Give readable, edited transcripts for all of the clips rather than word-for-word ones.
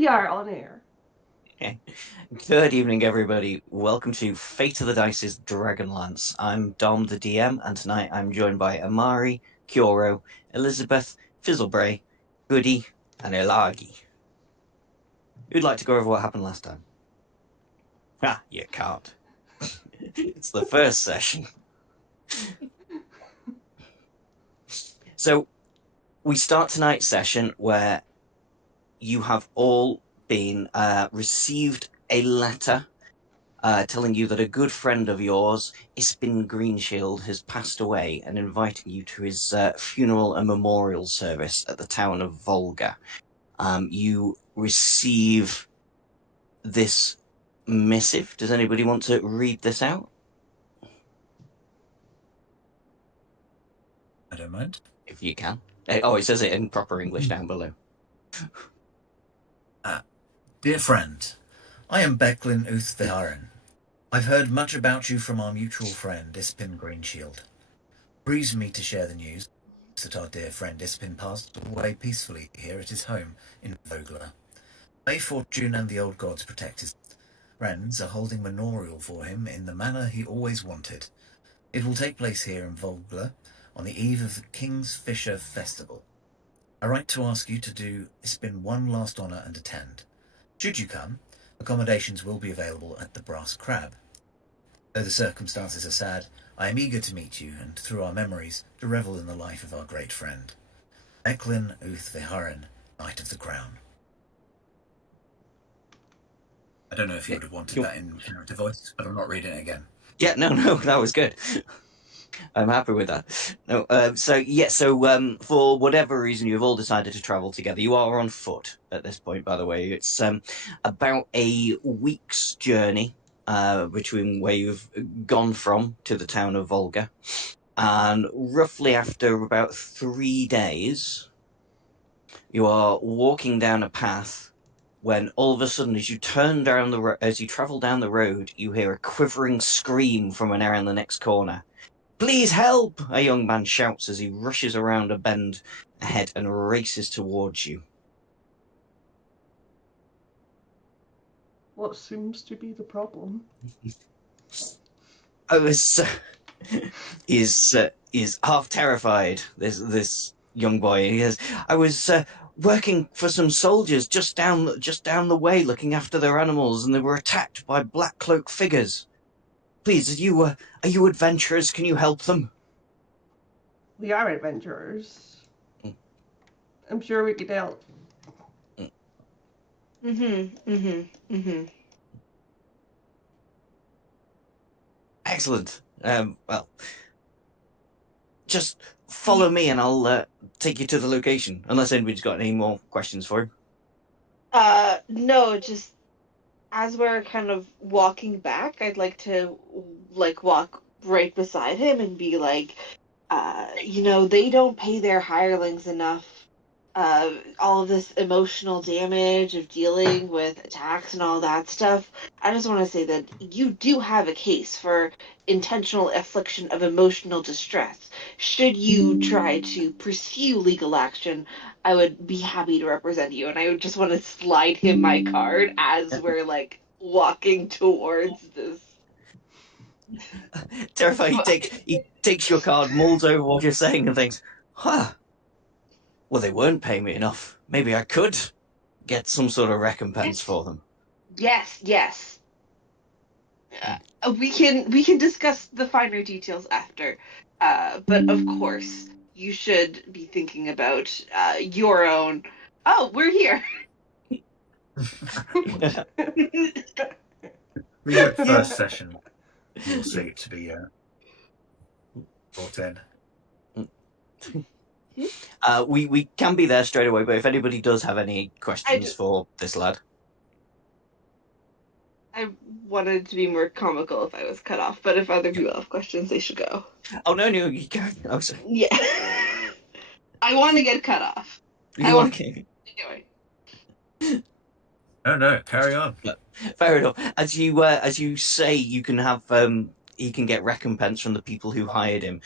We are on air. Okay. Good evening, everybody. Welcome to Fate of the Dice's Dragonlance. I'm Dom, the DM, and tonight I'm joined by Amari, Kyoro, Elizabeth, Fizzlebray, Goody, and Ilagi. Who'd like to go over what happened last time? Ah, you can't. It's the first session. So, we start tonight's session where you have all been received a letter telling you that a good friend of yours, Ispin Greenshield, has passed away and inviting you to his funeral and memorial service at the town of Volga. You receive this missive. Does anybody want to read this out? I don't mind. If you can. Oh, it says it in proper English down below. Dear friend, I am Becklin Uthviharan. I've heard much about you from our mutual friend, Ispin Greenshield. It grieves me to share the news that our dear friend Ispin passed away peacefully here at his home in Vogler. May fortune and the old gods protect his friends are holding memorial for him in the manner he always wanted. It will take place here in Vogler on the eve of the King's Fisher Festival. I write to ask you to do Ispin one last honour and attend. Should you come, accommodations will be available at the Brass Crab. Though the circumstances are sad, I am eager to meet you and, through our memories, to revel in the life of our great friend. Eklin Uthviharan, Knight of the Crown. I don't know if you would have wanted that in character voice, but I'm not reading it again. Yeah, no, that was good. I'm happy with that. No, so for whatever reason, you've all decided to travel together. You are on foot at this point, by the way. It's about a week's journey between where you've gone from to the town of Volga, and roughly after about 3 days, you are walking down a path when all of a sudden, as you travel down the road, you hear a quivering scream from around the next corner. "Please help!" a young man shouts as he rushes around a bend ahead and races towards you. What seems to be the problem? I was is half terrified. This young boy. He says, "I was working for some soldiers just down the way, looking after their animals, and they were attacked by black cloak figures. Please, are you adventurers? Can you help them?" We are adventurers. Mm. I'm sure we could help. Excellent. Well, just follow me and I'll take you to the location. Unless anybody's got any more questions for him. No, just as we're kind of walking back, I'd like to walk right beside him and be like, they don't pay their hirelings enough. All of this emotional damage of dealing with attacks and all that stuff. I just want to say that you do have a case for intentional affliction of emotional distress. Should you try to pursue legal action, I would be happy to represent you, and I would just want to slide him my card as we're walking towards this. Terrified, he takes your card, mulls over what you're saying, and thinks, "Huh. Well, they weren't paying me enough. Maybe I could get some sort of recompense for them." Yes. We can discuss the finer details after. But of course, you should be thinking about your own. Oh, we're here. We had first session. You'll see it to be brought in. We can be there straight away, but if anybody does have any questions for this lad. I wanted to be more comical if I was cut off, but if other people have questions, they should go. Oh, no, you go. Oh, sorry. Yeah. I want to get cut off. Anyway. No, carry on. Fair enough. As you say, you can have he can get recompense from the people who hired him.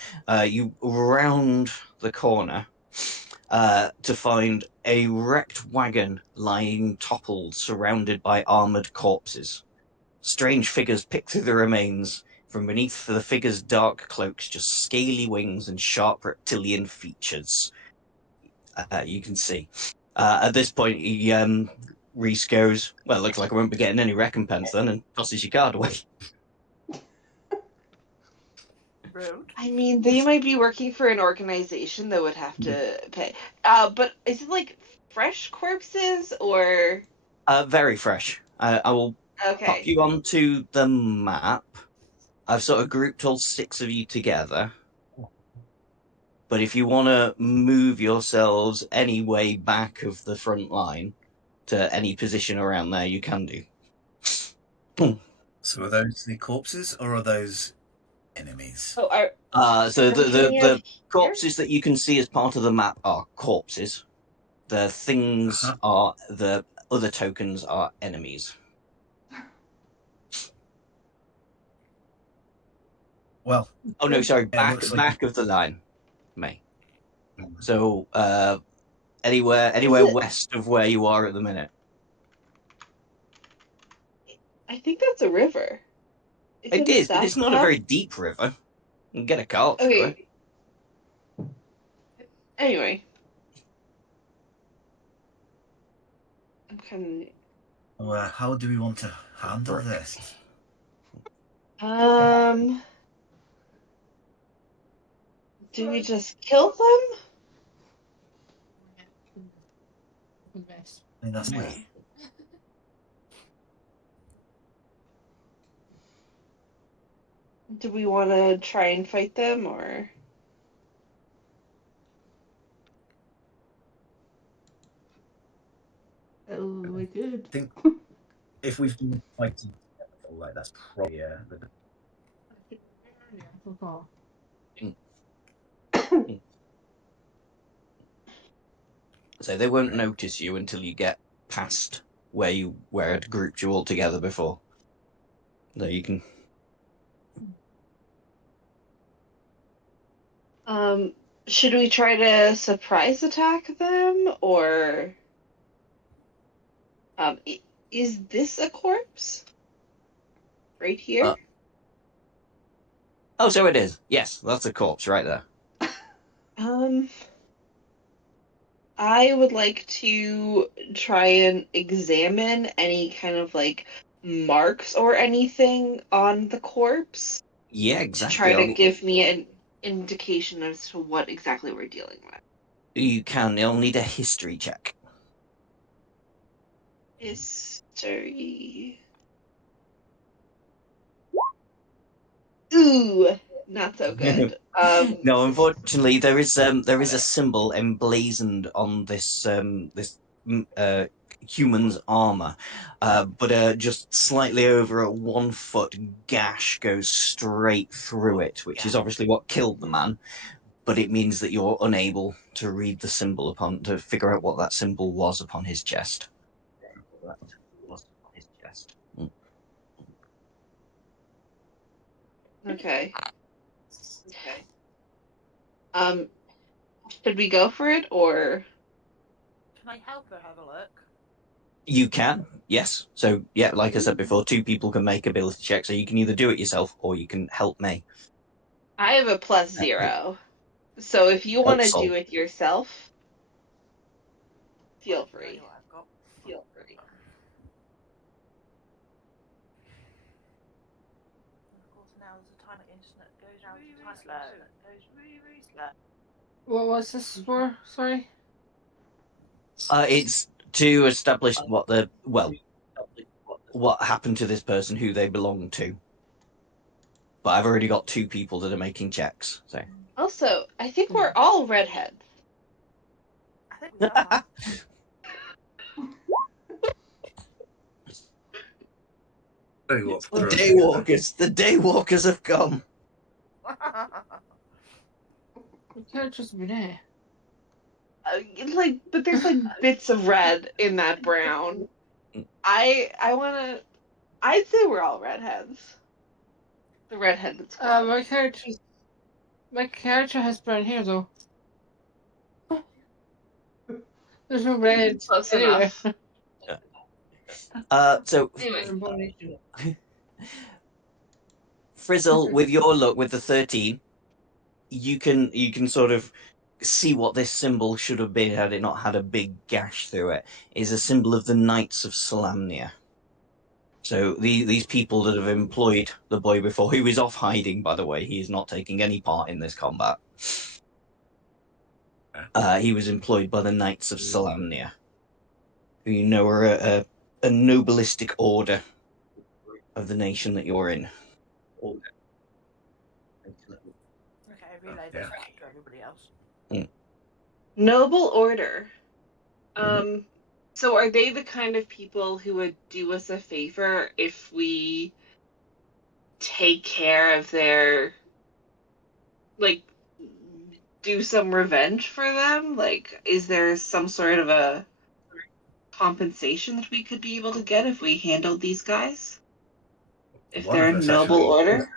You round the corner, to find a wrecked wagon lying toppled, surrounded by armored corpses. Strange figures pick through the remains. From beneath the figures' dark cloaks, just scaly wings and sharp reptilian features. You can see. At this point, Reese goes, well, looks like I won't be getting any recompense then, and tosses your card away. Rude. I mean, they might be working for an organization that would have to pay. But is it like fresh corpses or? Very fresh. I will pop Okay. you onto the map. I've sort of grouped all 6 of you together. But if you want to move yourselves any way back of the front line to any position around there, you can do. So are those the corpses or are those enemies? Oh, So are we getting the out corpses that you can see as part of the map are corpses. The things are the other tokens are enemies. Well, Oh no, sorry, Yeah, it looks like- back of the line, May. So anywhere it- west of where you are at the minute. I think that's a river. It is, but it's not a very deep river. You can get a cart through it. Okay. Anyway. I'm kind well, how do we want to handle this? of. Do we just kill them? I mean, that's me. Do we want to try and fight them, or? Oh, we did. I think if we've been fighting together for like that's probably So they won't notice you until you get past where it grouped you all together before. There you can. Should we try to surprise attack them, or? Is this a corpse? Right here? Oh, so it is. Yes, that's a corpse right there. I would like to try and examine any kind of like marks or anything on the corpse Yeah, to exactly. try to give me an indication as to what exactly we're dealing with. You can. You'll need a history check. History. Ooh, not so good. No, unfortunately, there is a symbol emblazoned on this human's armor, but just slightly over a 1 foot gash goes straight through it, which is obviously what killed the man. But it means that you're unable to read the symbol to figure out what that symbol was upon his chest. Okay. Should we go for it, or? Can I help her have a look? You can, yes. So yeah, like I said before, 2 people can make ability checks. So you can either do it yourself or you can help me. I have a +0. So if you want to Also- do it yourself, feel I free. know what I've got. Feel free. Of course, now there's a time the internet goes really slow. It goes really slow. What was this for? Sorry. It's to establish what happened to this person, who they belong to. But I've already got 2 people that are making checks. So Also, I think we're all redheads. I think we are. Tell you what, the daywalkers have come. The characters be there. But there's like bits of red in that brown. I'd say we're all redheads. The redhead that's My character has brown hair though. There's no red. Close Anyway. enough. So Anyway. Frizzle, with your luck, with the 13, you can sort of see what this symbol should have been had it not had a big gash through it. Is a symbol of the Knights of Solamnia. So these people that have employed the boy before, who is off hiding, by the way, he is not taking any part in this combat. He was employed by the Knights of Solamnia, who you know are a nobilistic order of the nation that you're in. Okay, relay this to everybody else. Noble order. So are they the kind of people who would do us a favor if we take care of their, like, do some revenge for them? Like, is there some sort of a compensation that we could be able to get if we handled these guys? If One they're of a us noble actually- order?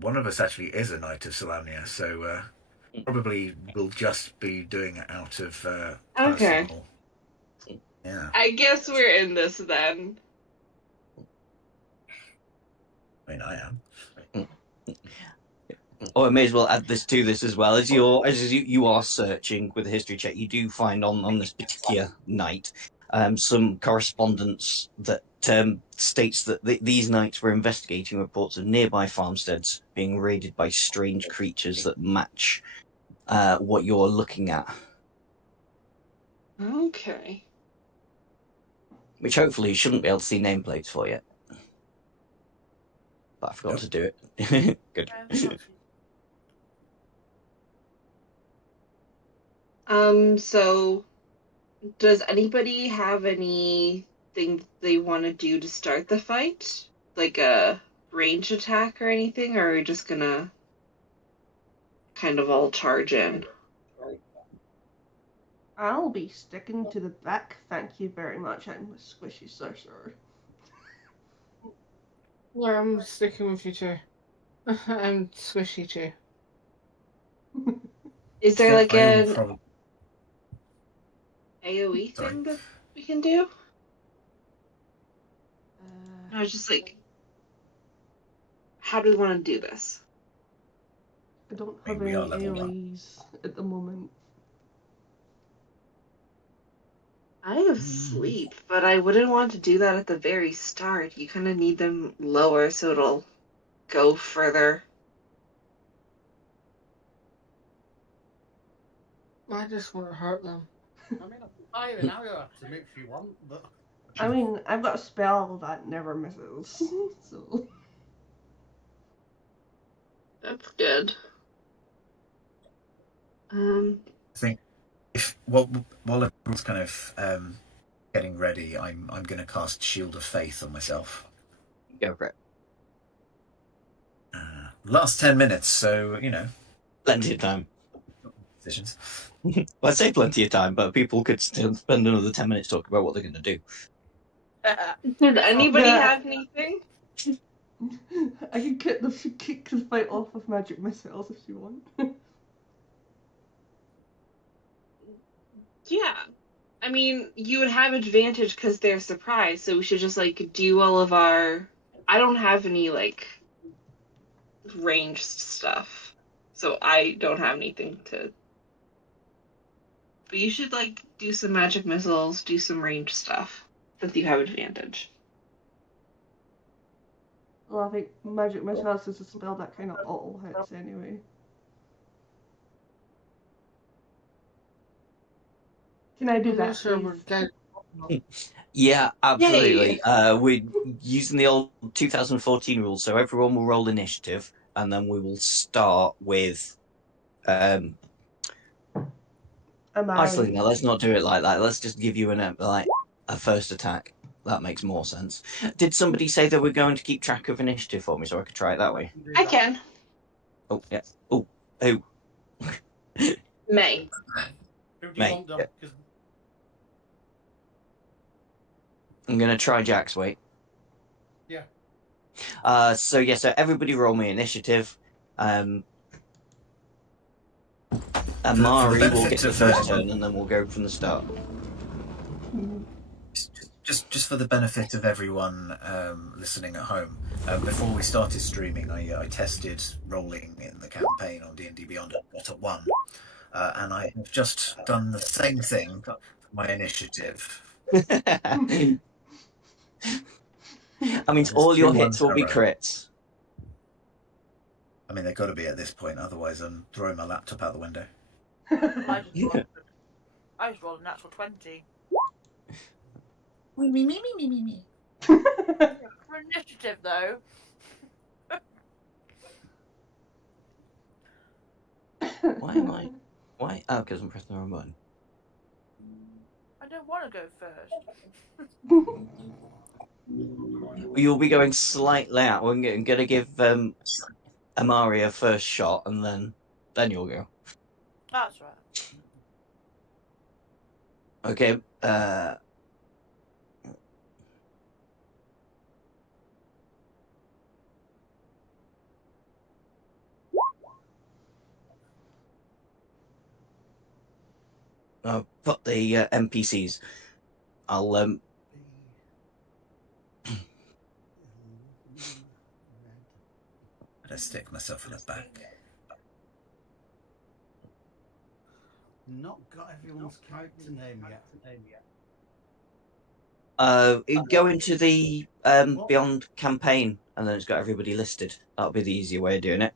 One of us actually is a Knight of Solamnia, so probably we'll just be doing it out of Okay. personal. Yeah, I guess we're in this then. I mean, I am. Or I may as well add this to this as well. As you are searching with a history check, you do find on this particular night some correspondence that states that these knights were investigating reports of nearby farmsteads being raided by strange creatures that match what you're looking at, Okay. which hopefully you shouldn't be able to see nameplates for yet. But I forgot to do it. Good. So does anybody have anything they want to do to start the fight? Like a range attack or anything? Or are we just gonna kind of all charge in? I'll be sticking to the back, thank you very much. I'm a squishy sorcerer. Yeah, I'm sticking with you too. I'm squishy too. Is there like I will an prob- AoE Sorry. thing that we can do? I was just like, how do we want to do this? I don't I mean, have we any are level one. AoEs at the moment. I have sleep, but I wouldn't want to do that at the very start. You kind of need them lower so it'll go further. I just want to hurt them. I mean, I have an arrow to if you want, but I mean, I've got a spell that never misses, so... That's good. I think while everyone's kind of getting ready, I'm going to cast Shield of Faith on myself. Go for it. Last 10 minutes, so Plenty of time. decisions. Well, I say plenty of time, but people could still spend another 10 minutes talking about what they're going to do. Did anybody Yeah. have anything? I can kick the fight off with magic missiles if you want. Yeah. I mean, you would have advantage because they're surprised, so we should just, like, do all of our... I don't have any, like, ranged stuff, so I don't have anything to... But you should, like, do some magic missiles, do some ranged stuff, since you have advantage. Well, I think magic missiles is a spell that kind of auto hits anyway. Can I do I'm that, not sure please? we're dead. Yeah, absolutely. We're using the old 2014 rules, so everyone will roll initiative, and then we will start with Iceland. Now, let's not do it like that. Let's just give you a first attack. That makes more sense. Did somebody say that we're going to keep track of initiative for me so I could try it that way? I can. Oh, yeah. Oh, who? May. who do you Mate, want them? yeah. 'Cause I'm going to try Jack's weight. Yeah. So everybody roll me initiative. Amari will benefit get the of, first turn, and then we'll go from the start. Just for the benefit of everyone listening at home, before we started streaming, I tested rolling in the campaign on D&D Beyond and got a 1, and I have just done the same thing for my initiative. I mean, There's all your 2 hits will be 1-0. crits. I mean, they've got to be at this point, otherwise I'm throwing my laptop out the window. I just rolled a natural 20. Me. For initiative, though. Why am I? Why? Oh, because I'm pressing the wrong button. I don't want to go first. You'll be going slightly out. We're going to give Amari a first shot, and then you'll go. That's right. Okay. I'll put the NPCs. I'll Better stick myself in the back. Not got everyone's character name yet. go into the Beyond campaign, and then it's got everybody listed. That'll be the easier way of doing it.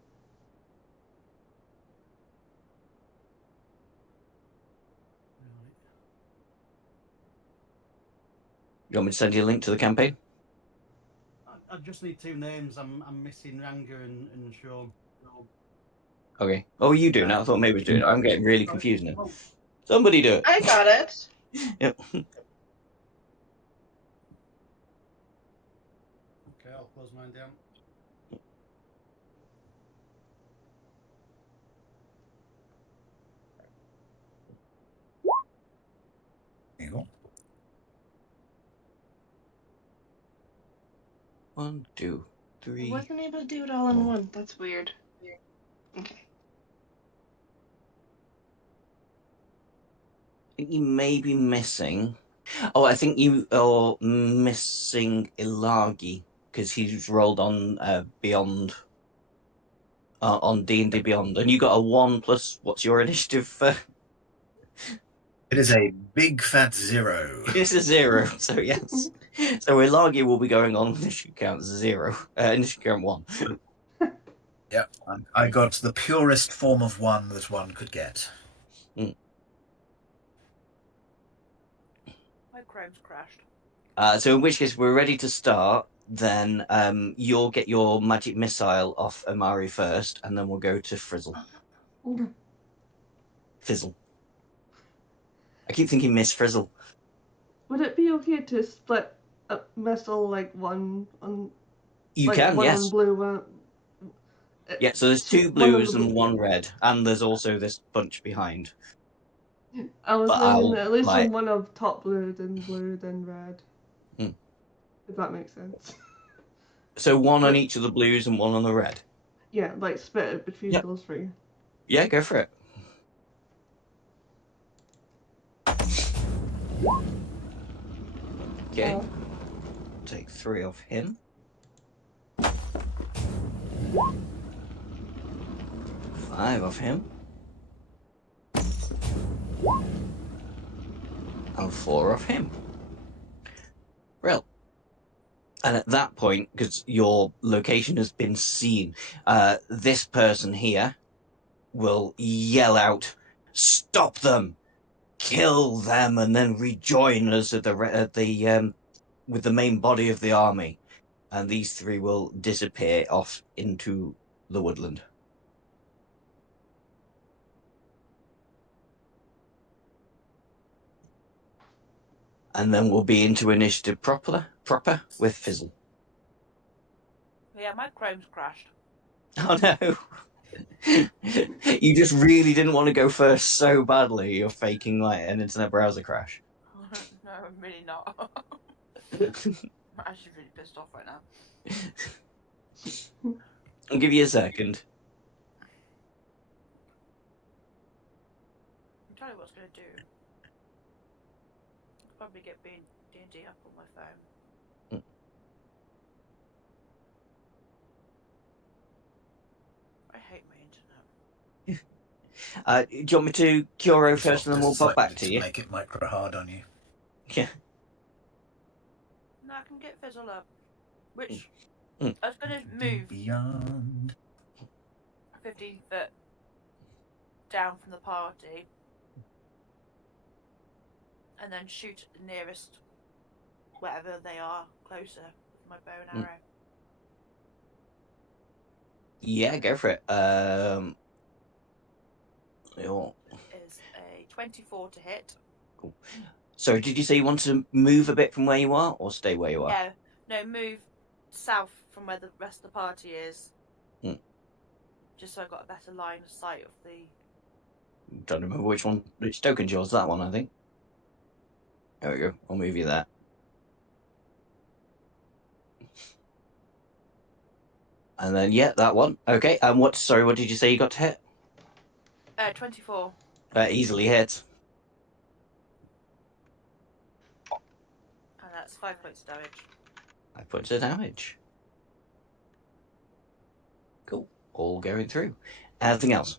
You want me to send you a link to the campaign? I just need 2 names. I'm missing Ranga and Sean. Okay. Oh, you do now. I thought maybe was doing it. I'm getting really confused now. Somebody do it. I got it. Yep. Okay, I'll close mine down. There you go. 1, 2, 3. I wasn't able to do it all in one. That's weird. Okay. I think you may be missing. Oh, I think you are missing Ilagi because he's rolled on Beyond. On D&D Beyond, and you got a 1 plus. What's your initiative? It is a big fat 0. It's a 0, so yes. So Ilagi will be going on initiative count 0. Initiative count 1. Yep, I got the purest form of 1 that one could get. My Chrome's crashed. So in which case we're ready to start. Then you'll get your magic missile off Amari first, and then we'll go to Frizzle. Fizzle. I keep thinking Miss Frizzle. Would it be okay to split a missile like one on? You like can, one yes. on blue, one. Yeah, so there's 2 one on blues the and 1 red, and there's also this bunch behind. I was But thinking I'll, at least like- on one of top blue, then red. If that makes sense. So 1 on each of the blues and 1 on the red. Yeah, like split it between Yep. those 3. Yeah, go for it. Okay. Oh. Take 3 off him. 5 off him. And 4 off him. Real. And at that point, because your location has been seen, this person here will yell out, "Stop them! Kill them!" and then rejoin us at with the main body of the army. And these 3 will disappear off into the woodland. And then we'll be into initiative proper with Fizzle. Yeah, my Chrome's crashed. Oh no! You just really didn't want to go first so badly. You're faking like an internet browser crash. No, I'm really not. I'm actually really pissed off right now. I'll give you a second. tell you what it's going to do. I'll probably get D&D up on my phone. I hate my internet. Do you want me to Curo It's first and then we'll pop back to you? Make it micro hard on you. Yeah. No, I can get Fizzle up. Which Mm. I was going to move Beyond. 15 foot down from the party and then shoot at the nearest wherever they are closer with my bow and arrow. Yeah, go for it. Is a 24 to hit. Cool. So, did you say you want to move a bit from where you are, or stay where you are? Yeah, no, move south from where the rest of the party is. Just so I got a better line of sight of the. Don't remember which token's yours. That one, I think. There we go. I'll move you there. And then, yeah, that one. Okay. And what did you say you got to hit? 24. Easily hit. And that's 5 points of damage. 5 points of damage. Cool. All going through. Anything else?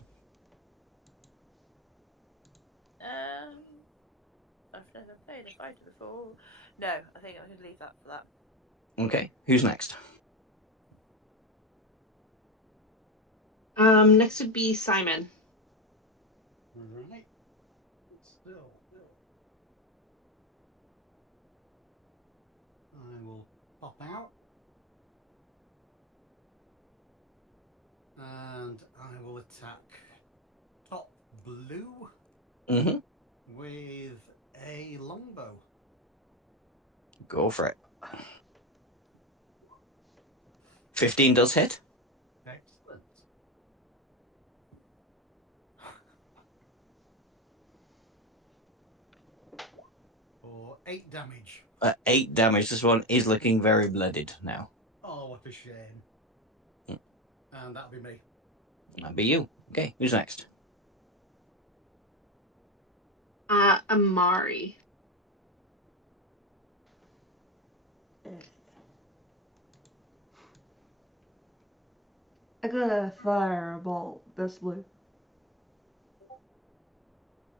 I've never played a fighter before. No, I think I can leave that for that. Okay. Who's next? Next would be Simon. Alright. Still. I will pop out. And I will attack top blue Mm-hmm. with a longbow. Go for it. 15 does hit. Excellent. For 8 damage. 8 damage. This one is looking very blooded now. Oh, what a shame. And that'll be me. That'll be you. Okay, who's next? Amari. I'm gonna fire a bolt this way.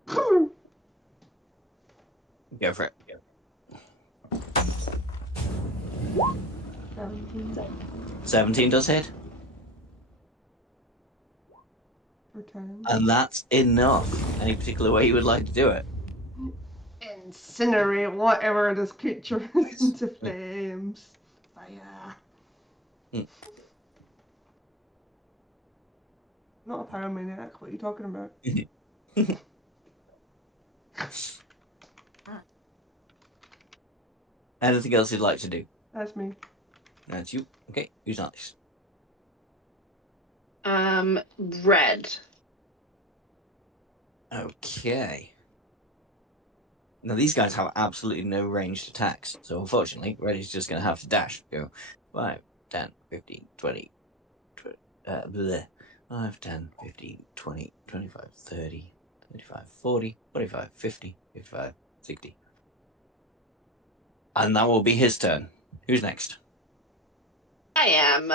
Go for it. 17 does hit. For 10. And that's enough. Any particular way you would like to do it? Incinerate whatever this creature is into flames. Fire. Not a pyromaniac, what are you talking about? Anything else you'd like to do? That's me. That's you. Okay, who's next? Red. Okay. Now, these guys have absolutely no ranged attacks, so unfortunately, Reddy's just going to have to dash. Go 5, 10, 15, 20, 5, 10, 15, 20, 25, 30, 35, 40, 45, 50, 55, 60. And that will be his turn. Who's next? I am.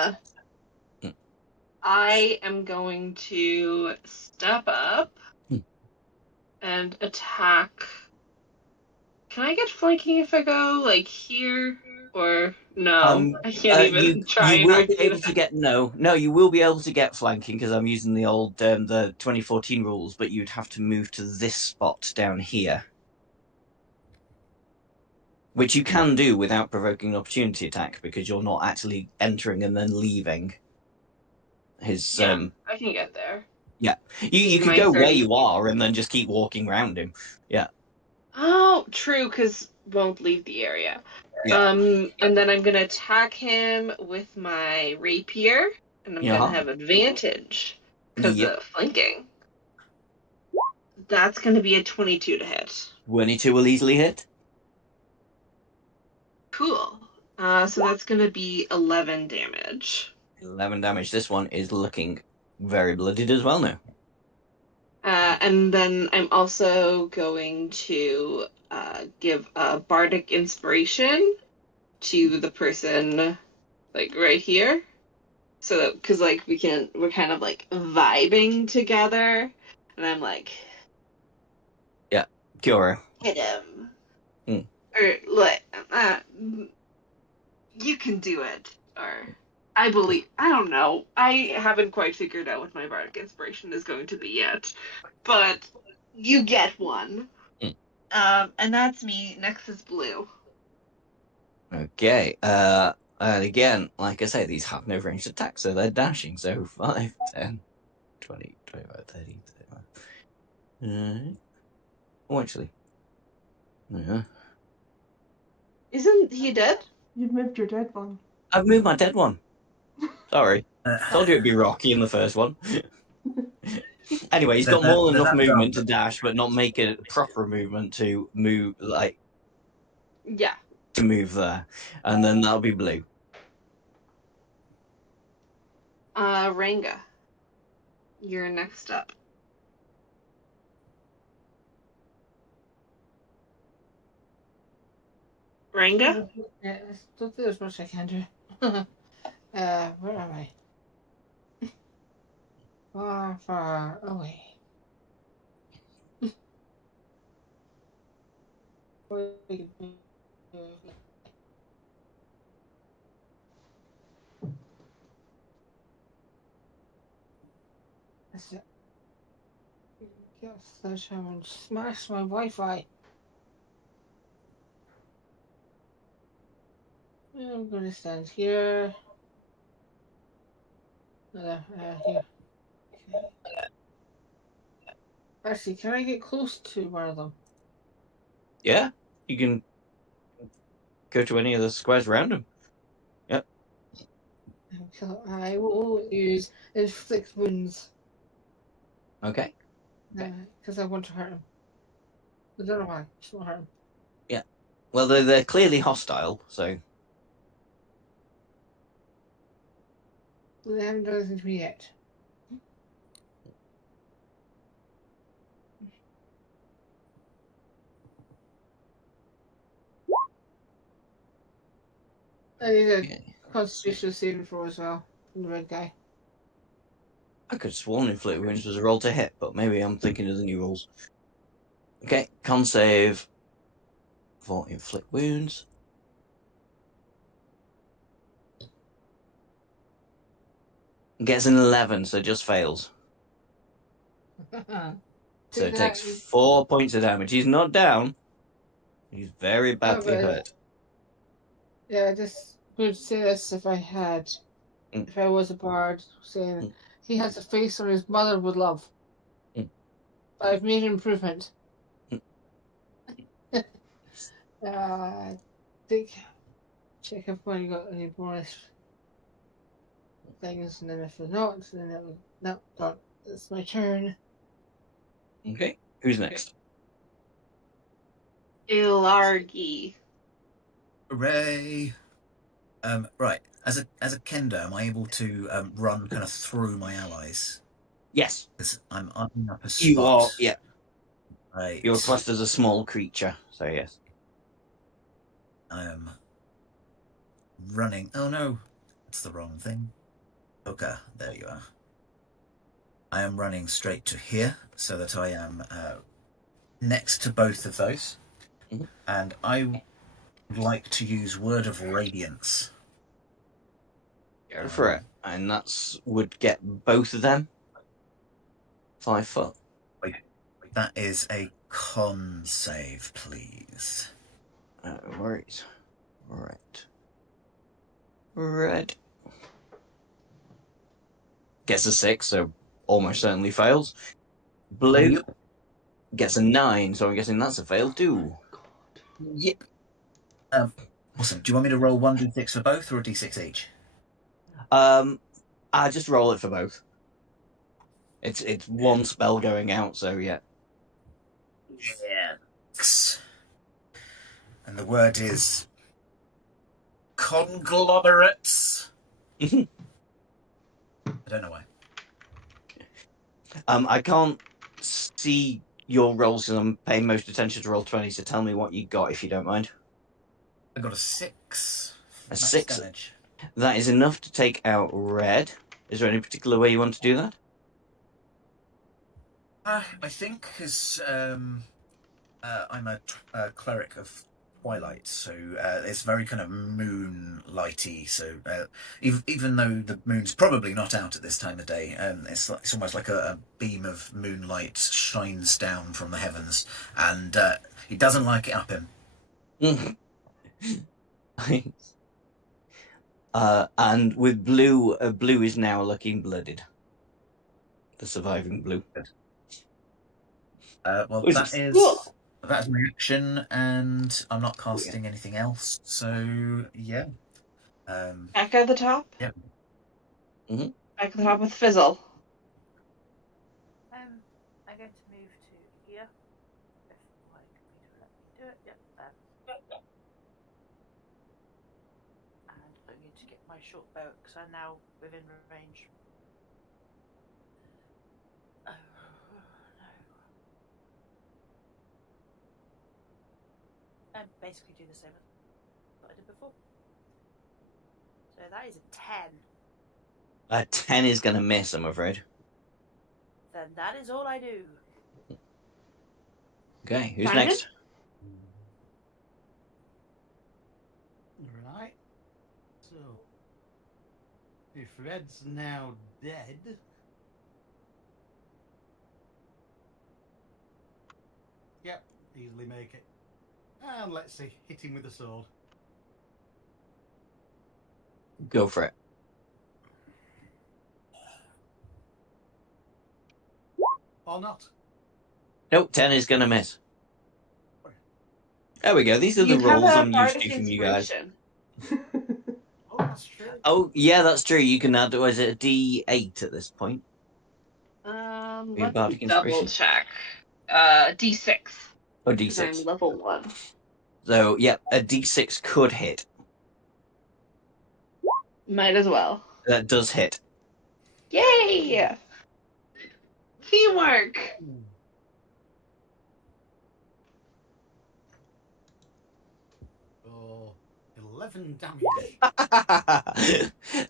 I am going to step up and attack. Can I get flanking if I go like here or no? I can't even try. You will be able to get you will be able to get flanking because I'm using the old the 2014 rules, but you'd have to move to this spot down here, which you can do without provoking an opportunity attack because you're not actually entering and then leaving. His I can get there. Yeah, you could go where you are and then just keep walking around him. Yeah. Oh, true, because won't leave the area. Yeah. And then I'm gonna attack him with my rapier, and I'm gonna have advantage because of flanking. That's gonna be a 22 to hit. 22 will easily hit. Cool. So that's gonna be 11 damage. 11 damage. This one is looking very blooded as well now. And then I'm also going to give a bardic inspiration to the person, like, right here. So that, because, like, we're kind of, like, vibing together. And I'm like, Cure. hit him. Hmm. Or, like, you can do it. Or, I don't know. I haven't quite figured out what my bardic inspiration is going to be yet. But you get one. Hmm. And that's me. Next is Blue. Okay. And again, like I say, these have no ranged attacks, so they're dashing. So 5, 10, 20, 25, 30, 35. Oh, actually. Yeah. Isn't he dead? You've moved your dead one. I've moved my dead one. Sorry. Told you it'd be rocky in the first one. Anyway, he's got more than enough movement to dash, but not make a proper movement to move, like, Yeah. to move there. And then that'll be Blue. Ranga. You're next up. Ranga? Yeah, I don't think there's much I can do. Where am I? Far, far away. That's it. Yes, I haven't smashed my Wi-Fi. I'm gonna stand here. Here. Okay. Actually, can I get close to one of them? Yeah, you can go to any of the squares around him. Yep. So I will use inflict wounds. Okay. Because I want to hurt him. I don't know why. I just want to hurt him. Yeah. Well, they're clearly hostile, so. They haven't done anything to me yet. I need a constitutional saving throw as well from the red guy. I could have sworn inflict wounds was a roll to hit, but maybe I'm thinking of the new rules. Okay, con save for inflict wounds. Gets an 11, so just fails. So it takes 4 points of damage. He's not down. He's very badly hurt. Yeah, I just would say this if I had, if I was a bard, saying he has a face on his mother would love. But I've made an improvement. I think, check if I've got any bonus things, and then if they're not, then it would, no, not. It's my turn. Okay, who's next? Ilargi. Hooray! Right. As a Kendo, am I able to run kind of through my allies? Yes. Because I'm eyeing up a spot. You are, yeah. Right. You're classed as a small creature, so yes. I am running. Oh no, that's the wrong thing. Okay, there you are. I am running straight to here, so that I am next to both of those. Mm-hmm. And I would like to use Word of Radiance. Go for it. And would get both of them 5 foot. Wait, that is a con save, please. No worries. Right. Red. Gets a 6, so almost certainly fails. Blue gets a 9, so I'm guessing that's a fail too. Yep. Awesome. Do you want me to roll 1d6 for both or a d6 each? I just roll it for both. It's one spell going out, so yeah. Yeah. And the word is conglomerates. I don't know why. I can't see your rolls, because I'm paying most attention to roll 20, so tell me what you got, if you don't mind. I got a 6. A Max 6? damage. That is enough to take out red. Is there any particular way you want to do that? I think because I'm a cleric of Twilight, so it's very kind of moonlighty. So even though the moon's probably not out at this time of day, it's almost like a beam of moonlight shines down from the heavens, and he doesn't like it up him. And with blue, blue is now looking blooded. The surviving blue. Well, that's my action, and I'm not casting anything else. So yeah. Back at the top. Yep. Mm-hmm. Back at the top with Fizzle. I'm going to move to here. If my computer will let me do it. Yep, there. And I'm going to get my short bow because I'm now within range. Oh no. And basically do the same as what I did before. So that is a 10. A 10 is going to miss, I'm afraid. Then that is all I do. Okay, who's Simon? next? Right. So, if Red's now dead, yep, easily make it. And let's see, hit him with a sword. Go for it. Or not. Nope, 10 is going to miss. There we go. These are the You have rolls a I'm used bardic to from you guys. inspiration. Oh, that's true. Oh, yeah, that's true. You can add, was it a D8 at this point? Let bardic me double inspiration? check. D6. Or 'Cause I'm D6. level 1. So, yeah, a D6 could hit. Might as well. That does hit. Yay! Teamwork! Oh, 11 damage.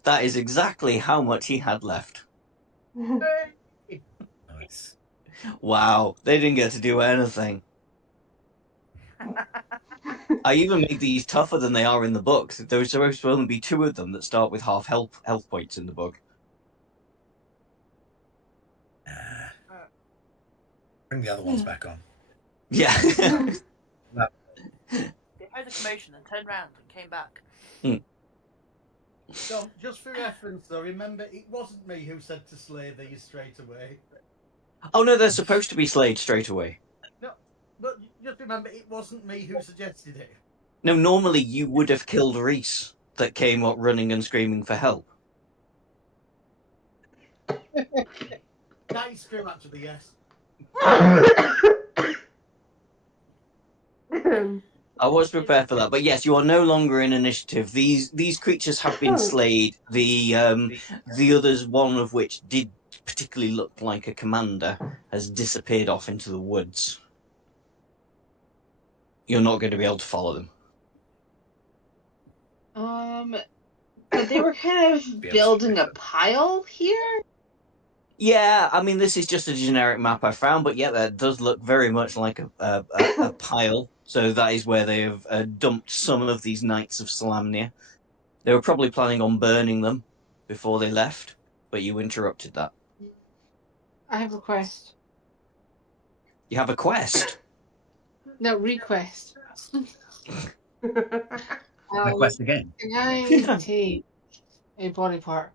That is exactly how much he had left. Nice. Wow, they didn't get to do anything. I even made these tougher than they are in the books. There was supposed to only be 2 of them that start with half health points in the book. Bring the other ones back on. Yeah. They heard the commotion and turned round and came back. So, just for reference though, remember it wasn't me who said to slay these straight away. Oh no, they're supposed to be slayed straight away. No, but just remember it wasn't me who suggested it. No, normally you would have killed Reese that came up running and screaming for help. That is true, actually, yes. I was prepared for that, but yes, you are no longer in initiative. These creatures have been slayed. The others, one of which did particularly look like a commander, has disappeared off into the woods. You're not going to be able to follow them. But they were kind of building a pile here? Yeah, I mean, this is just a generic map I found, but yeah, that does look very much like a pile. So that is where they have dumped some of these Knights of Solamnia. They were probably planning on burning them before they left, but you interrupted that. I have a quest. You have a quest? No, request. Request again. Can I take a body part?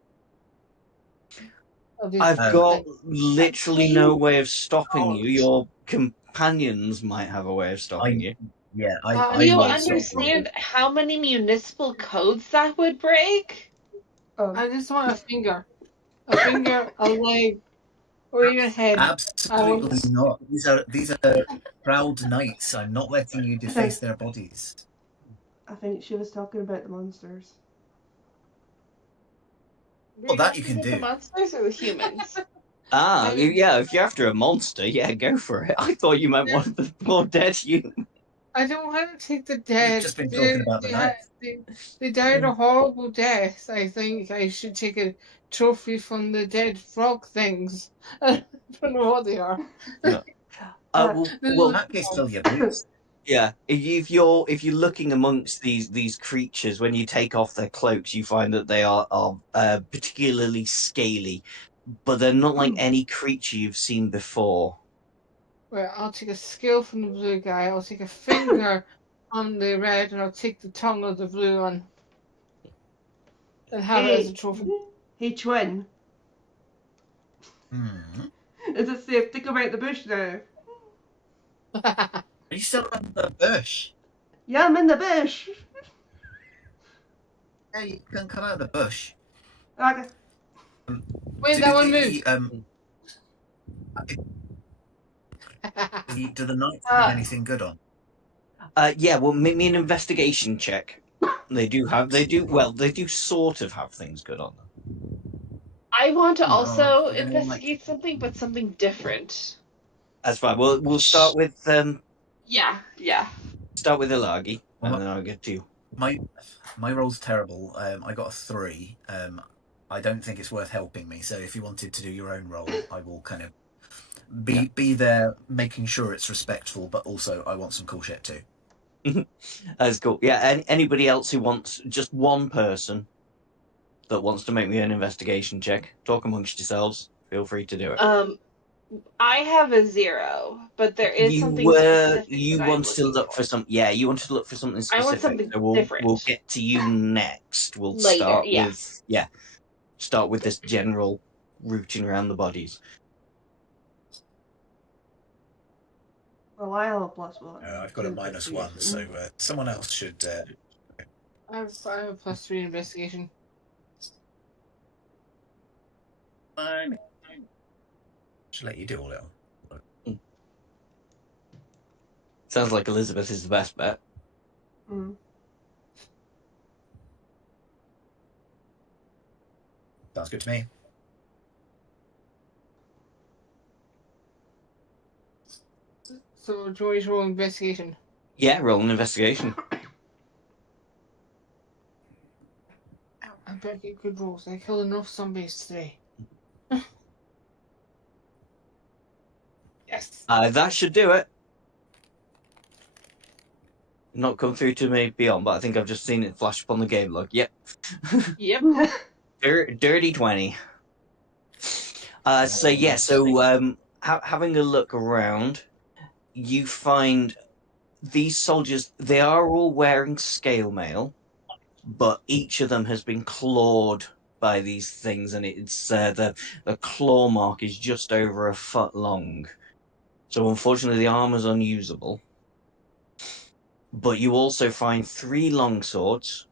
I've got literally no way of stopping you. Your companions might have a way of stopping you. Yeah, Do you understand how many municipal codes that would break? I just want a finger. A finger, a leg, or even a head. Absolutely not. These are proud knights. I'm not letting you deface their bodies. I think she was talking about the monsters. Well, that you can do. The monsters or the humans? Yeah, if you're after a monster, yeah, go for it. I thought you meant one of the more dead humans. I don't want to take the dead. You've just been talking about the knife. They died a horrible death. I think I should take a trophy from the dead frog things. I don't know what they are. No. Uh, Well, In that case, fill your boots. yeah. If you're looking amongst these creatures, when you take off their cloaks, you find that they are particularly scaly, but they're not like any creature you've seen before. Well, I'll take a scale from the blue guy. I'll take a finger on the red, and I'll take the tongue of the blue one, and have it as a trophy. Hey, twin. Is it safe to come out the bush now? Are you still in the bush? Yeah, I'm in the bush. Yeah, you can come out of the bush. Okay. Wait, that one moved. Do the knights have anything good on? Yeah. Well, make me an investigation check. They do sort of have things good on them. I want to also does anyone investigate something, but something different. That's fine. We'll start with Yeah. start with Ilagi, Well, and then I'll get to you. My roll's terrible. I got a 3. I don't think it's worth helping me. So if you wanted to do your own roll, I will kind of be there, making sure it's respectful, but also I want some cool shit too. That's cool. Yeah. Anybody else who wants, just one person that wants to make me an investigation check, talk amongst yourselves. Feel free to do it. I have a 0, but there is something You specific that wanted to I'm look for some. Yeah, you wanted to look for something I specific. want something so different. We'll get to you next. We'll Later, start with this general rooting around the bodies. Well, I have a +1. I've got a -1, so someone else should. I have a +3 investigation. Should let you do all it. Sounds like Elizabeth is the best bet. Sounds good to me. So, do you want me to roll investigation? Yeah, roll an investigation. I better get good rolls. I killed enough zombies today. Yes. That should do it. Not come through to me beyond, but I think I've just seen it flash up on the game log. Yep. Yep. Dirty 20. Having a look around, you find these soldiers, they are all wearing scale mail, but each of them has been clawed by these things, and it's the claw mark is just over a foot long. So unfortunately, the armor's unusable. But you also find 3 longswords,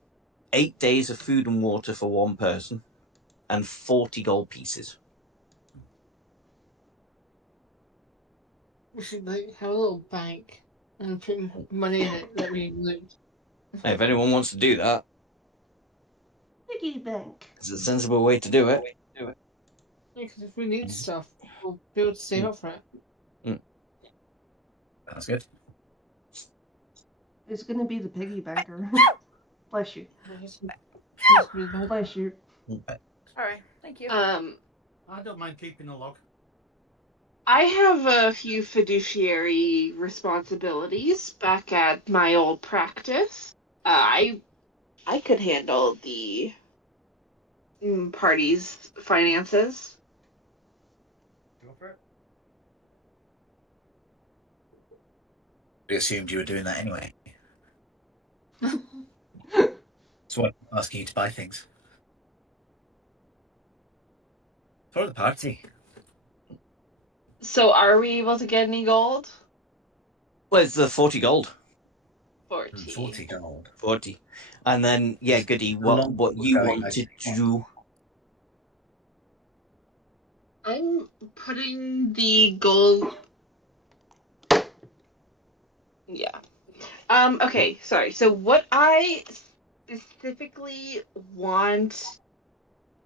8 days of food and water for one person, and 40 gold pieces. We should have a little bank and put money in it that we loot. Hey, if anyone wants to do that, Piggy bank. it's a sensible way to do it. Yeah, because if we need stuff, we'll be able to save up for it. That's good. It's gonna be the piggy banker. Bless you. Bless you. Sorry, thank you. I don't mind keeping a log. I have a few fiduciary responsibilities back at my old practice. I could handle the party's finances. Go for it. I assumed you were doing that anyway. That's why I'm asking you to buy things. For the party. So are we able to get any gold? Well, it's the 40 gold. 40 gold. 40. And then, yeah, Goody, what you want to do? I'm putting the gold. Yeah. Okay, sorry. So what I specifically want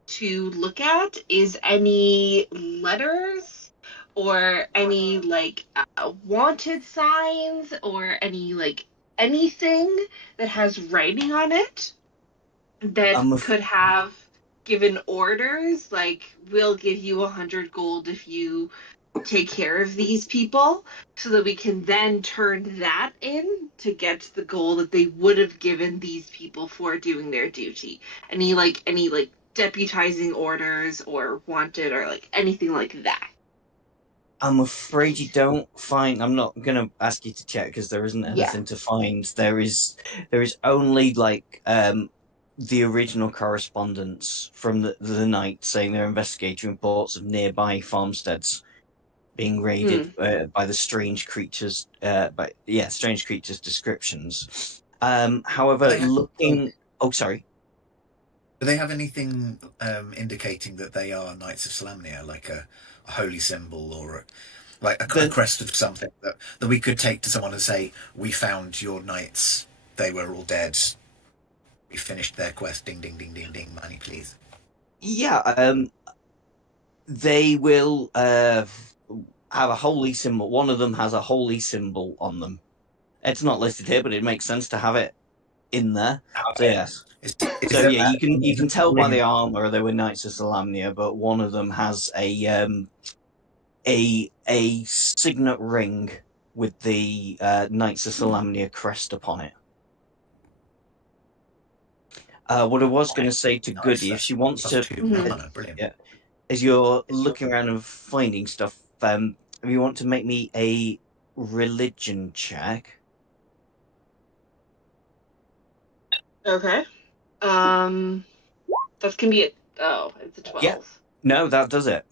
to look at is any letters or any like wanted signs or any like anything that has writing on it that could have given orders like, we'll give you 100 gold if you take care of these people, so that we can then turn that in to get the goal that they would have given these people for doing their duty. Any deputizing orders or wanted or like anything like that. I'm afraid you don't find. I'm not going to ask you to check because there isn't anything to find. There is only like the original correspondence from the night saying they're investigating reports of nearby farmsteads being raided by the strange creatures. Strange creatures descriptions. However, looking. Oh, sorry. Do they have anything indicating that they are Knights of Salamnia, like a holy symbol or a crest of something that we could take to someone and say, we found your knights, they were all dead, we finished their quest, ding, ding, ding, ding, ding, money, please? Yeah, they will have a holy symbol. One of them has a holy symbol on them. It's not listed here, but it makes sense to have it in there. So yes. You can tell by the armor they were Knights of Salamnia, but one of them has a signet ring with the Knights of Salamnia crest upon it. What I was going to say to Goody, if she wants to, as you're looking around and finding stuff, if you want to make me a religion check. Okay. That can be it's a 12. Yeah. No, that does it.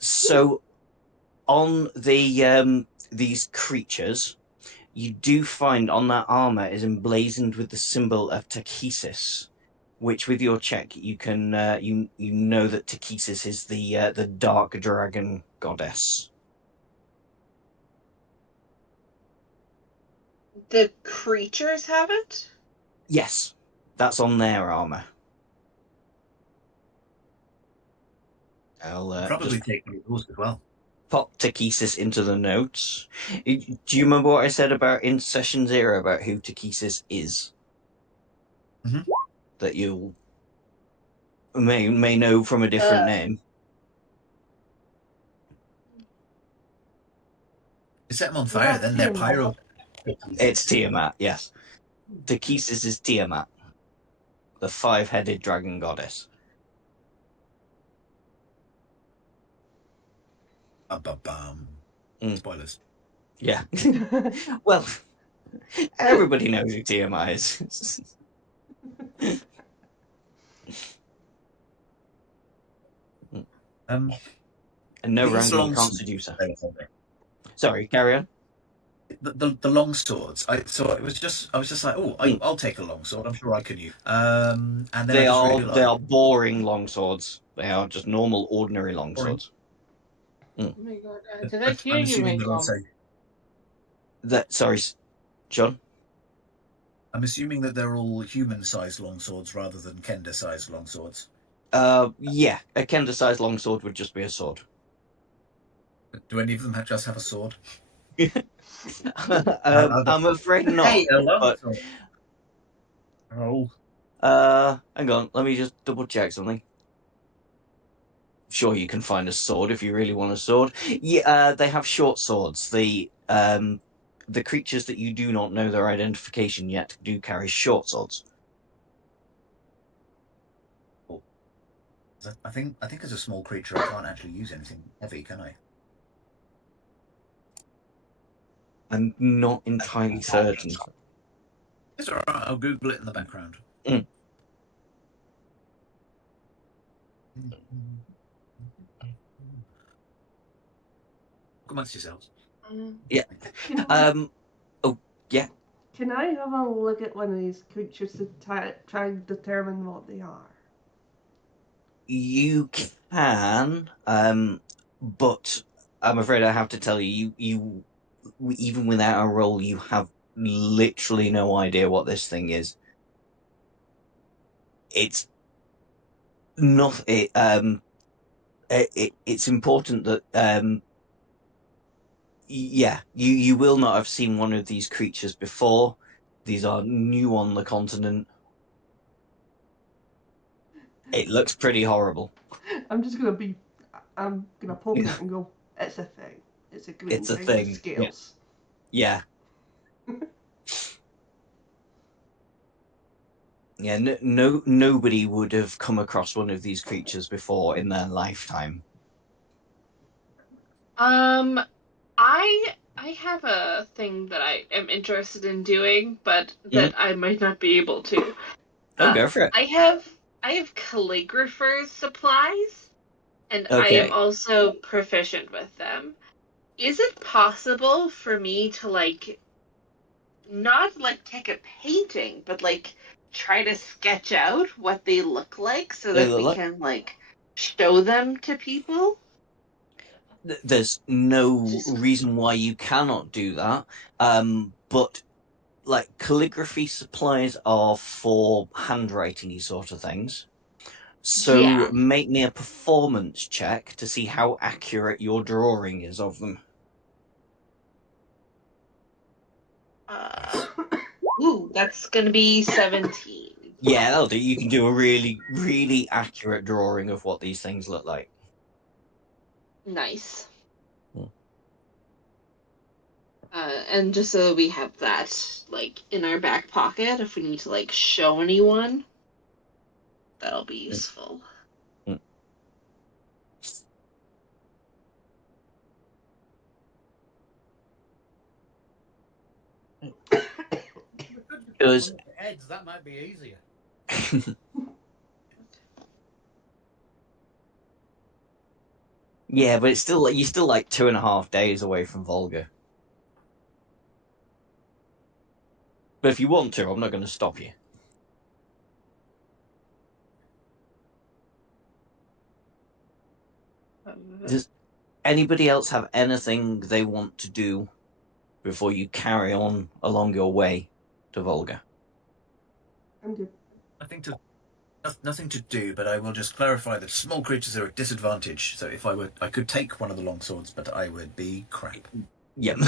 So on the these creatures, you do find on that armor is emblazoned with the symbol of Takesis, which with your check you can you know that Takesis is the dark dragon goddess. The creatures have it? Yes, that's on their armor. I'll probably take one of those as well. Pop Takesis into the notes. Do you remember what I said about in session 0 about who Takesis is? Mm-hmm. That you may know from a different name. You set them on fire, then they're pyro. It's Tiamat, yes. Takesis is Tiamat, the 5-headed dragon goddess. Spoilers. Yeah. Well, everybody knows who Tiamat is. And no wrangling can't seduce her. Sorry, carry on. The long swords. I was just like, I'll take a long sword. I'm sure I can use. And then they are boring long swords. They are just normal, ordinary long swords. Oh my god! Did I hear you right, Tom? Sorry, John. I'm assuming that they're all human-sized longswords rather than Kenda-sized longswords. Yeah, a Kenda-sized longsword would just be a sword. Do any of them just have a sword? I'm afraid not. Hey, a longsword. Hang on, let me just double check something. Sure, you can find a sword if you really want a sword. Yeah, they have short swords. The creatures that you do not know their identification yet do carry short swords. I think as a small creature, I can't actually use anything heavy, can I? I'm not entirely certain. It's alright, I'll Google it in the background. Amongst yourselves. Yeah. Oh, yeah. Can I have a look at one of these creatures to try and determine what they are? You can, but I'm afraid I have to tell you, you even without a roll, you have literally no idea what this thing is. It's It's important that you will not have seen one of these creatures before. These are new on the continent. It looks pretty horrible. I'm gonna poke it and go, it's a thing. It's a green It's a thing thing, with scales. Yeah. Yeah, nobody would have come across one of these creatures before in their lifetime. I have a thing that I am interested in doing, but that I might not be able to. Go for it. I have calligrapher's supplies, and I Okay. am also proficient with them. Is it possible for me to not take a painting, but try to sketch out what they look like so that we can show them to people? There's no reason why you cannot do that. But calligraphy supplies are for handwriting-y sort of things. So make me a performance check to see how accurate your drawing is of them. Ooh, that's gonna be 17. Yeah, that'll do. You can do a really, really accurate drawing of what these things look like. Nice. And just so that we have that in our back pocket, if we need to show anyone, that'll be useful. Because heads, that might be easier. Yeah, but it's still you're still 2.5 days away from Volga. But if you want to, I'm not going to stop you. Does anybody else have anything they want to do before you carry on along your way to Volga? I'm good. Nothing to do, but I will just clarify that small creatures are at disadvantage. So if I could take one of the longswords, but I would be crap. Yep.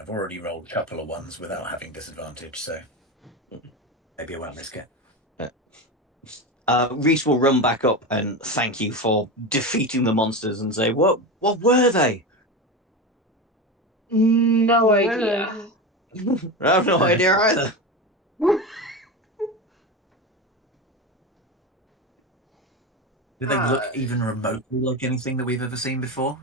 I've already rolled a couple of ones without having disadvantage, so maybe I won't risk it. Reese will run back up and thank you for defeating the monsters and say, what were they? No idea. I have no idea either. Do they look even remotely like anything that we've ever seen before?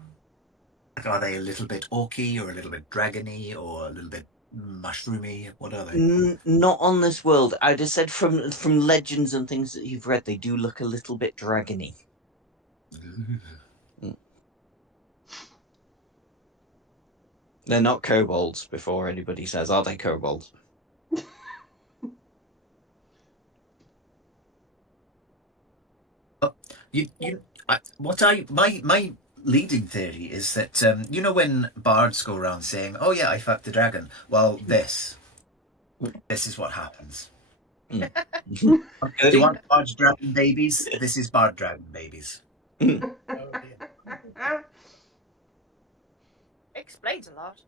Are they a little bit orky or a little bit dragony or a little bit mushroomy? What are they? Not on this world. I just said from legends and things that you've read, they do look a little bit dragony. They're not kobolds, before anybody says, are they kobolds? My leading theory is that when bards go around saying, "Oh yeah, I fucked the dragon," well, this is what happens. Do you want bard dragon babies? This is bard dragon babies. Explains a lot.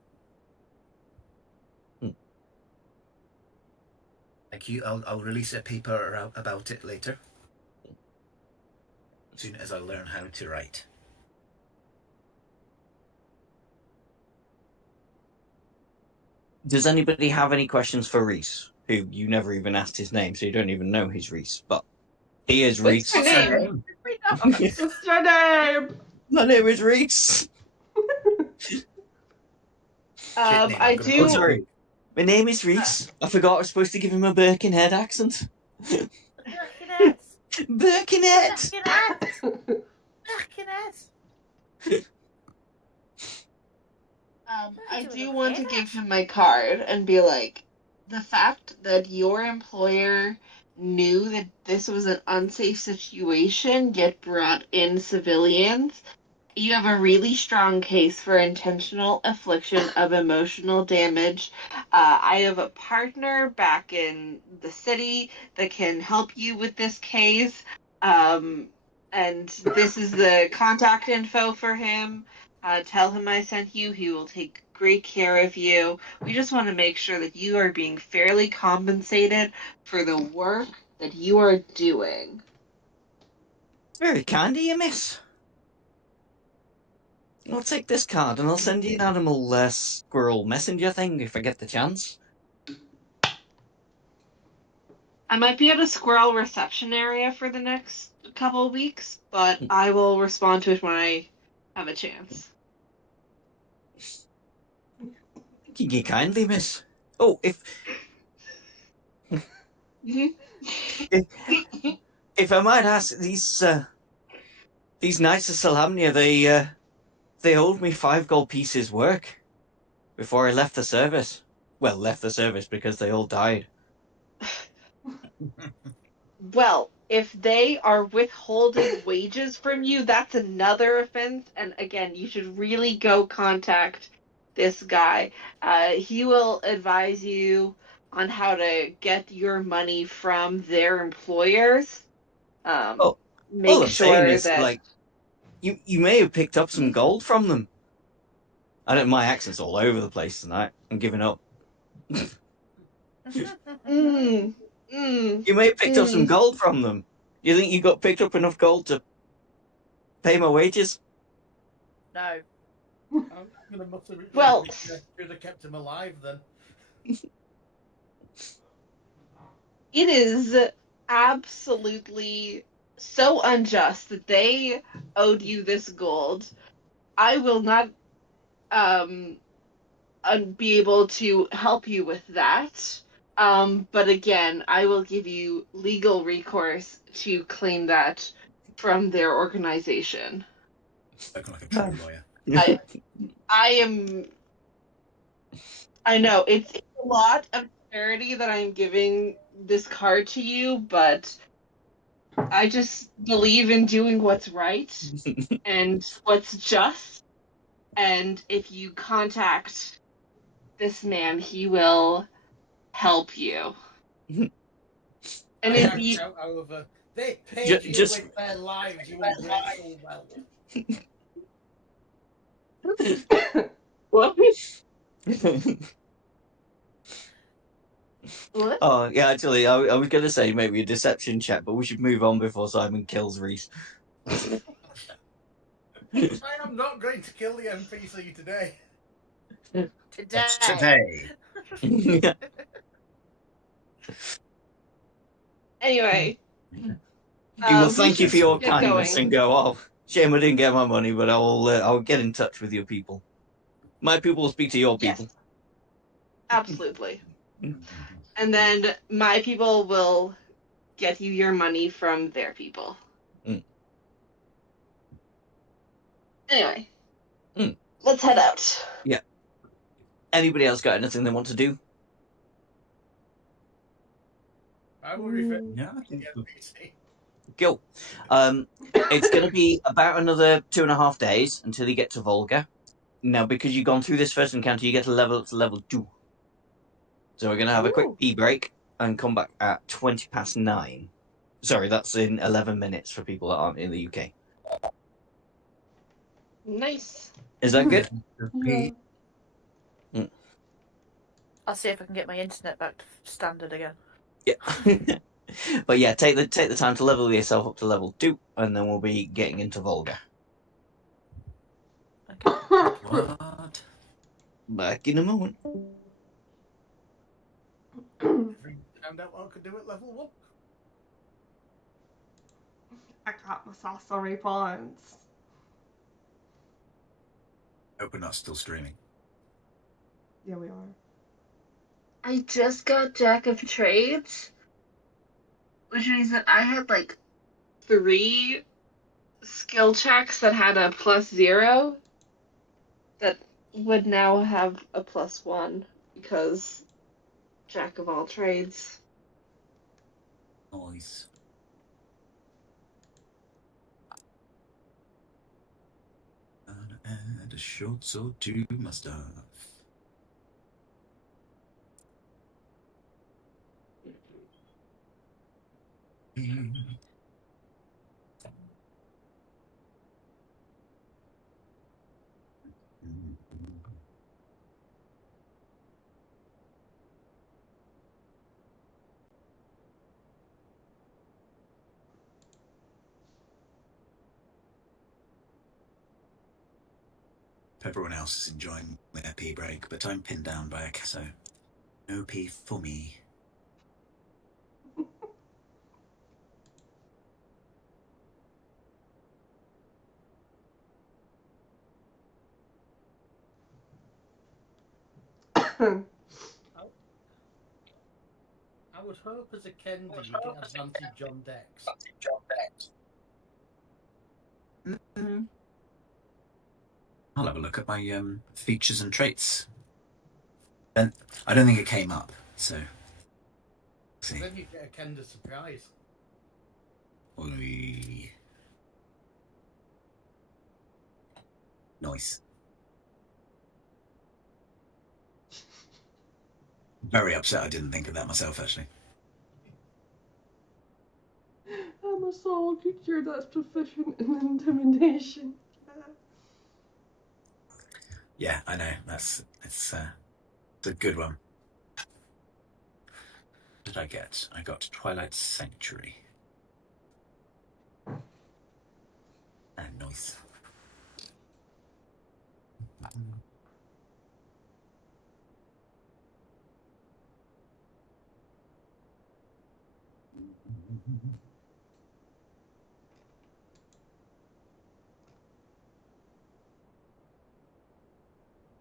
Thank you. I'll release a paper about it later, as soon as I learn how to write. Does anybody have any questions for Reese? Who you never even asked his name, so you don't even know he's Reese, but he is Reese. What's your name? What's your name? My name is Reese. I do. Oh, sorry. My name is Reese. I forgot I was supposed to give him a Birkenhead accent. Birkenhead. Birkenhead. Birkenhead. I do want to give him my card and be like, the fact that your employer knew that this was an unsafe situation, yet brought in civilians, you have a really strong case for intentional affliction of emotional damage. I have a partner back in the city that can help you with this case. And this is the contact info for him. Tell him I sent you. He will take great care of you. We just want to make sure that you are being fairly compensated for the work that you are doing. Very kind of you, miss. I'll take this card and I'll send you an animal squirrel messenger thing if I get the chance. I might be at a squirrel reception area for the next couple of weeks, but I will respond to it when I have a chance. Thank you kindly, miss. Oh, if I might ask, these Knights of Salhamnia, they owed me 5 gold pieces work before I left the service. Well, left the service because they all died. Well, if they are withholding wages from you, that's another offense. And again, you should really go contact this guy. He will advise you on how to get your money from their employers. All Make I'm saying sure is, that like, you may have picked up some gold from them. I don't. My accent's all over the place tonight. I'm giving up. You may have picked up some gold from them. You think you got picked up enough gold to pay my wages? No. I'm gonna mutter it. Well- Should have kept him alive then. it is absolutely so unjust that they owed you this gold. I will not be able to help you with that. But again, I will give you legal recourse to claim that from their organization. Spoken like a true lawyer. I know it's a lot of charity that I'm giving this card to you, but I just believe in doing what's right and what's just. And if you contact this man, he will help you. And if you However, they paid you just- with their lives. You ungrateful well. what? What? Oh, yeah, actually, I was going to say maybe a deception check, but we should move on before Simon kills Reese. I am not going to kill the NPC today. Today. Today. Anyway. He will thank you for your get kindness going. and go, oh, shame I didn't get my money, but I'll get in touch with your people. My people will speak to your Yes. people. Absolutely. And then my people will get you your money from their people. Anyway. Let's head out. Anybody else got anything they want to do? I will refer Yeah, I to think the NPC. Go. It's going to be about another 2.5 days until you get to Volga. Now, because you've gone through this first encounter, you get a level up to level 2. So we're going to have a quick tea break and come back at 9:20. Sorry, that's in 11 minutes for people that aren't in the UK. Nice. Is that good? Yeah. I'll see if I can get my internet back to standard again. Yeah. But yeah, take the time to level yourself up to level 2, and then we'll be getting into Volga. what? Back in a moment. Found out what I could do at level 1. I got myself sorry points. Hope we're not still streaming. Yeah, we are. I just got Jack of Trades, which means that I had like 3 skill checks that had a +0 that would now have a +1 because Jack of all trades. Nice. a short sword too must have. Everyone else is enjoying their pee break, but I'm pinned down by a cat, so no pee for me. I would hope as a Kendi you get advantage on decks. I'll have a look at my features and traits. And I don't think it came up, so. See. Then you get a Kenda surprise. Oy. Nice. Very upset I didn't think of that myself, actually. I'm a soul creature that's proficient in intimidation. Yeah, I know. It's a good one. What did I get? I got Twilight Sanctuary. And nice.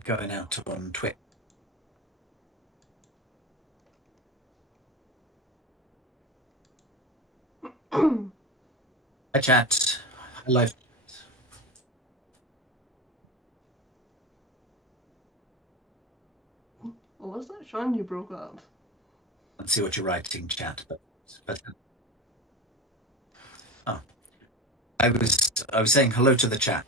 Going out on Twitch. Hi chat. Hi live. What was that, Sean? You broke up. Let's see what you're writing, chat. But oh, I was saying hello to the chat,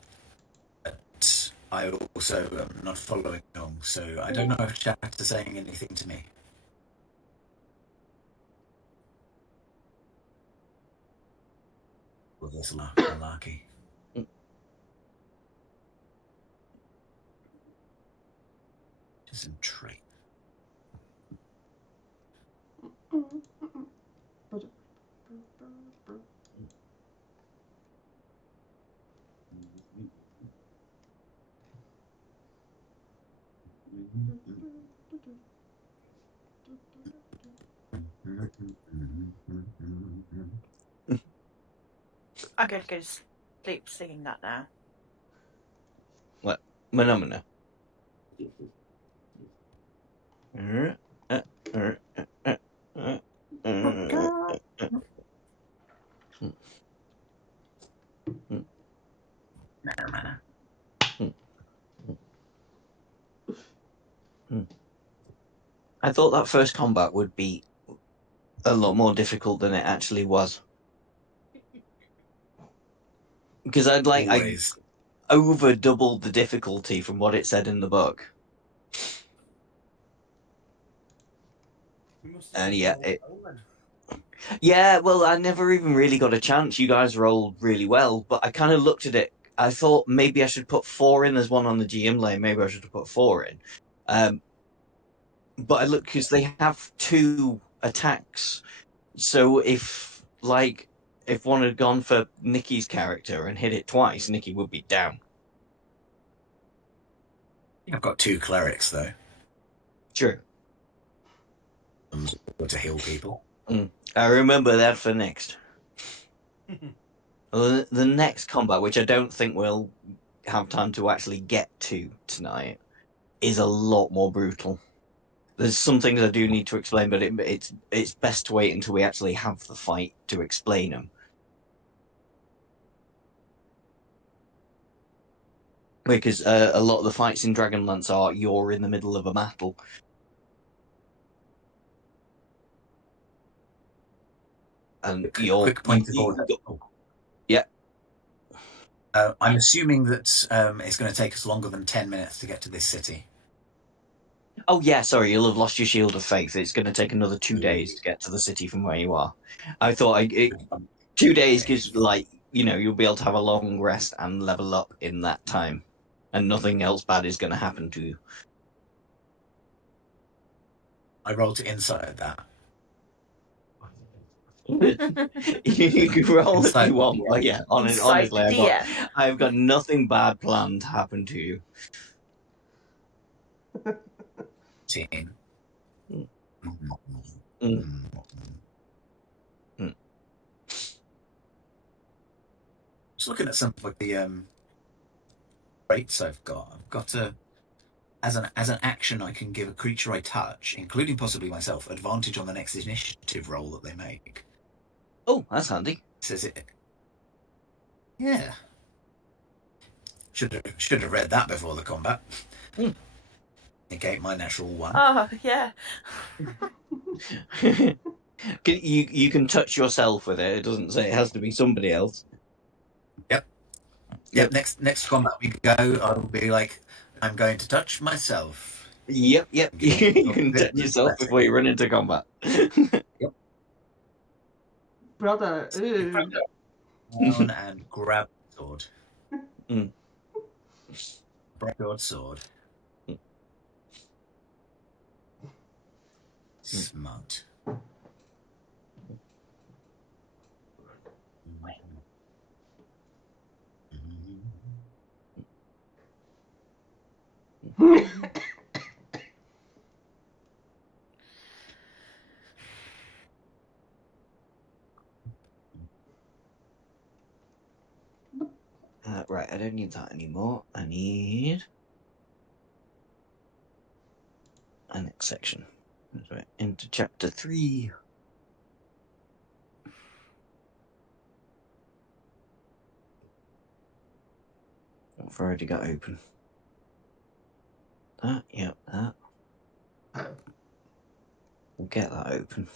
but I also am not following along, so I don't know if chat is saying anything to me. Well, there's malarkey. Isn't trait. I'm going to go to sleep singing that now. What? Phenomena. I thought that first combat would be a lot more difficult than it actually was. Because I over doubled the difficulty from what it said in the book. And yeah, well, I never even really got a chance. You guys rolled really well, but I kind of looked at it. I thought maybe I should put 4 in. There's one on the GM lane. Maybe I should have put 4 in. But I looked because they have 2 attacks. So if one had gone for Nikki's character and hit it twice, Nikki would be down. I've got 2 clerics though. True. To heal people. I remember that for next. The next combat, which I don't think we'll have time to actually get to tonight, is a lot more brutal. There's some things I do need to explain, but it's best to wait until we actually have the fight to explain them. Because a lot of the fights in Dragonlance are you're in the middle of a battle. And quick point of order. Yeah. I'm assuming that it's going to take us longer than 10 minutes to get to this city. Oh yeah, sorry, you'll have lost your shield of faith. It's going to take another 2 days to get to the city from where you are. I thought 2 days gives, like, you'll be able to have a long rest and level up in that time, and nothing else bad is going to happen to you. I rolled to inside that. You can roll if Inside. you want. Well, yeah, Inside honestly, the I've got nothing bad planned to happen to you. Team. Mm. Just looking at some of the rates I've got. I've got as an action, I can give a creature I touch, including possibly myself, advantage on the next initiative roll that they make. Oh, that's handy. Says it. Yeah. Should have read that before the combat. Negate my natural 1. Oh, yeah. You can touch yourself with it. It doesn't say it has to be somebody else. Yep. Next combat we go, I will be like, I'm going to touch myself. Yep. You can touch yourself before you run into combat. Yep. Brother, ooh. Down and grab the sword. Mm. Broadsword. Smart. Right, I don't need that anymore. I need the next section. Right, into chapter 3. I've already got open. That, yep, that. We'll get that open.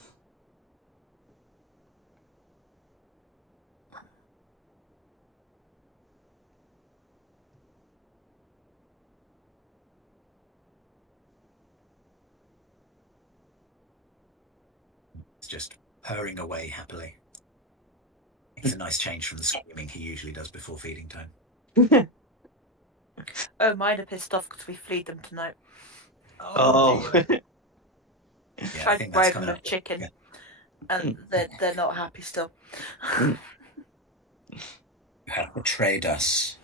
It's just purring away happily. It's a nice change from the screaming he usually does before feeding time. Oh, mine are pissed off because we fleed them tonight. Oh. Yeah, Tried bribing them of chicken, and they're not happy still. You have betrayed us.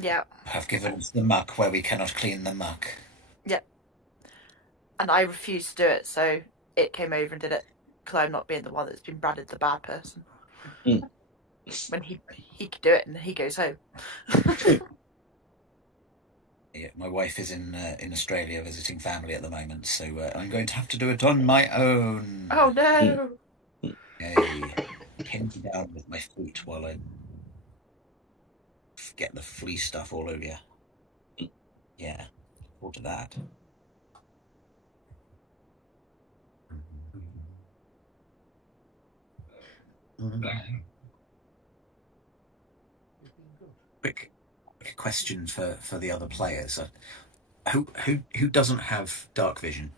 Yeah. Have given us the muck where we cannot clean the muck. Yeah. And I refused to do it, so it came over and did it, because I'm not being the one that's been branded the bad person. When he could do it, and he goes home. Yeah, my wife is in Australia visiting family at the moment, so I'm going to have to do it on my own. Oh no! Pin me down with my feet while I get the flea stuff all over you. Yeah, all to that. Quick question for the other players. Who doesn't have dark vision?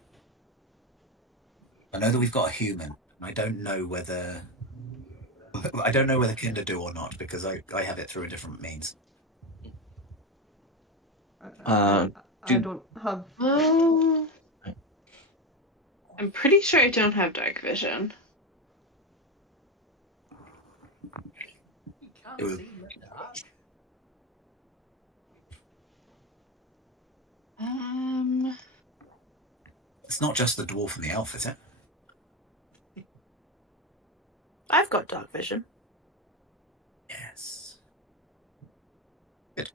I know that we've got a human. I don't know whether Kinder do or not, because I have it through a different means. I don't have. I'm pretty sure I don't have dark vision. You can't see in the dark. It's not just the dwarf and the elf, is it? I've got dark vision. Yes. Good.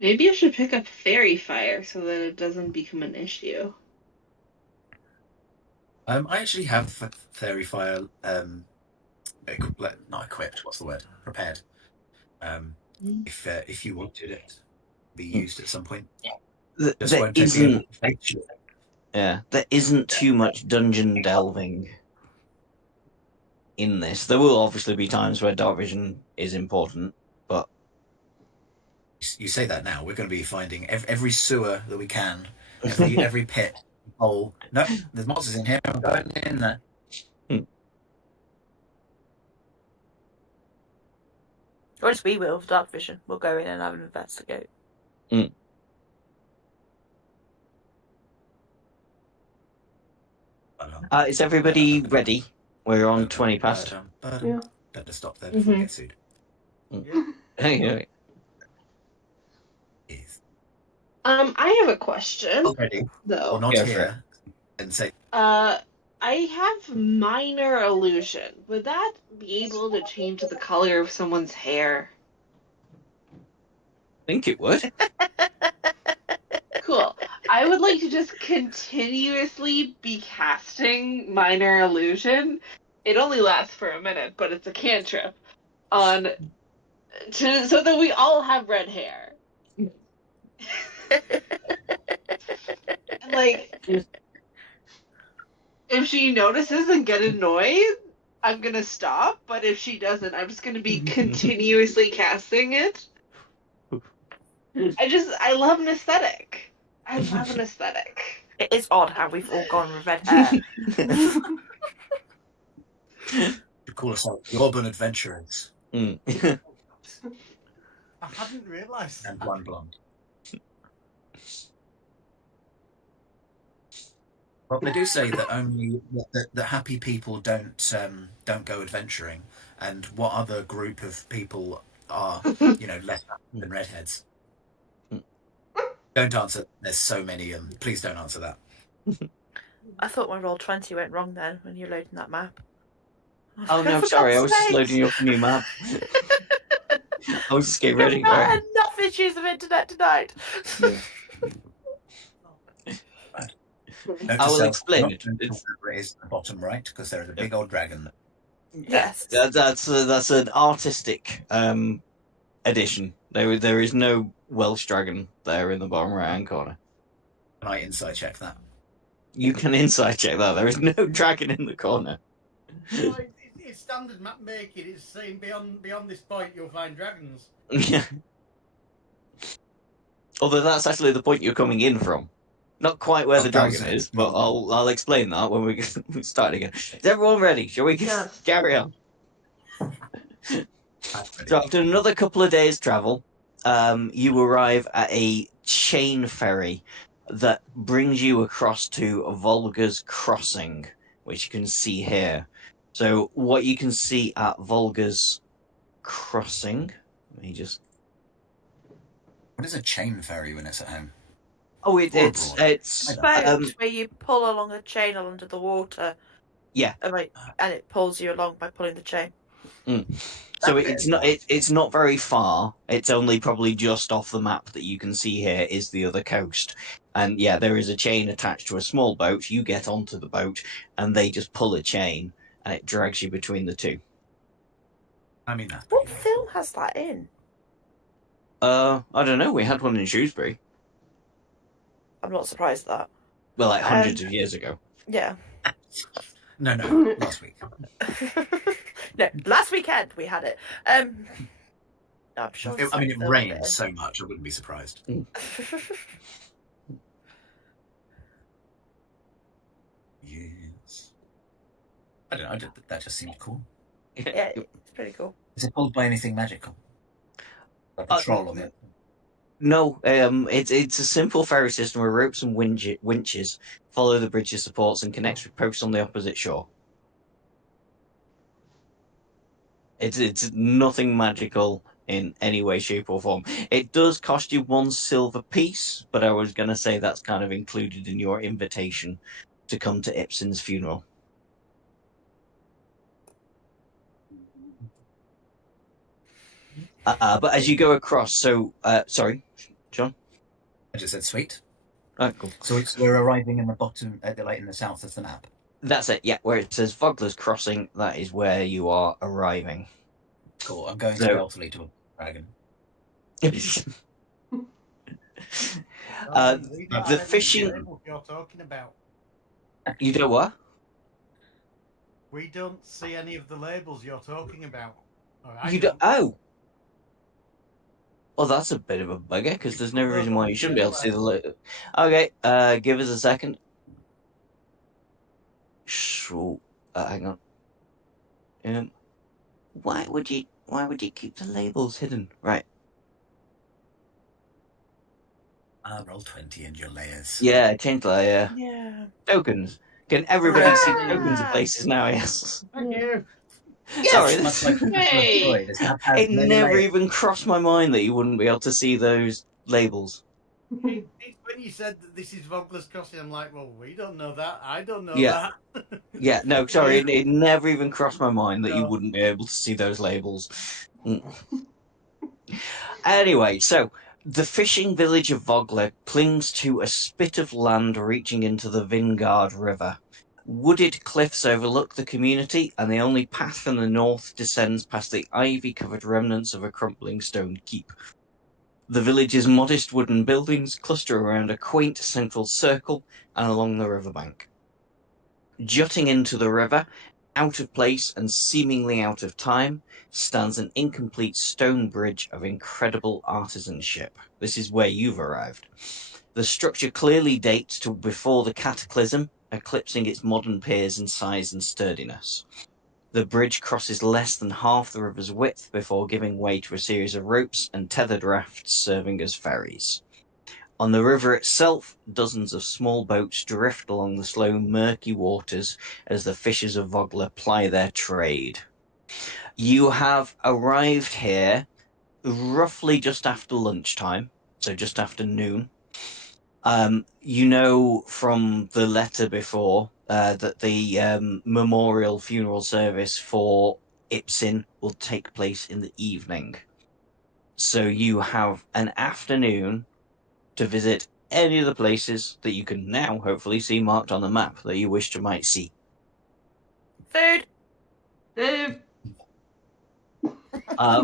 Maybe I should pick up fairy fire so that it doesn't become an issue. I actually have fairy fire. Not equipped. What's the word? Prepared. If you wanted it, be used at some point. There isn't too much dungeon delving. in this. There will obviously be times where dark vision is important, but You say that now. We're going to be finding every sewer that we can, every pit, hole. No, there's monsters in here. I'm going in there. Or as we will with dark vision. We'll go in and have an investigate. Is everybody ready? We're on 20 past. Yeah. Better stop there before we get sued. Anyway. I have a question. Already, though. or not Go for here, and say, I have minor illusion. Would that be able to change the color of someone's hair? I think it would. Cool. I would like to just continuously be casting minor illusion. It only lasts for a minute, but it's a cantrip so that we all have red hair. Like, if she notices and get annoyed, I'm gonna stop. But if she doesn't, I'm just gonna be continuously casting it. I love an aesthetic. I love an aesthetic. It is odd how we've all gone with red hair. you call us the urban adventurers I hadn't realised. and one blonde. Well, they do say that only that happy people don't go adventuring, and what other group of people are less happy than redheads? Don't answer. There's so many. Please don't answer that. I thought my roll 20 went wrong then when you're loading that map. Oh no, sorry, I was just loading up a new map. I was just getting ready. I had enough issues of internet tonight. I will explain it. It's the bottom right because there is a big old dragon. Yes, that's an artistic addition. There is no Welsh dragon there in the bottom right hand corner. Can I inside check that? You can inside check that. There is no dragon in the corner. Well, it's standard map making. It's saying beyond this point you'll find dragons. Yeah. Although that's actually the point you're coming in from. Not quite where the dragon is, but I'll explain that when we start again. Is everyone ready? Shall we carry on? So after another couple of days' travel, you arrive at a chain ferry that brings you across to Volga's Crossing, which you can see here. So what you can see at Volga's Crossing, let me just... What is a chain ferry when it's at home? Oh, it's boat where you pull along a chain under the water. Yeah, and it pulls you along by pulling the chain. So it's not very far. It's only probably just off the map that you can see here is the other coast. And yeah, there is a chain attached to a small boat. You get onto the boat and they just pull a chain and it drags you between the two. I mean, that's what film has that in? I don't know. We had one in Shrewsbury. I'm not surprised at that. Well, like hundreds of years ago. Yeah. No, last week. No, last weekend we had it. I'm sure. It rained so much, I wouldn't be surprised. Yes. I don't know. That just seemed cool. Yeah, it's pretty cool. Is it pulled by anything magical? Like a troll on it? No, it's a simple ferry system with ropes and winches. Follow the bridge's supports and connects with posts on the opposite shore. It's nothing magical in any way, shape, or form. It does cost you 1 silver piece, but I was going to say that's kind of included in your invitation to come to Ibsen's funeral. But as you go across, sorry, John? I just said sweet. Oh, cool. So we're arriving in the bottom, in the south of the map. That's it, yeah. Where it says Vogler's Crossing, that is where you are arriving. Cool, I'm going stealthily to a dragon. The fishing... You're talking about. You do what? We don't see any of the labels you're talking about. Or I You don't. Oh. Well, that's a bit of a bugger because there's no Put those reason on why the you shouldn't be able to see the table. logo. Okay, give us a second. Sure. Hang on. Why would you keep the labels hidden? Right. Roll 20 in your layers. Yeah, change layer. Yeah. Tokens. Can everybody see Yeah. tokens of places now? Yes. Thank you. Sorry, Much this, like Hey. this map has it many never layers. even crossed my mind that you wouldn't be able to see those labels. When you said that this is Vogler's Crossing, I'm like, well, we don't know that. I don't know Yeah. that. Yeah, no, sorry, it never even crossed my mind that you No. wouldn't be able to see those labels. Anyway, so the fishing village of Vogler clings to a spit of land reaching into the Vingard River. Wooded cliffs overlook the community, and the only path from the north descends past the ivy-covered remnants of a crumbling stone keep. The village's modest wooden buildings cluster around a quaint central circle and along the riverbank. Jutting into the river, out of place and seemingly out of time, stands an incomplete stone bridge of incredible artisanship. This is where you've arrived. The structure clearly dates to before the cataclysm, eclipsing its modern peers in size and sturdiness. The bridge crosses less than half the river's width before giving way to a series of ropes and tethered rafts serving as ferries. On the river itself, dozens of small boats drift along the slow, murky waters as the fishers of Vogler ply their trade. You have arrived here roughly just after lunchtime, so just after noon. You know from the letter before that the memorial funeral service for Ipsin will take place in the evening. So you have an afternoon to visit any of the places that you can now hopefully see marked on the map that you wish to might see. Food.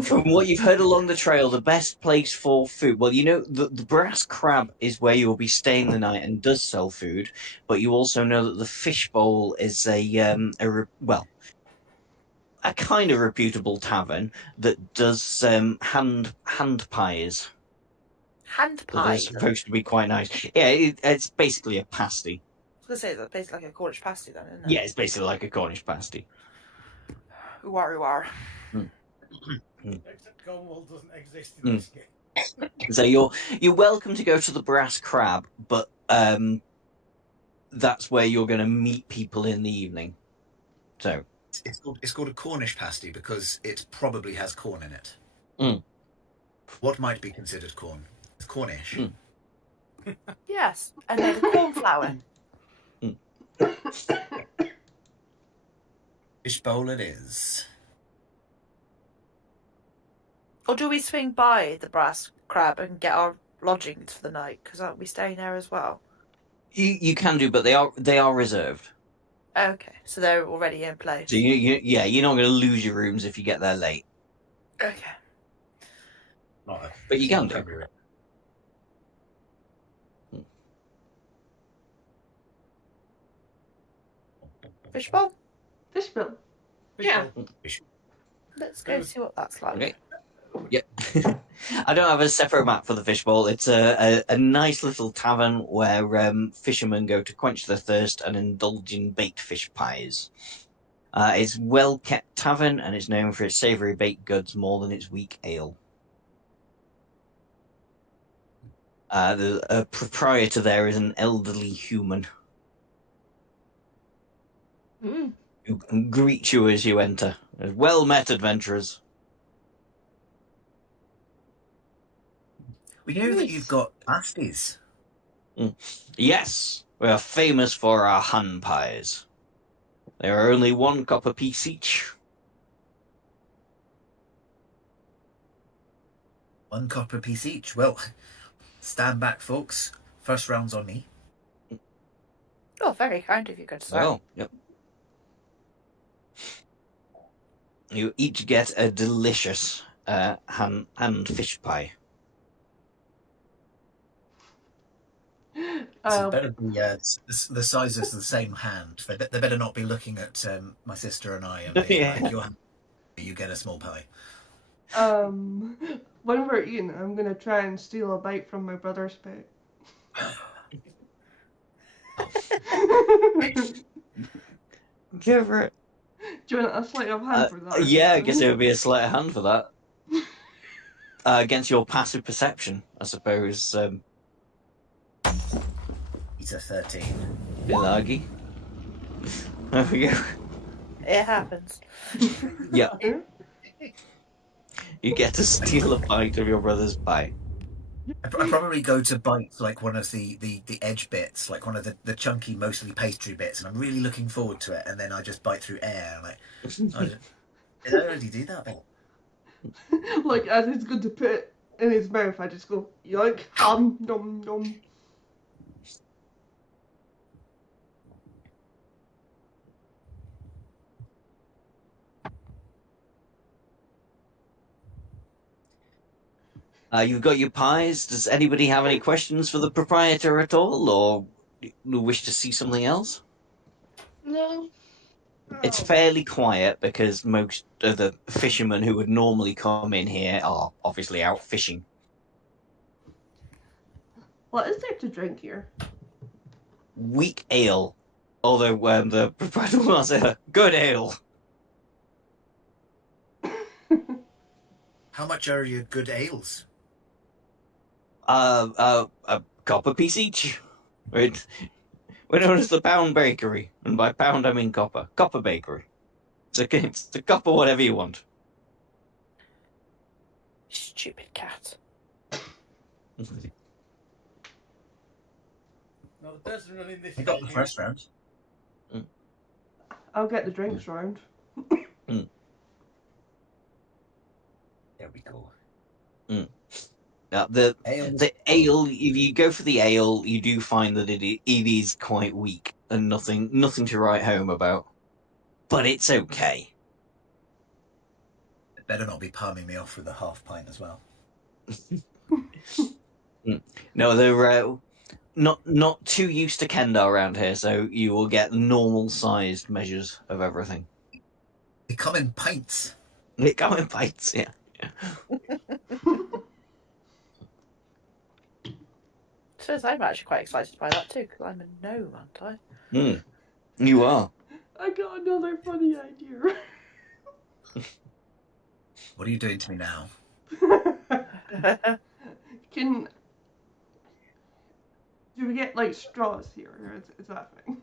From what you've heard along the trail, the best place for food, well, you know, the Brass Crab is where you will be staying the night and does sell food, but you also know that the Fishbowl is a kind of reputable tavern that does hand pies Hand that are pie. supposed to be quite nice. Yeah, it's basically a pasty. I was going to say, that's basically like a Cornish pasty then, isn't it? Yeah, it's basically like a Cornish pasty. Ooh-are, ooh-are. Except Cornwall doesn't exist in this game. So you're welcome to go to the Brass Crab, but that's where you're going to meet people in the evening. So It's called a Cornish pasty because it probably has corn in it. Mm. What might be considered corn? It's Cornish. Yes, and made of cornflour. Fishbowl it is. Or do we swing by the Brass Crab and get our lodgings for the night? Because aren't we staying there as well? You can do, but they are reserved. Okay, so they're already in place. So you're not going to lose your rooms if you get there late. Okay. But you can do. Fishbowl? Fishbowl. Yeah. Let's go see what that's like. Okay. Yep. I don't have a separate map for the Fishbowl. It's a nice little tavern where fishermen go to quench their thirst and indulge in baked fish pies. It's well-kept tavern and it's known for its savoury baked goods more than its weak ale. The proprietor there is an elderly human who greets you as you enter. Well met, adventurers. We know that you've got pasties. Yes, we are famous for our hun pies. They are only 1 copper piece each. 1 copper piece each. Well, stand back, folks. First round's on me. Oh, very kind of you, good sir. Well, yep. You each get a delicious hand fish pie. So better be the size is the same hand. They better not be looking at my sister and I and being Yeah. like, you get a small pie. When we're eating, I'm gonna try and steal a bite from my brother's pet. Go for it. Do you want a sleight of hand for that? or Yeah, I something? guess it would be a sleight of hand for that. Against your passive perception, I suppose. He's a 13. Bilagi. There we go. It happens. Yeah. You get to steal a bite of your brother's pie. I probably go to bite like one of the edge bits, like one of the chunky, mostly pastry bits, and I'm really looking forward to it. And then I just bite through air. Like, did I already do that bit? Like, as he's going to put it in his mouth, I just go, yoink, nom, nom. You've got your pies. Does anybody have any questions for the proprietor at all, or wish to see something else? No. It's fairly quiet because most of the fishermen who would normally come in here are obviously out fishing. What is there to drink here? Weak ale. Although the proprietor will say, good ale. How much are your good ales? A copper piece each. We're known as the Pound Bakery, and by pound I mean copper. Copper Bakery. It's a copper whatever you want. Stupid cat. No, the person running this. I got the first round. I'll get the drinks round. There we go. The ale, if you go for the ale, you do find that it is quite weak and nothing to write home about. But it's okay. It better not be palming me off with a half pint as well. No, they're not too used to Kendar around here, so you will get normal-sized measures of everything. They come in pints. They come in pints, yeah. So I'm actually quite excited by that too, because I'm a gnome, aren't I? You are. I got another funny idea. What are you doing to me now? Do we get like straws here? Or is that a thing?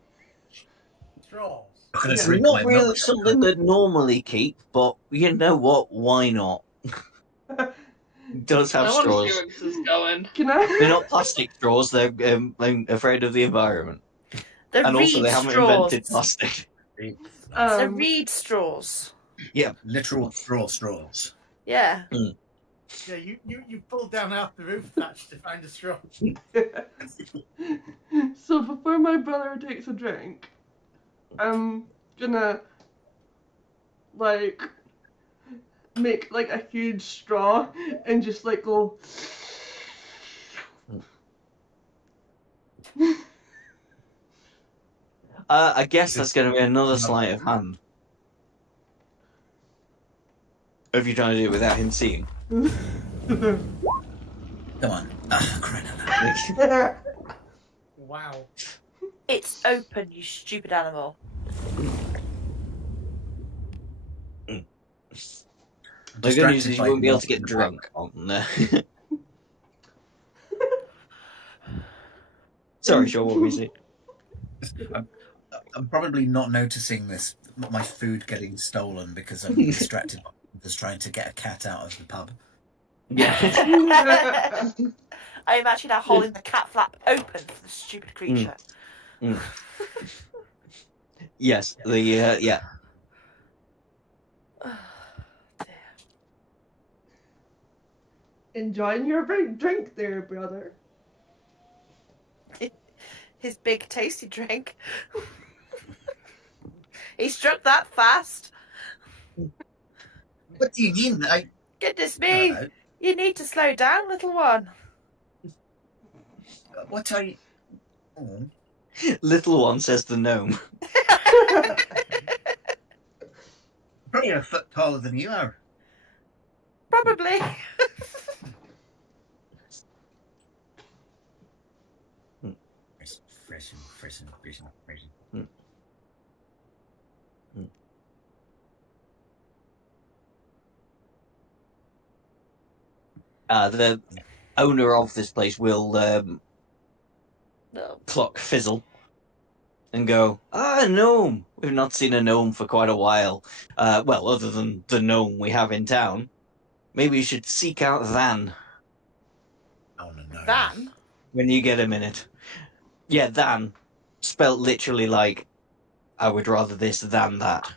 Straws. Yeah, not really something they'd normally keep, but you know what? Why not? Does have straws. I want to see where this is going. They're not plastic straws. They're I'm afraid of the environment. They're and also, they haven't invented plastic. They're reed straws. Yeah, literal straws. Yeah. Yeah, you pulled down half the roof thatch to find a straw. So before my brother takes a drink, I'm gonna like make like a huge straw and just like go. I guess that's going to be another sleight of hand. If you're trying to do it without him seeing. Come on. Crying out loud. Wow. It's open, you stupid animal. The good news is you won't be able to get drunk on there. Sorry, Sean, what were you saying? I'm probably not noticing my food getting stolen because I'm distracted just trying to get a cat out of the pub. Yeah. I am actually now holding the cat flap open for the stupid creature. Yes, yeah. Oh, dear. Enjoying your big drink there, brother. His big tasty drink. He struck that fast. What do you mean? Goodness me! You need to slow down, little one. What are you? Oh. Little one, says the gnome. Probably a foot taller than you are. Probably. Fresh. The owner of this place will No. clock fizzle and go, gnome. We've not seen a gnome for quite a while. Well, other than the gnome we have in town. Maybe you should seek out Than Oh, no. Van? when you get a minute. Yeah, Than. Spelt literally like, I would rather this than that.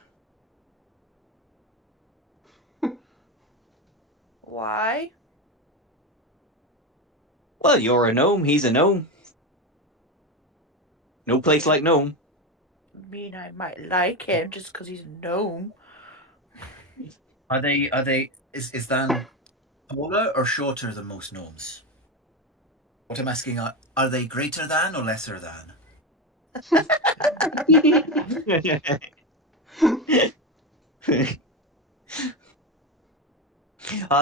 Why? Well, you're a gnome, he's a gnome. No place like gnome. I mean, I might like him just because he's a gnome. Is Dan taller or shorter than most gnomes? What I'm asking are they greater than or lesser than?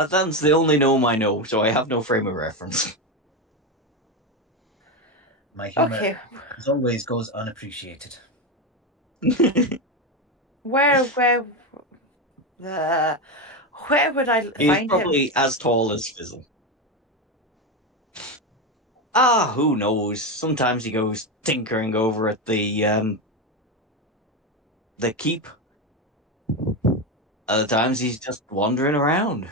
Than's the only gnome I know, so I have no frame of reference. My humor, Okay. as always, goes unappreciated. Where would I He's find probably him? as tall as Fizzle. Who knows? Sometimes he goes tinkering over at the keep. Other times he's just wandering around.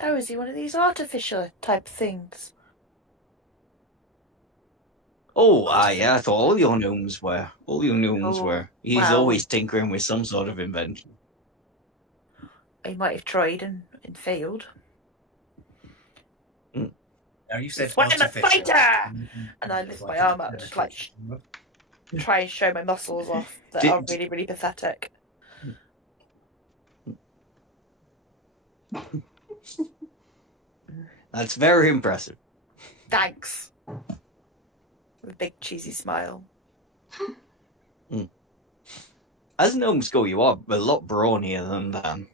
Oh, is he one of these artificial type things? Oh, yeah, I thought all your gnomes were. All your gnomes Oh, were. He's well. always tinkering with some sort of invention. He might have tried and failed. Now you said It's when I'm a artificial. fighter! And I lift my arm up, just like try and show my muscles off that are really, really pathetic. That's very impressive. Thanks. With a big cheesy smile. As gnomes go, you are a lot brawnier than Dan.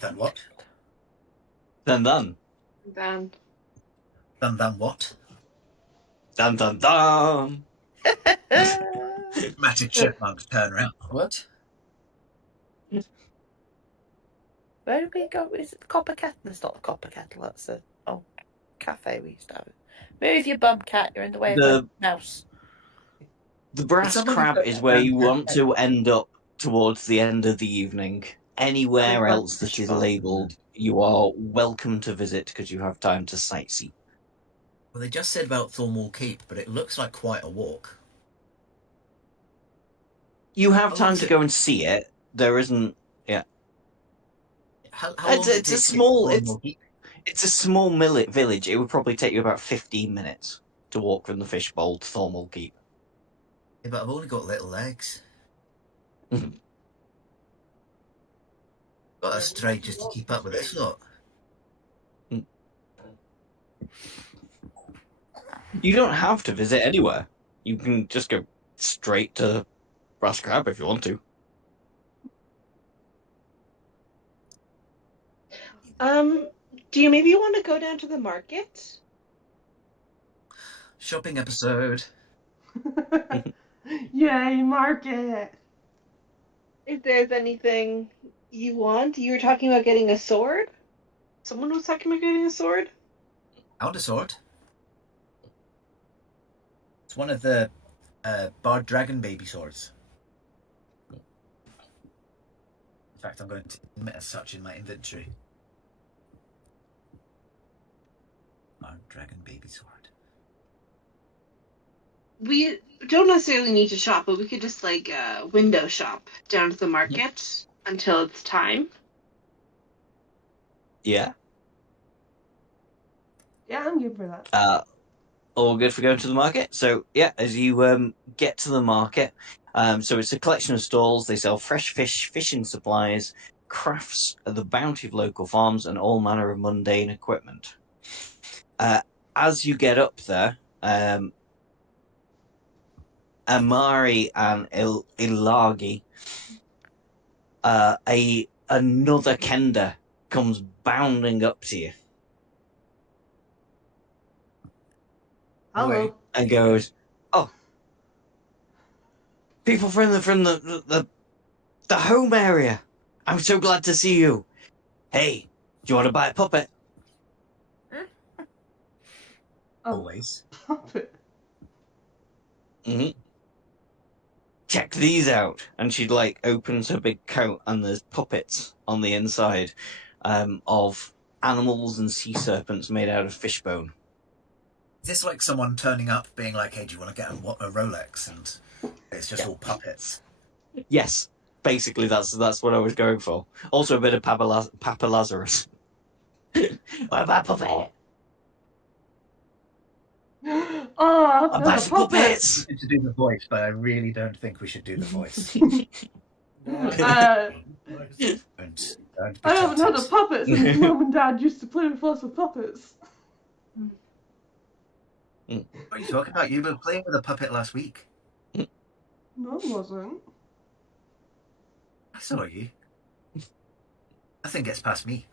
Than what? Than Dan. Dan. Than what? Dun dun dun! Dramatic chipmunk turn around. What? Where did we go? Is it the Copper Kettle? It's not the Copper Kettle, that's the cafe we used to have. Move your bum, cat, you're in the way of the mouse. The Brass Crab is where you want to end up towards the end of the evening. Anywhere else that is labelled, you are welcome to visit because you have time to sightsee. Well, they just said about Thornwall Keep, but it looks like quite a walk. You have time to go and see it. There isn't. Yeah. How It's a small. It's a small village. It would probably take you about 15 minutes to walk from the fishbowl to Thornwall Keep. Yeah, but I've only got little legs. Got to stride just to keep up with this lot. You don't have to visit anywhere. You can just go straight to Brass Crab if you want to. Do you maybe want to go down to the market? Shopping episode. Yay, market! If there's anything you want, you were talking about getting a sword? Someone was talking about getting a sword? Out a sword. It's one of the Bard Dragon baby swords. In fact, I'm going to admit as such in my inventory. Bard Dragon baby sword. We don't necessarily need to shop, but we could just window shop down to the market until it's time. Yeah. Yeah, I'm good for that. All good for going to the market. So yeah, as you get to the market, so it's a collection of stalls. They sell fresh fish, fishing supplies, crafts the bounty of local farms and all manner of mundane equipment. As you get up there, Amari and Ilagi, another Kenda comes bounding up to you Hello. and goes, "Oh, people from the home area. I'm so glad to see you. Hey, do you want to buy a puppet?" Always. Puppet. Mm-hmm. Check these out. And she like opens her big coat, and there's puppets on the inside of animals and sea serpents made out of fishbone. Is this like someone turning up being like, hey, do you want to get a Rolex? And it's just all puppets. Yes, basically that's what I was going for. Also a bit of Papa Lazarus. What about puppet? Oh, I've What had about a puppet. puppets? To do the voice, but I really don't think we should do the voice. I Don't be haven't had a tempted. puppet since Mum and Dad used to play with us with puppets. What are you talking about? You were playing with a puppet last week. No, it wasn't. I saw you. Nothing gets past me.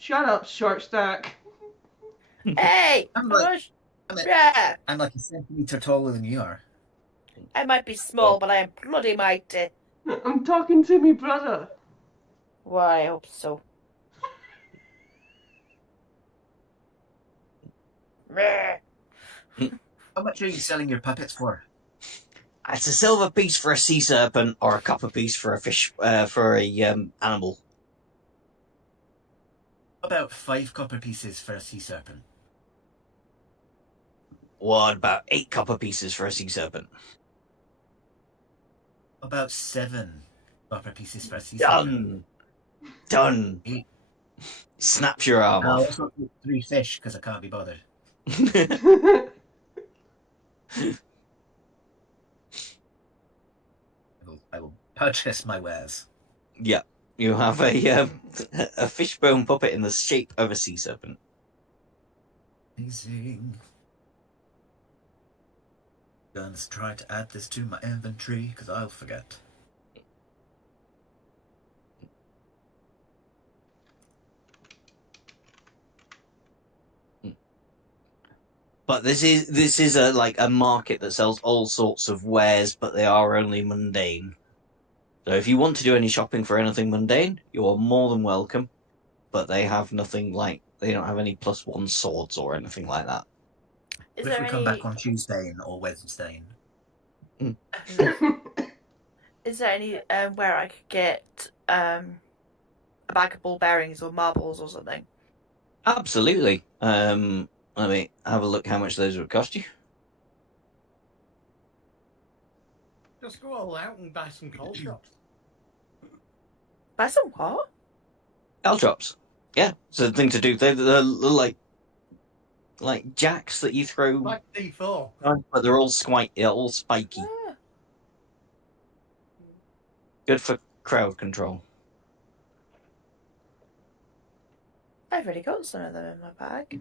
Shut up, short stack. Hey! I'm Yeah! I'm like a centimetre taller than you are. I might be small, but I am bloody mighty. I'm talking to me brother. Well, I hope so. Meh. How much are you selling your puppets for? It's a silver piece for a sea serpent, or a copper piece for a fish, for a animal. About 5 copper pieces for a sea serpent. What about 8 copper pieces for a sea serpent? About 7 copper pieces for a sea serpent. Done. Snaps your arm I'll off. also put 3 fish because I can't be bothered. I will purchase my wares. Yeah, you have a fishbone puppet in the shape of a sea serpent. Amazing. Gonna try to add this to my inventory because I'll forget. But this is a market that sells all sorts of wares, but they are only mundane. So if you want to do any shopping for anything mundane, you are more than welcome. But they have nothing like, they don't have any +1 swords or anything like that. Is If there we any... come back on Tuesday or Wednesday? Is there any where I could get a bag of ball bearings or marbles or something? Absolutely. Let me have a look how much those would cost you. Just go all out and buy some coal shops. Buy some what? Caltrops. Yeah, it's a thing to do. They're like jacks that you throw, Like D4. but they're all all spiky. Ah. Good for crowd control. I've already got some of them in my bag.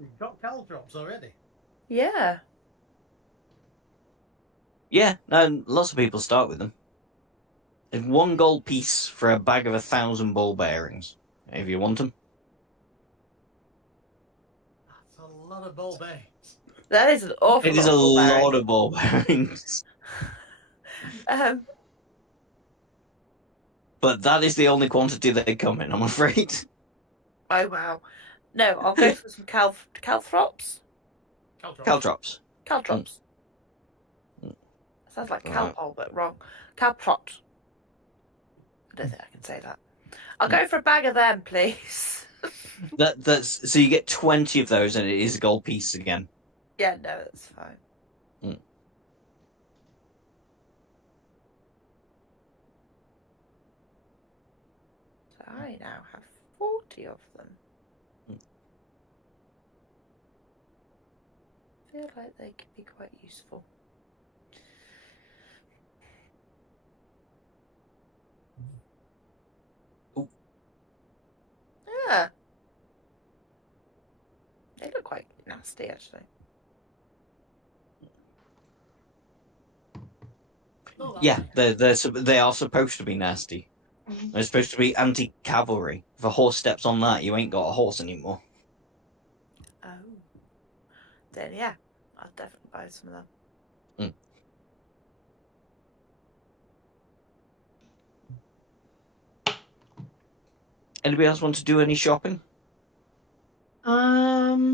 You've got caltrops already. Yeah. Yeah, and lots of people start with them. There's 1 gold piece for a bag of 1,000 ball bearings, if you want them. That's a lot of ball bearings. That is an awful It lot is a of ball bearings. lot of ball bearings. But that is the only quantity they come in, I'm afraid. Oh, wow. No, I'll go for some calthrops. Caltrops. Caltrops. Sounds like calpol, but wrong. Calprot. I don't think I can say that. I'll go for a bag of them, please. That's so you get 20 of those, and it is a gold piece again. Yeah, no, that's fine. So I now have 40 of them. feel like they could be quite useful. Ooh. Yeah. They look quite nasty, actually. Yeah, they are supposed to be nasty. They're supposed to be anti-cavalry. If a horse steps on that, you ain't got a horse anymore. Oh. Then yeah, I'll definitely buy some of them. Anybody else want to do any shopping? I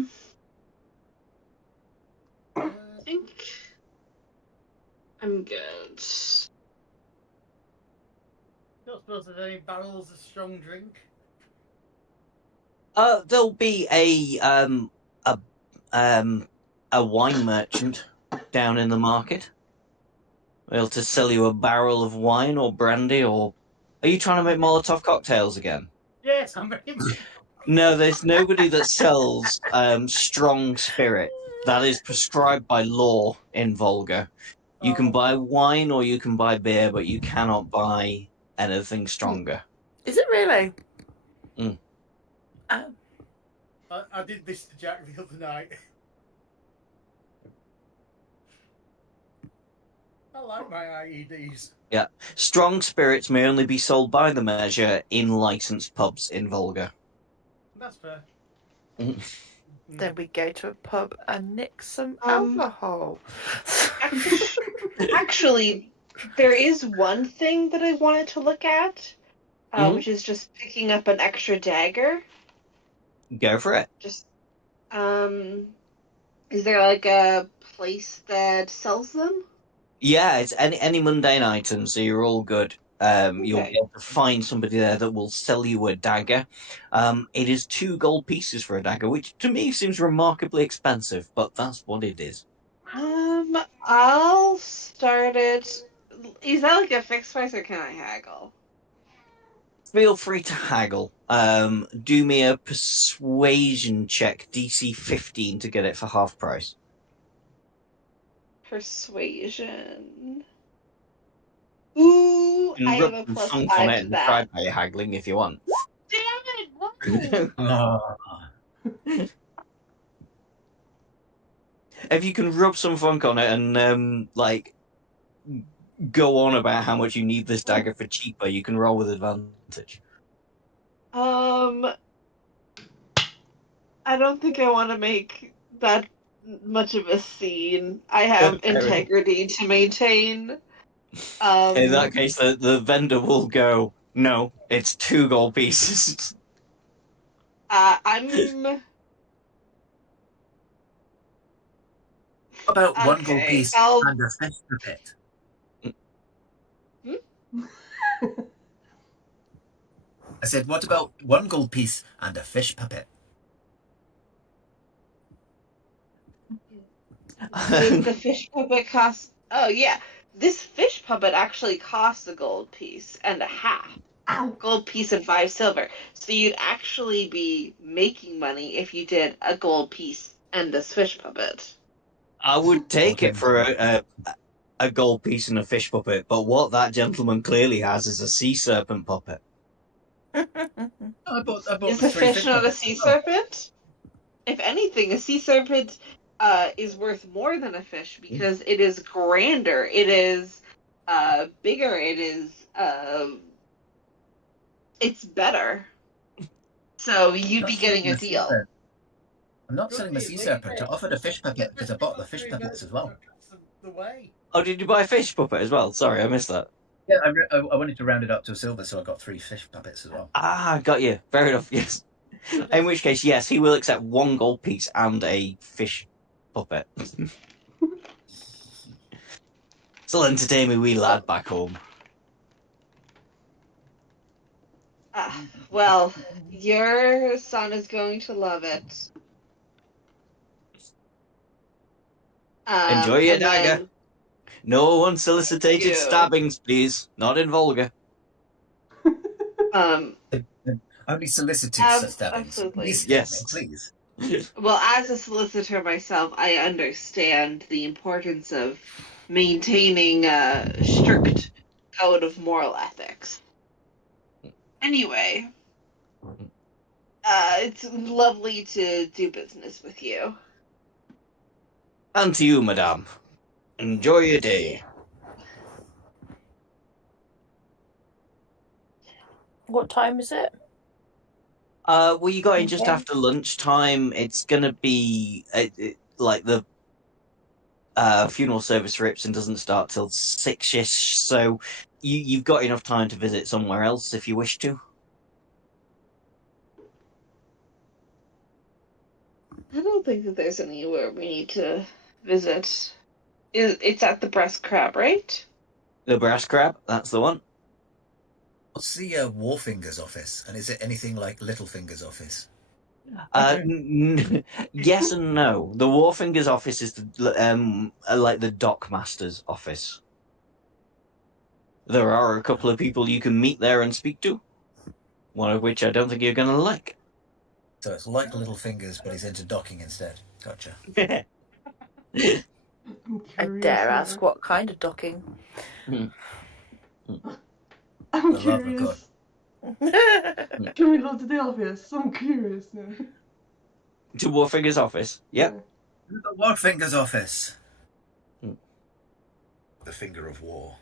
think I'm good. Don't suppose there's any barrels of strong drink? There'll be a wine merchant down in the market. Able to sell you a barrel of wine or brandy, or are you trying to make Molotov cocktails again? Yes, I'm very. No, there's nobody that sells strong spirit. That is prescribed by law in Volga. You can buy wine or you can buy beer, but you cannot buy anything stronger. Is it really? Mm. Oh. I did this to Jack the other night. I like my IEDs. Yeah. Strong spirits may only be sold by the measure in licensed pubs in Volga. That's fair. Then we go to a pub and nick some alcohol. Actually, there is one thing that I wanted to look at, which is just picking up an extra dagger. Go for it. Just, is there like a place that sells them? Yeah, it's any mundane item, so you're all good. You'll be able to find somebody there that will sell you a dagger. It is 2 gold pieces for a dagger, which to me seems remarkably expensive, but that's what it is. I'll start it. Is that like a fixed price or can I haggle? Feel free to haggle. Do me a persuasion check, DC 15, to get it for half price. Persuasion. Ooh, I have a plus 5 on it to and that. try by haggling if you want. Damn it! Why? If you can rub some funk on it and go on about how much you need this dagger for cheaper, you can roll with advantage. I don't think I want to make that much of a scene. I have integrity to maintain. In that case, the vendor will go, no, it's 2 gold pieces. I'm... About 1 gold piece and a fish puppet. I said, what about 1 gold piece and a fish puppet? Did the fish puppet cost... Oh, yeah. This fish puppet actually costs a gold piece and a half. Gold piece and 5 silver. So you'd actually be making money if you did a gold piece and this fish puppet. I would take it for a gold piece and a fish puppet, but what that gentleman clearly has is a sea serpent puppet. I bought Is a fish not a sea serpent? If anything, a sea serpent is worth more than a fish because it is grander, it is bigger, it is it's better. So you'd be getting a deal. I'm not selling the sea serpent. I offered a fish puppet because I bought the fish puppets as well. Oh, did you buy a fish puppet as well? Sorry, I missed that. Yeah, I wanted to round it up to a silver, so I got 3 fish puppets as well. Ah, got you. Fair enough, yes. In which case, yes, he will accept 1 gold piece and a fish puppet. Still entertain me wee lad back home. Well, your son is going to love it. Enjoy your dagger. No unsolicited stabbings, please. Not in Volga. Only solicited stabbings. Absolutely. Please, yes. please. Well, as a solicitor myself, I understand the importance of maintaining a strict code of moral ethics. Anyway, it's lovely to do business with you. And to you, madame. Enjoy your day. What time is it? Well, you got in just Okay. after lunchtime. It's gonna be like the funeral service rips and doesn't start till 6ish, so you've got enough time to visit somewhere else if you wish to. I don't think that there's anywhere we need to visit. It's at the Breast Crab, right? The Brass Crab, that's the one. What's the Warfinger's office? And is it anything like Littlefinger's office? Yes and no. The Warfinger's office is like the Dockmaster's office. There are a couple of people you can meet there and speak to, one of which I don't think you're going to like. So it's like Littlefinger's, but he's into docking instead. Gotcha. I'm I curious dare now. ask what kind of docking. I'm For the love of curious. Yeah. Can we go to the office? I'm curious now. To Warfinger's office? Yep. The Warfinger's office. Hmm. The finger of war.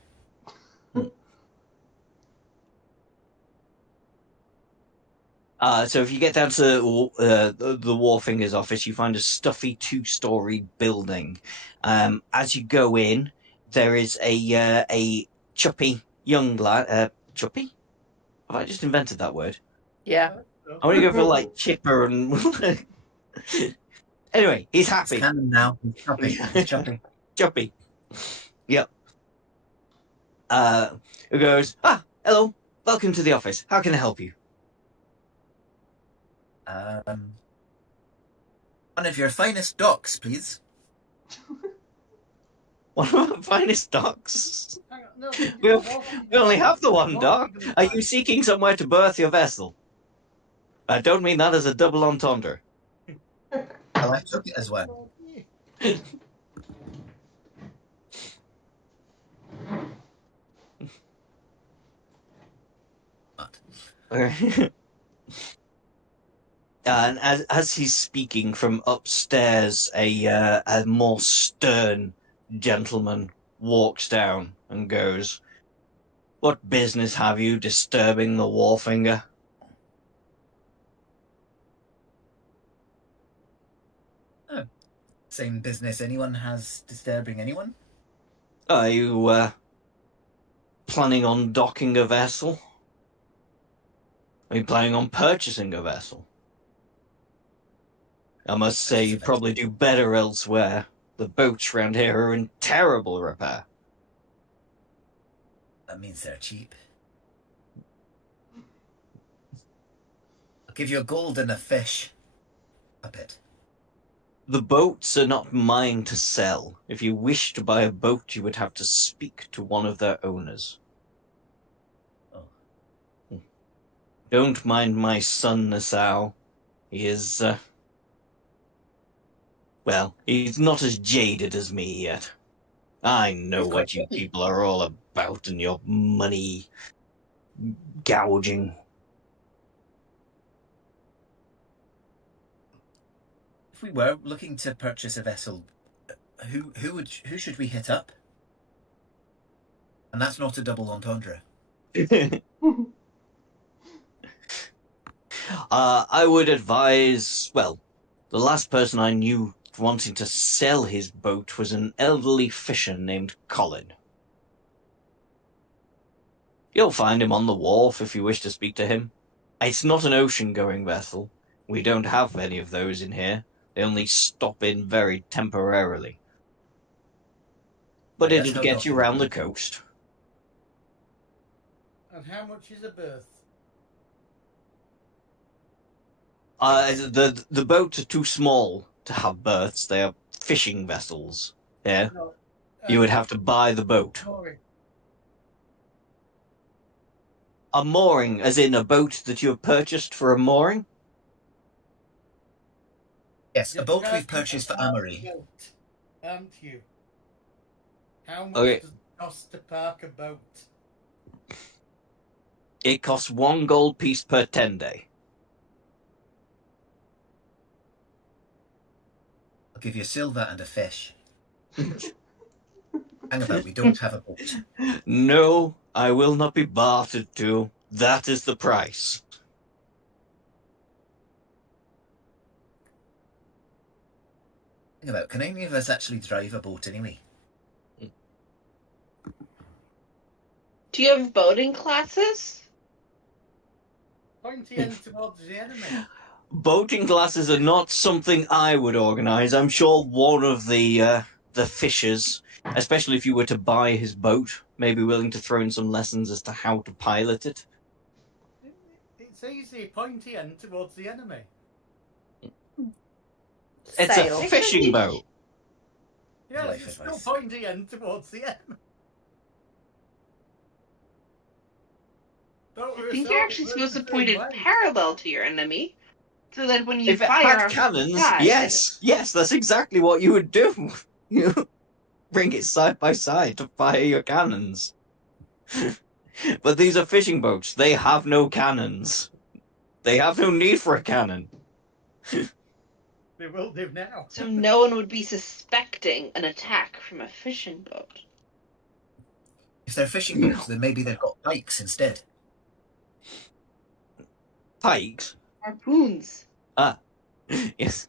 So if you get down to the Warfinger's office, you find a stuffy 2-story building. As you go in, there is a chuppy young lad. Chuppy? Have I just invented that word? Yeah. I want to go for like chipper and. Anyway, he's It's happy. canon now. It's choppy. It's choppy. Chuppy. Yep. Who goes? Hello. Welcome to the office. How can I help you? One of your finest docks, please. One of our finest docks. Hang on, no, We only have the one dock. Are you seeking somewhere to berth your vessel? I don't mean that as a double entendre. Oh, I took it as one. And as he's speaking from upstairs, a more stern gentleman walks down and goes, "What business have you disturbing the Warfinger?" Same business anyone has disturbing anyone? Are you planning on docking a vessel? Are you planning on purchasing a vessel? I must say you'd probably do better elsewhere. The boats round here are in terrible repair. That means they're cheap. I'll give you a gold and a fish. A bit. The boats are not mine to sell. If you wish to buy a boat, you would have to speak to one of their owners. Oh. Don't mind my son, Nassau. He is, well, he's not as jaded as me yet. I know what you people are all about and your money gouging. If we were looking to purchase a vessel, who should we hit up? And that's not a double entendre. I would advise, well, the last person I knew wanting to sell his boat was an elderly fisher named Colin. You'll find him on the wharf if you wish to speak to him. It's not an ocean-going vessel. We don't have any of those in here. They only stop in very temporarily. But it'll get you round the coast. And how much is a berth? The boats are too small to have berths. They are fishing vessels. Yeah, No, you would have to buy the boat. Mooring. A mooring, as in a boat that you have purchased for a mooring? Yes, a You're boat we've driving purchased for a park Amory. boat, aren't you? How much Okay. does it cost to park a boat? It costs 1 gold piece per 10 day. I'll give you silver and a fish. Hang about, we don't have a boat. No, I will not be bartered to. That is the price. Hang about, can any of us actually drive a boat anyway? Do you have boating classes? Pointy end towards the enemy. Boating classes are not something I would organise. I'm sure one of the fishers, especially if you were to buy his boat, may be willing to throw in some lessons as to how to pilot it. It's easy. Pointy end towards the enemy. It's Sail. a fishing boat. Yeah, Life it's advice. still pointy end towards the enemy. I think you're actually supposed to point it parallel to your enemy, so that when you If it fire had off cannons, the side- yes, that's exactly what you would do. You bring it side by side to fire your cannons. But these are fishing boats. They have no cannons. They have no need for a cannon. They will do now. So no one would be suspecting an attack from a fishing boat. If they're fishing boats, then maybe they've got pikes instead. Pikes? Harpoons. Ah, yes.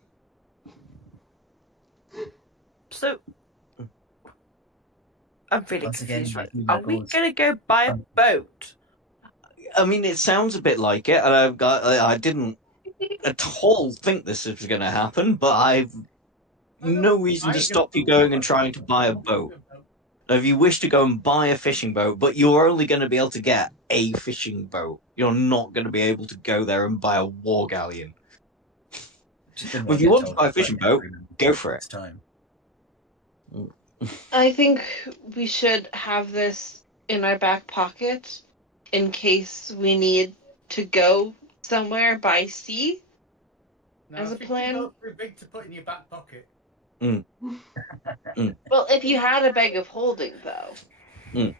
So, I'm really Once again, confused. Right? my Are we goals- going to go buy a boat? I mean, it sounds a bit like it. And I didn't at all think this was going to happen, but I've no reason to stop you going and trying to buy a boat. If you wish to go and buy a fishing boat, but you're only going to be able to get a fishing boat, you're not going to be able to go there and buy a war galleon. Just didn't Well, if get you want to told buy a about fishing it boat, go for next it. time. I think we should have this in our back pocket in case we need to go somewhere by sea. Now, As a fishing plan? boats are big to put in your back pocket. Well, if you had a bag of holding, though.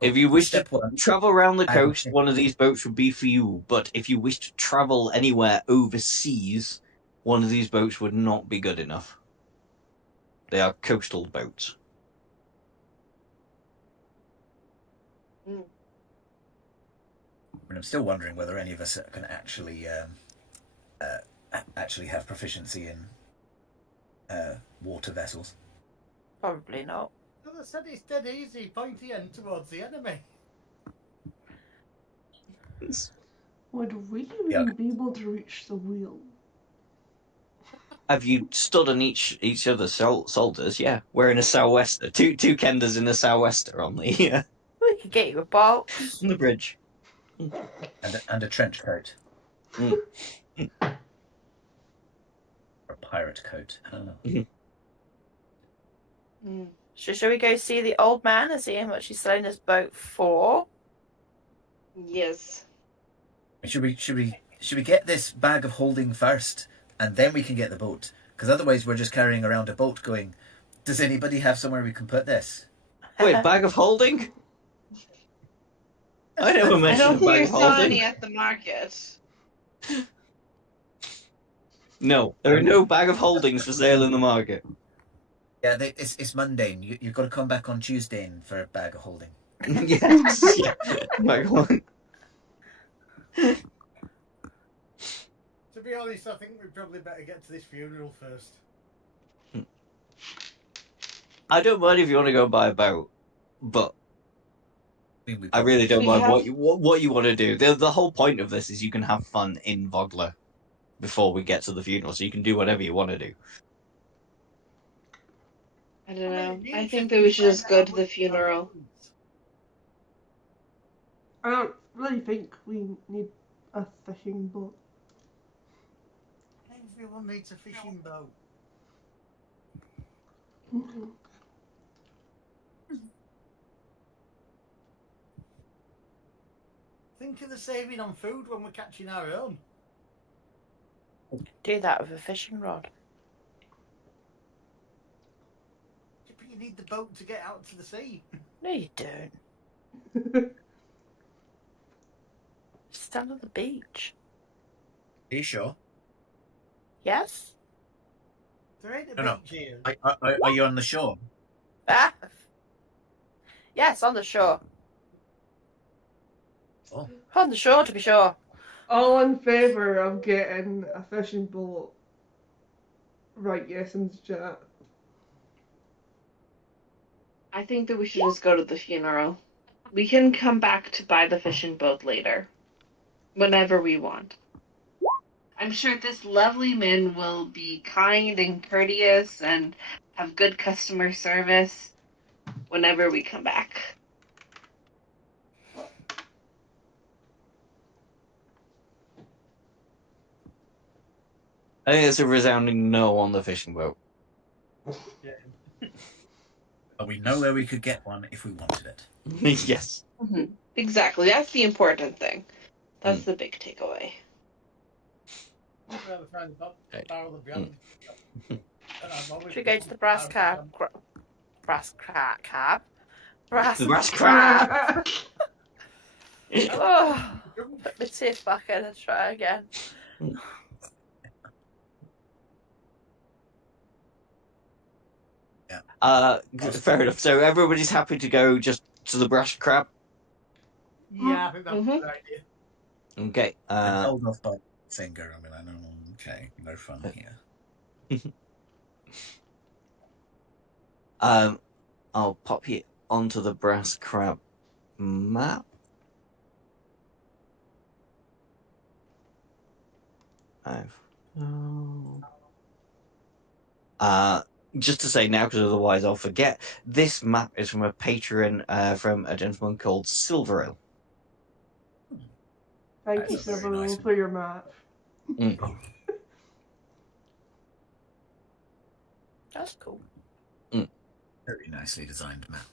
If you wish to Step one. travel around the I will coast, think. one of these boats would be for you. But if you wish to travel anywhere overseas, one of these boats would not be good enough. They are coastal boats. And I'm still wondering whether any of us can actually have proficiency in water vessels. Probably not. Well, I said it's dead easy. Pointy end towards the enemy. Would we Yeah. even be able to reach the wheel? Have you stood on each other's shoulders? Yeah, wearing a sou'wester. Two kenders in a sou'wester on the We could get you a box. on the bridge. And a trench coat. Mm. Or a pirate coat. I don't know. Shall we go see the old man and see how much he's selling this boat for? Yes. Should we get this bag of holding first, and then we can get the boat? Because otherwise, we're just carrying around a boat, going, "Does anybody have somewhere we can put this?" Wait, bag of holding? I never I mentioned don't a think bag you're of selling holding. any at the market. No, there are no bag of holdings for sale in the market. Yeah, it's mundane. You've got to come back on Tuesday for a bag of holding. Yes, yeah. Bag of holding. To be honest, I think we probably better get to this funeral first. I don't mind if you want to go buy a boat, but I really don't We mind have- what you want to do. The whole point of this is you can have fun in Vogler before we get to the funeral, so you can do whatever you want to do. I don't know. I think that we should just go to the funeral. I don't really think we need a fishing boat. Everyone needs a fishing boat. Think of the saving on food when we're catching our own. Do that with a fishing rod. But you need the boat to get out to the sea. No, you don't. Stand on the beach. Are you sure? Yes? There ain't a No. beach here. Are you on the shore? Ah. Yes, on the shore. Oh. On the shore, to be sure. All in favour of getting a fishing boat? Right, yes, in the chat. I think that we should just go to the funeral. We can come back to buy the fishing boat later. Whenever we want. I'm sure this lovely man will be kind and courteous and have good customer service whenever we come back. I think it's a resounding no on the fishing boat. But we know where we could get one if we wanted it. Yes. Mm-hmm. Exactly. That's the important thing. That's the big takeaway. I'd rather find the barrel of brandy. Should we go to the brass cab? Brass cab? Brass The brass crab! Oh, put my teeth back in and try again. Fair enough. So everybody's happy to go just to the brass crab? Yeah, I think that's a good idea. Okay. And hold off by finger. I mean, I know. Okay, no fun here. I'll pop you onto the brass crab map. Just to say now, because otherwise I'll forget, this map is from a patron from a gentleman called Silvero. Thank you, That's very Silverone, nice. for your map. That's cool. Very nicely designed map.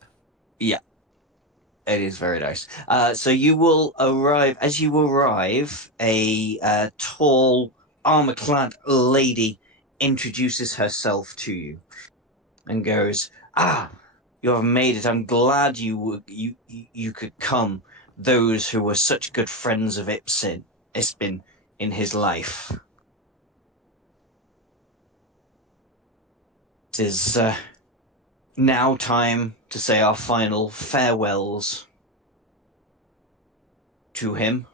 Yeah, it is very nice. So you will arrive. As you arrive, a tall, armor-clad lady introduces herself to you and goes, "Ah, you have made it. I'm glad you could come. Those who were such good friends of Ispin in his life. It is now time to say our final farewells to him.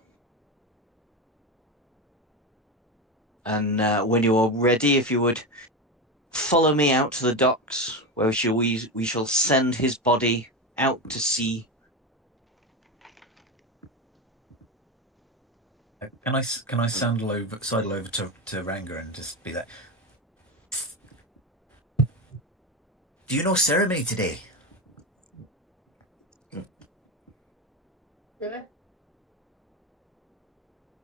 And when you are ready, if you would follow me out to the docks, where we shall send his body out to sea." Can I sidle over to Ranga and just be like, do you know ceremony today? Really?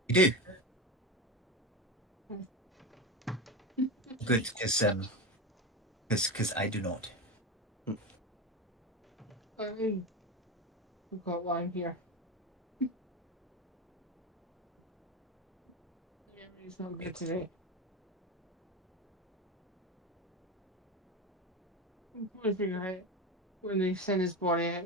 You do? Good, because I do not. We've got one here. Yeah, he's not good today. I'm trying to figure out when they send his body out.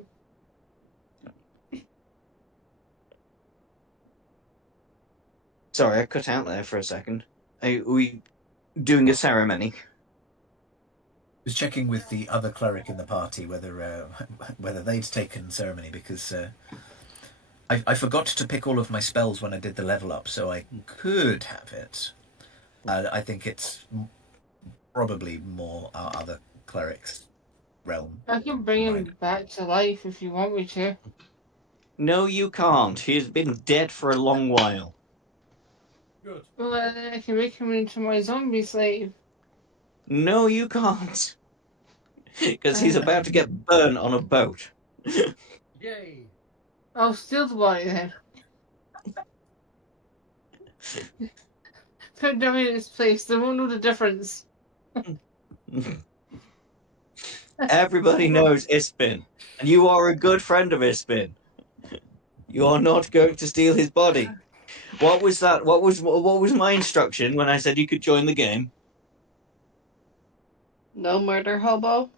Sorry, I cut out there for a second. Are we doing a ceremony? Was checking with the other cleric in the party whether they'd taken ceremony, because I forgot to pick all of my spells when I did the level up, so I could have it. I think it's probably more our other cleric's realm. I can bring him back to life if you want me to. No, you can't. He's been dead for a long while. Good. Well, I can make him into my zombie slave. No, you can't. Because he's about to get burnt on a boat. Yay. I'll steal the body then. Put him in his place. They won't know the difference. Everybody knows Ispin, and you are a good friend of Ispin. You are not going to steal his body. What was that? What was my instruction when I said you could join the game? No murder hobo.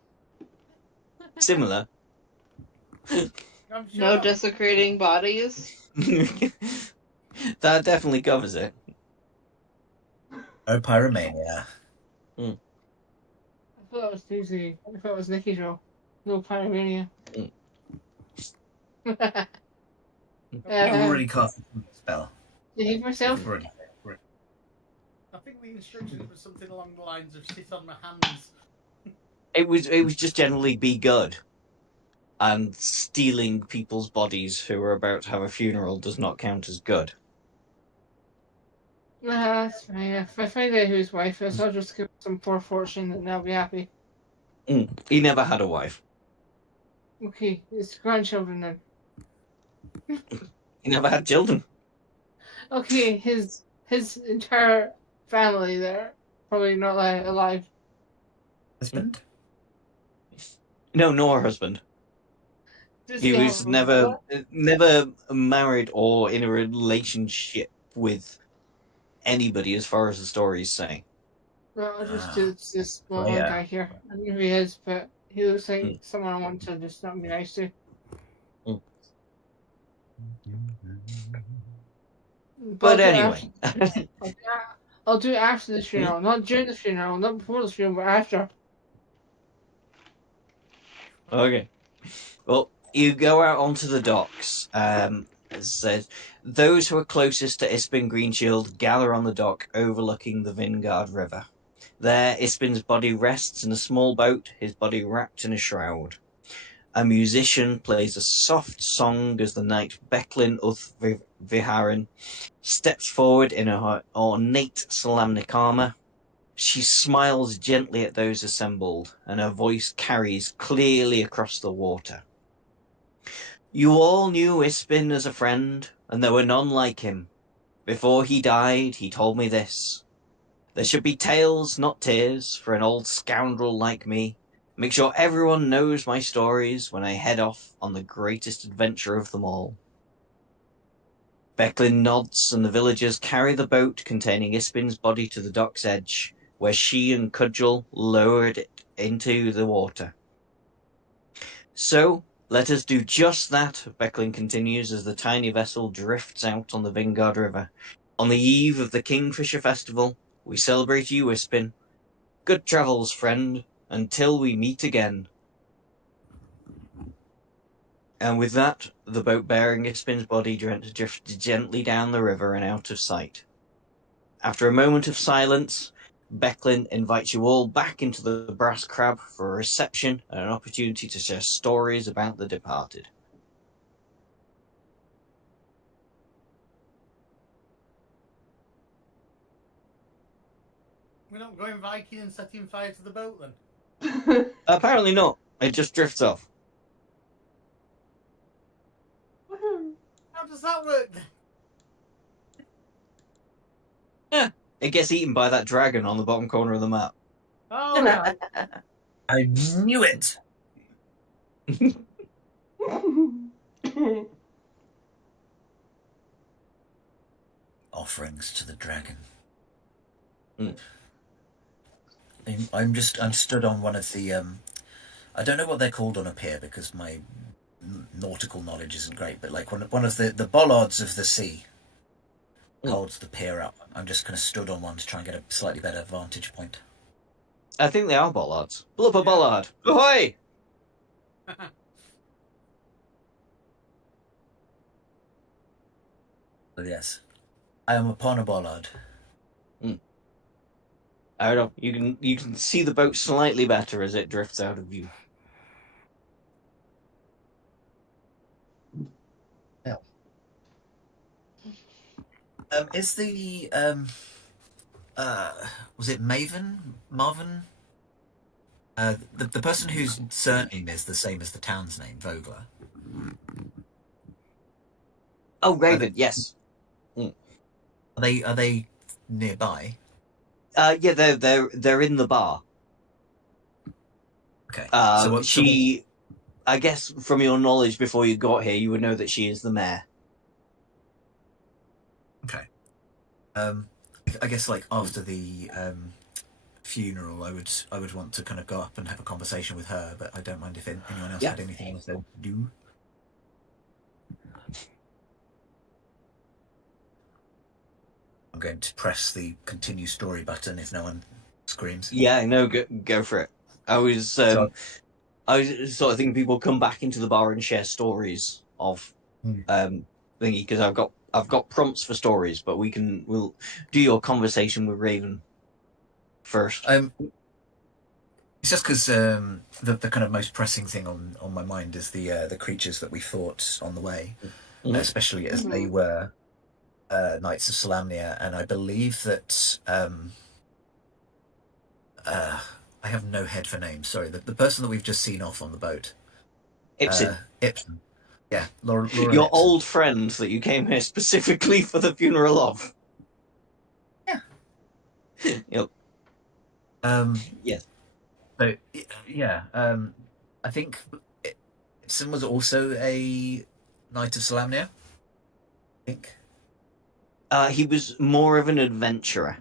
Similar. I'm sure No that- desecrating bodies. That definitely covers it. No pyromania. I thought that was easy. I thought it was Nicky's role. No pyromania. Mm. You've already cast a spell. Behave myself. You've already- I think the instructions were something along the lines of sit on my hands. It was just generally be good. And stealing people's bodies who are about to have a funeral does not count as good. That's fine. If I find out who his wife is, I'll just give him some poor fortune and I'll be happy. He never had a wife. Okay, it's grandchildren then. He never had children. Okay, his entire family there probably not alive. Husband? No, nor husband. Does He have was a- never married or in a relationship with anybody, as far as the stories say. Well, I'll just do this Oh, one yeah. guy here. I don't know who he is, but he looks like someone I want to just not be nice to. But I'll do it anyway. I'll do it after the funeral, not during the funeral, not before the funeral, but after. Okay. Well, you go out onto the docks. As it says, those who are closest to Ispin Greenshield gather on the dock overlooking the Vingard River. There, Ispin's body rests in a small boat, his body wrapped in a shroud. A musician plays a soft song as the knight Becklin Uth Viharin steps forward in her ornate Solamnic armor. She smiles gently at those assembled, and her voice carries clearly across the water. You all knew Ispin as a friend, and there were none like him. Before he died, he told me this. There should be tales, not tears, for an old scoundrel like me. Make sure everyone knows my stories when I head off on the greatest adventure of them all. Becklin nods, and the villagers carry the boat containing Ispin's body to the dock's edge, where she and Cudgel lowered it into the water. So, let us do just that, Becklin continues as the tiny vessel drifts out on the Vingard River. On the eve of the Kingfisher Festival, we celebrate you, Ispin. Good travels, friend, until we meet again. And with that, the boat bearing Ispin's body drifted gently down the river and out of sight. After a moment of silence, Becklin invites you all back into the Brass Crab for a reception and an opportunity to share stories about the departed. We're not going Viking and setting fire to the boat then? Apparently not. It just drifts off. How does that work then? It gets eaten by that dragon on the bottom corner of the map. Oh, right. I knew it! Offerings to the dragon. I'm stood on one of the I don't know what they're called on a pier because my nautical knowledge isn't great, but like one of the bollards of the sea holds the pier up. I'm just kind of stood on one to try and get a slightly better vantage point. I think they are bollards. Blubber bollard. Ahoy! But yes, I am upon a bollard. I don't know. You can see the boat slightly better as it drifts out of view. Is the was it Marvin? The person whose surname is the same as the town's name, Vogler. Oh, Raven, yes. Are they nearby? Yeah, they're in the bar. Okay. I guess from your knowledge before you got here, you would know that she is the mayor. I guess like after the funeral, I would want to kind of go up and have a conversation with her, but I don't mind if anyone else Yeah. had anything else they want to do. I'm going to press the continue story button if no one screams. Yeah, no, go for it. I was sort of thinking people come back into the bar and share stories of thingy, because I've got prompts for stories, but we'll do your conversation with Raven first. It's just because the kind of most pressing thing on my mind is the creatures that we fought on the way, especially as they were Knights of Solamnia, and I believe that I have no head for names. Sorry, the person that we've just seen off on the boat, Ibsen. Ibsen. Yeah, Laura Your Ibsen. old friend that you came here specifically for the funeral of. Yeah. Yep. Yes. So yeah, I think Ibsen was also a Knight of Solamnia. I think. He was more of an adventurer.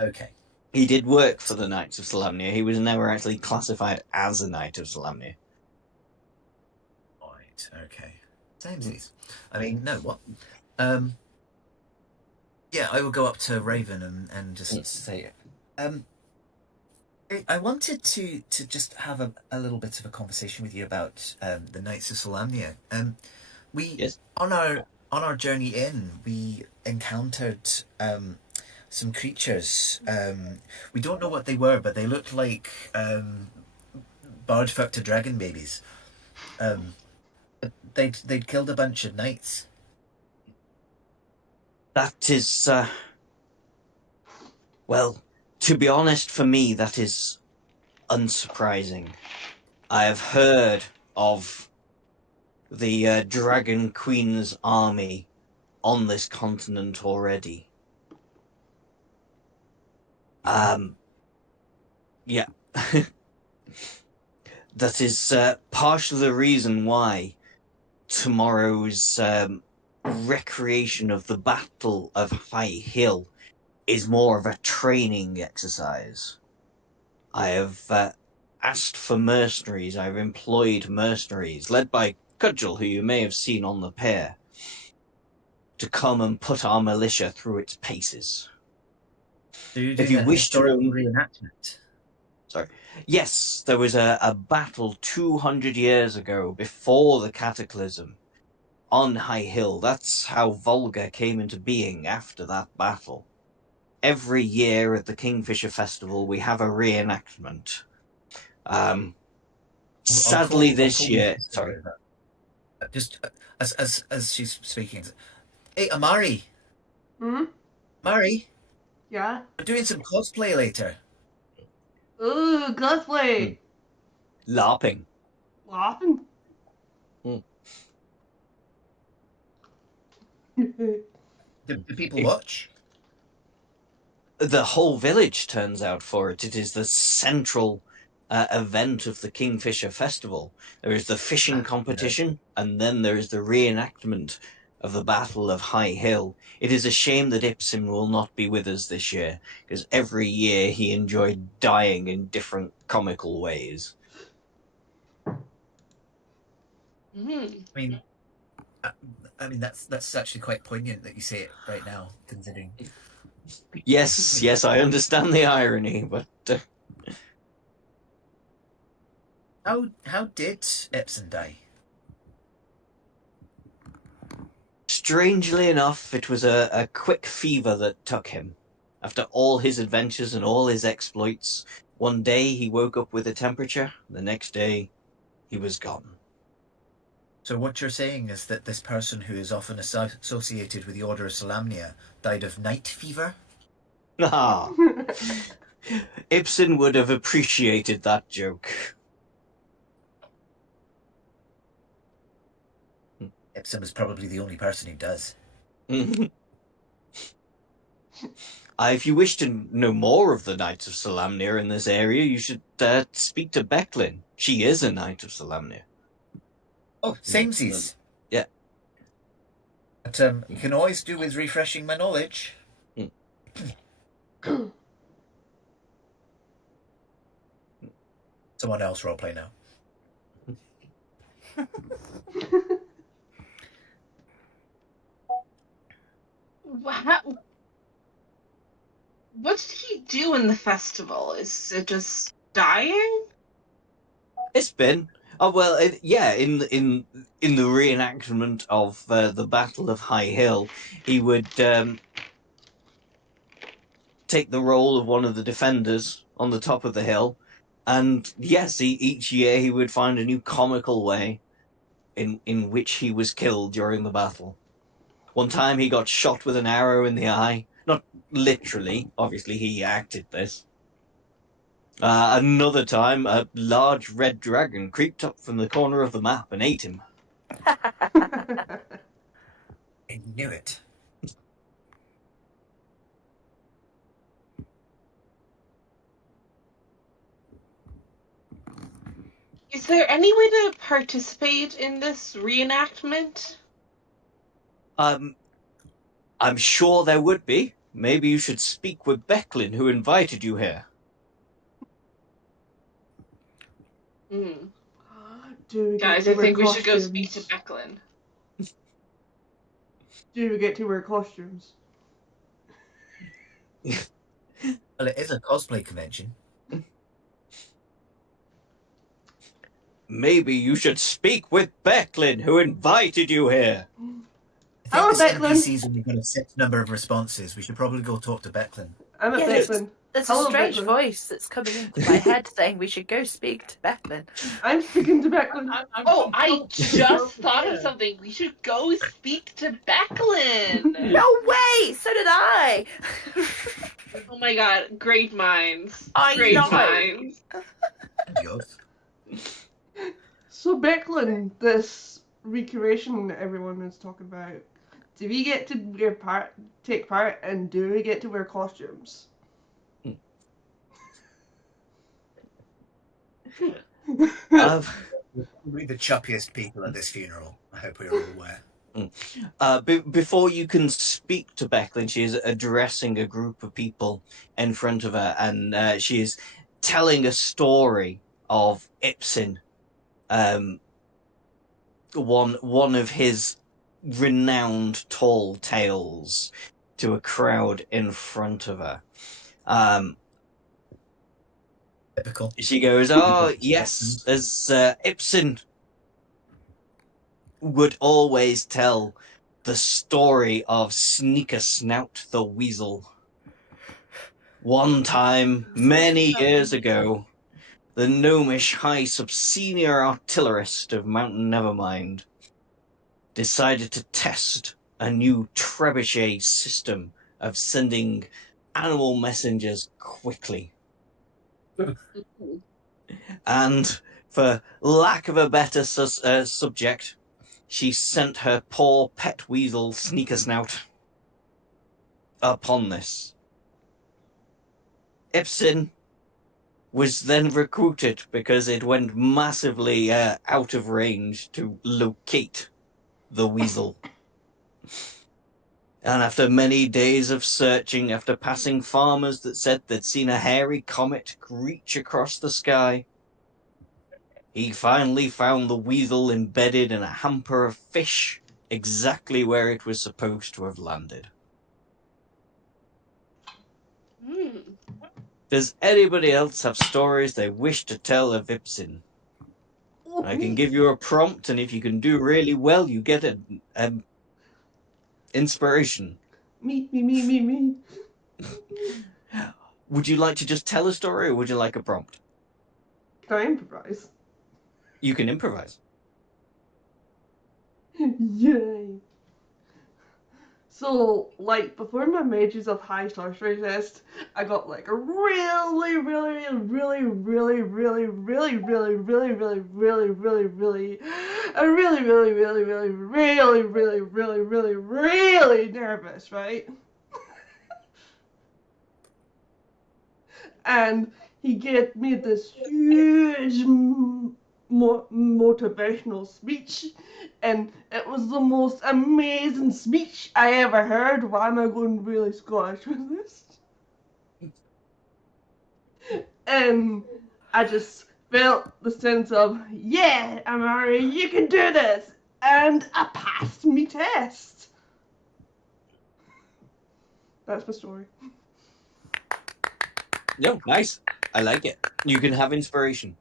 Okay. He did work for the Knights of Solamnia. He was never actually classified as a Knight of Solamnia. Right. Okay. Samesies. I mean, no. What? Yeah, I will go up to Raven and just say, I wanted to just have a little bit of a conversation with you about the Knights of Solamnia. Yes. On our journey in, we encountered some creatures. We don't know what they were, but they looked like barge-fucked dragon babies. They'd killed a bunch of knights. That is, well, to be honest, for me, that is unsurprising. I have heard of the Dragon Queen's army on this continent already. Yeah. That is partially the reason why tomorrow's recreation of the Battle of High Hill is more of a training exercise. I have asked for mercenaries. I've employed mercenaries, led by Cudgel, who you may have seen on the pier, to come and put our militia through its paces. So you're If doing you wish to reenactment. Sorry. Yes, there was a battle 200 years ago, before the Cataclysm, on High Hill. That's how Volga came into being after that battle. Every year at the Kingfisher Festival, we have a reenactment. Sadly, this year... Sorry. Just as she's speaking... Hey, Amari! Hmm? Amari! Yeah? We're doing some cosplay later. Ooh, cosplay! LARPing. Laughing? Do people watch? The whole village turns out for it. It is the central event of the Kingfisher Festival. There is the fishing competition, and then there is the reenactment of the Battle of High Hill. It is a shame that Ibsen will not be with us this year, because every year he enjoyed dying in different comical ways. Mm-hmm. I mean that's actually quite poignant that you say it right now, considering. Yes, I understand the irony, but How did Ibsen die? strangely enough, it was a quick fever that took him. After all his adventures and all his exploits, one day he woke up with a temperature, the next day he was gone. So what you're saying is that this person who is often associated with the Order of Solamnia died of night fever? Ah, Ibsen would have appreciated that joke. Ibsen was probably the only person who does. If you wish to know more of the Knights of Solamnia in this area, you should speak to Becklin. She is a Knight of Solamnia. Oh, samesies. Yeah. But you can always do with refreshing my knowledge. Someone else roleplay now. What did he do in the festival? Is it just dying? It's been. Oh well, in the reenactment of the Battle of High Hill, he would take the role of one of the defenders on the top of the hill, and yes, each year he would find a new comical way in which he was killed during the battle. One time he got shot with an arrow in the eye, not literally. Obviously, he acted this. Another time, a large red dragon creeped up from the corner of the map and ate him. I knew it. Is there any way to participate in this reenactment? I'm sure there would be. Maybe you should speak with Becklin, who invited you here. Hmm. Do we Guys, get I to wear think we should go speak costumes? to Becklin. Do we get to wear costumes? Well, it is a cosplay convention. Maybe you should speak with Becklin, who invited you here. I Hello, think this Becklin. NPC's only got a set number of responses. We should probably go talk to Becklin. I'm at Yeah, Becklin. There's Hello, a strange Becklin. voice that's coming into my head saying we should go speak to Becklin. I'm speaking to Becklin. Oh, I just thought of something. We should go speak to Becklin. No way! So did I! Oh my god, great minds. I Great know. minds. Adios. So Becklin, this recreation that everyone is talking about, do we get to take part, and do we get to wear costumes? We're the choppiest people at this funeral. I hope we're all aware. Before you can speak to Becklin, she is addressing a group of people in front of her, and she is telling a story of Ibsen, one of his renowned tall tales, to a crowd in front of her. Typical. She goes, "Oh yes, as Ibsen would always tell the story of Sneaker Snout the Weasel. One time, many years ago, the gnomish high sub-senior artillerist of Mountain Nevermind decided to test a new trebuchet system of sending animal messengers quickly. And for lack of a better subject, she sent her poor pet weasel Sneaker Snout upon this. Ibsen was then recruited because it went massively out of range to locate the weasel. And after many days of searching, after passing farmers that said they'd seen a hairy comet reach across the sky, he finally found the weasel embedded in a hamper of fish, exactly where it was supposed to have landed. Does anybody else have stories they wish to tell of Ibsen? I can give you a prompt, and if you can do really well, you get an inspiration. Me. Would you like to just tell a story, or would you like a prompt? Can I improvise? You can improvise. Yay! So, like, before my Mages of High Sorcery test, I got like a really nervous, right? And he gave me this huge motivational speech, and it was the most amazing speech I ever heard. Why am I going really Scottish with this? And I just felt the sense of, yeah, Amari, you can do this, and I passed me test. That's my story. No, nice. I like it. You can have inspiration.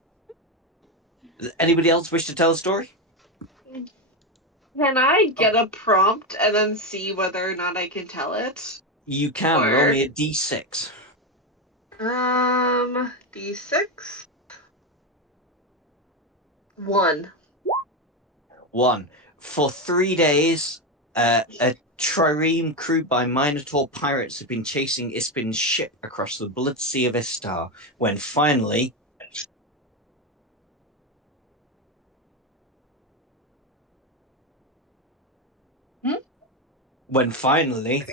Does anybody else wish to tell a story? Can I get a prompt and then see whether or not I can tell it? You can. Roll me a d6. D6. 1. 1. For 3 days, a trireme crewed by Minotaur pirates have been chasing Ispin's ship across the blood sea of Istar, when finally... When finally...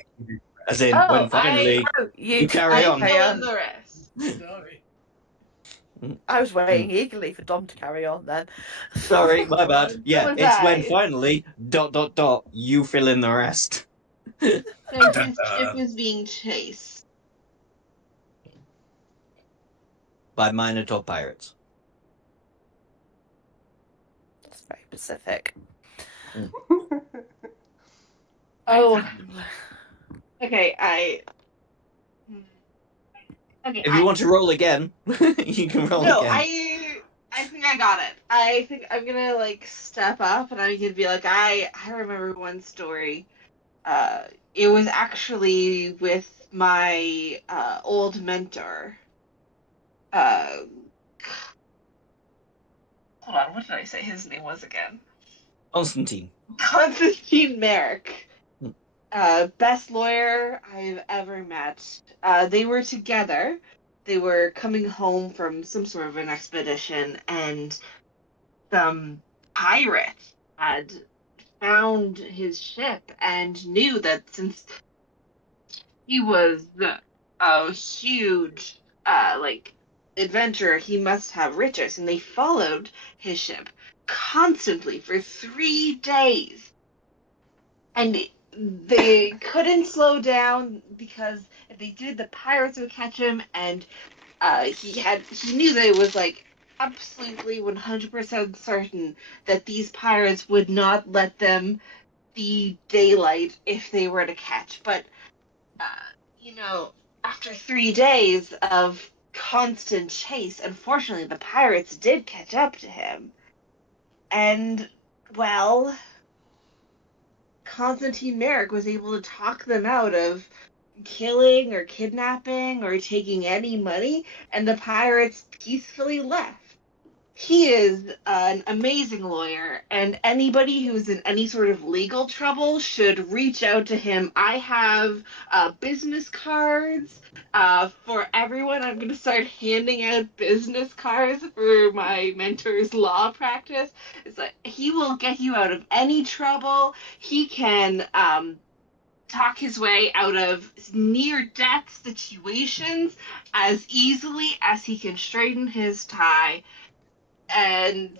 As in, when finally... you carry on. Fill in the rest. Sorry. I was waiting eagerly for Dom to carry on then. Sorry, my bad. Yeah, was it's I. when finally... ... You fill in the rest. So his ship is being chased. By Minotaur pirates. That's very specific. Oh. Okay, Okay. If you want to roll again, you can roll No, again. I think I got it. I think I'm gonna like step up and I'm gonna be like, I remember one story. It was actually with my old mentor. Hold on, what did I say his name was again? Constantine. Constantine Merrick. Best lawyer I've ever met. They were together. They were coming home from some sort of an expedition, and some pirates had found his ship and knew that since he was a huge, adventurer, he must have riches, and they followed his ship constantly for 3 days. And they couldn't slow down because if they did, the pirates would catch him, and he knew that it was like absolutely 100% certain that these pirates would not let them see daylight if they were to catch. But after 3 days of constant chase, unfortunately, the pirates did catch up to him, and well, Constantine Merrick was able to talk them out of killing or kidnapping or taking any money, and the pirates peacefully left. He is an amazing lawyer, and anybody who's in any sort of legal trouble should reach out to him. I have business cards for everyone. I'm going to start handing out business cards for my mentor's law practice. It's like he will get you out of any trouble. He can talk his way out of near-death situations as easily as he can straighten his tie. And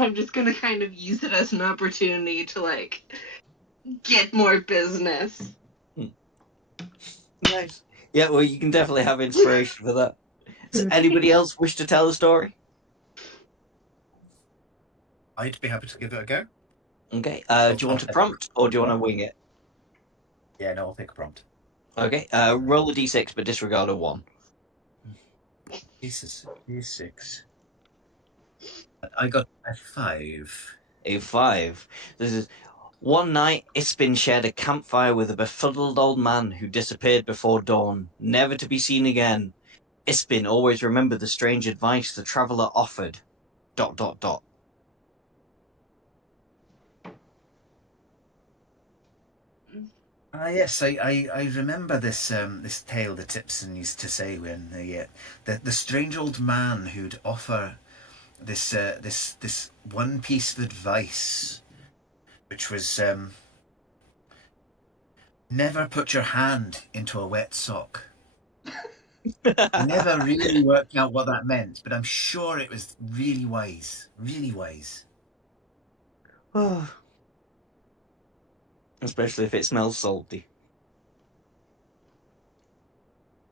I'm just gonna kind of use it as an opportunity to get more business. Nice. Yeah, well, you can definitely have inspiration for that. Does anybody else wish to tell a story? I'd be happy to give it a go. Okay. Do you want a prompt or do you want to wing it? Yeah, no, I'll pick a prompt. Okay. Roll a d6, but disregard a 1. D6. I got a 5. A 5. This is... One night, Ispin shared a campfire with a befuddled old man who disappeared before dawn, never to be seen again. Ispin always remembered the strange advice the traveller offered. ... Yes, I remember this this tale that Tipson used to say when the strange old man who'd offer this one piece of advice, which was never put your hand into a wet sock. I never really worked out what that meant, but I'm sure it was really wise. Really wise. Especially if it smells salty.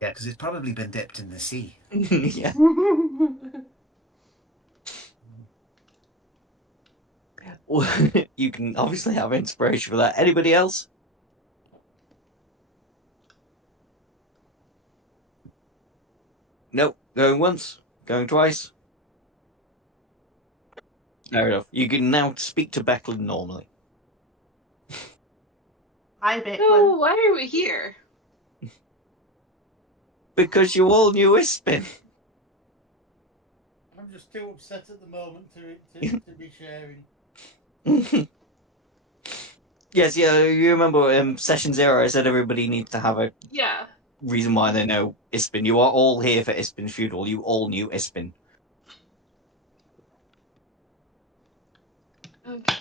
Yeah, because it's probably been dipped in the sea. Yeah. Well, you can obviously have inspiration for that. Anybody else? Nope. Going once. Going twice. Fair enough. You can now speak to Becklin normally. Hi, Becklin. So why are we here? Because you all knew Ispin. I'm just too upset at the moment to be sharing. Yes, yeah, you remember session 0, I said everybody needs to have a Yeah. reason why they know Ispin. You are all here for Ispin's funeral. You all knew Ispin. Okay.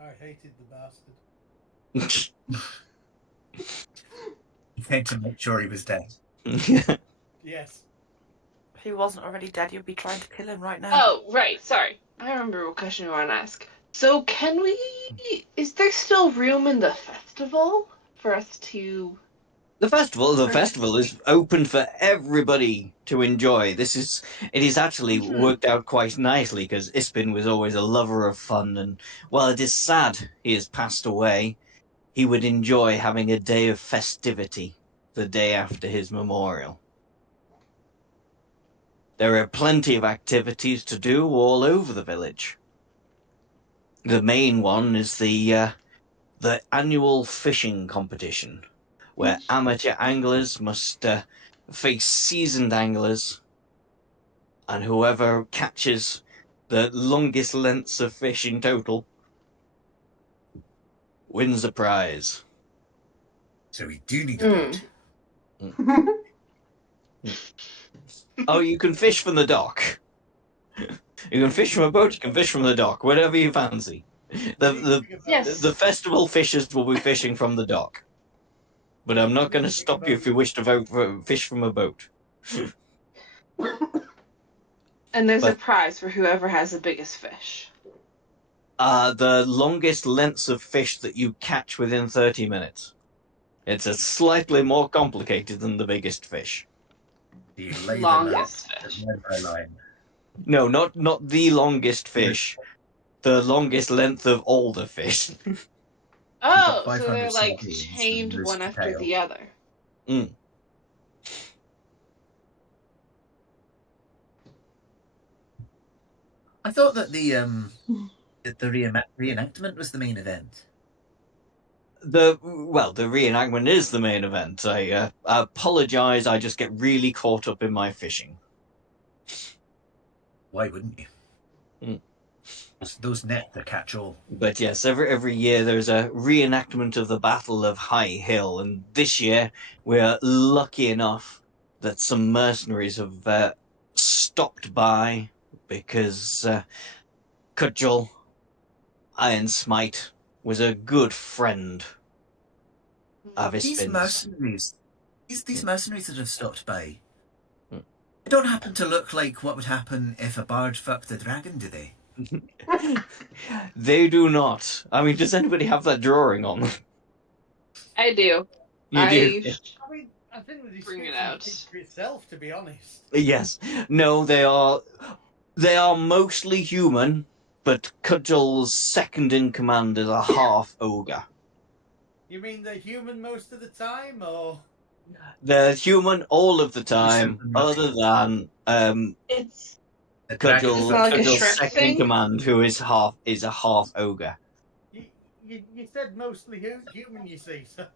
I hated the bastard. You came to make sure he was dead. Yes. If he wasn't already dead, you'd be trying to kill him right now. Oh, right. Sorry. I remember what question I want to ask. So, is there still room in the festival for us to? The festival is open for everybody to enjoy. It is actually worked out quite nicely because Ispin was always a lover of fun, and while it is sad he has passed away, he would enjoy having a day of festivity the day after his memorial. There are plenty of activities to do all over the village. The main one is the annual fishing competition, where amateur anglers must face seasoned anglers, and whoever catches the longest lengths of fish in total wins a prize. So we do need a boat. Oh, you can fish from the dock. You can fish from a boat, you can fish from the dock, whatever you fancy. Yes. The festival fishers will be fishing from the dock. But I'm not going to stop you if you wish to vote for fish from a boat. And there's a prize for whoever has the biggest fish. The longest lengths of fish that you catch within 30 minutes. It's a slightly more complicated than the biggest fish. You lay Longest fish. Line. No, not the longest fish. The longest length of all the fish. Oh, so 500 they're like sardines chained and one loose after tail. the other. Mm. I thought that the reenactment was the main event. The reenactment is the main event. I apologize. I just get really caught up in my fishing. Why wouldn't you? Those nets are catch all. But yes, every year there's a reenactment of the Battle of High Hill, and this year we're lucky enough that some mercenaries have stopped by because Cudgel Iron Smite was a good friend of Ispin's. These mercenaries that have stopped by, they don't happen to look like what would happen if a bard fucked a dragon, do they? They do not. I mean, does anybody have that drawing on them? I do. You do? I mean, I think the Bring it description out. speaks for itself, to be honest. Yes. No, they are mostly human, but Cudgel's second in command is a half ogre. You mean they're human most of the time, or? They're human all of the time, other than It's Cudgel's not like a Shrek second in thing? command, who is a half ogre. You said mostly human, you see, so.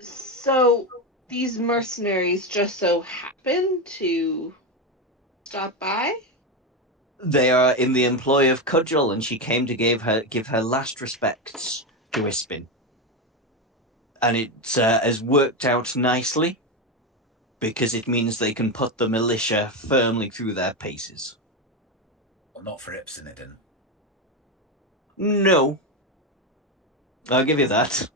So these mercenaries just so happen to stop by? They are in the employ of Cudgel, and she came to give her last respects to Ispin. And it has worked out nicely, because it means they can put the militia firmly through their paces. Well, not for Ipsen, it didn't. No. I'll give you that.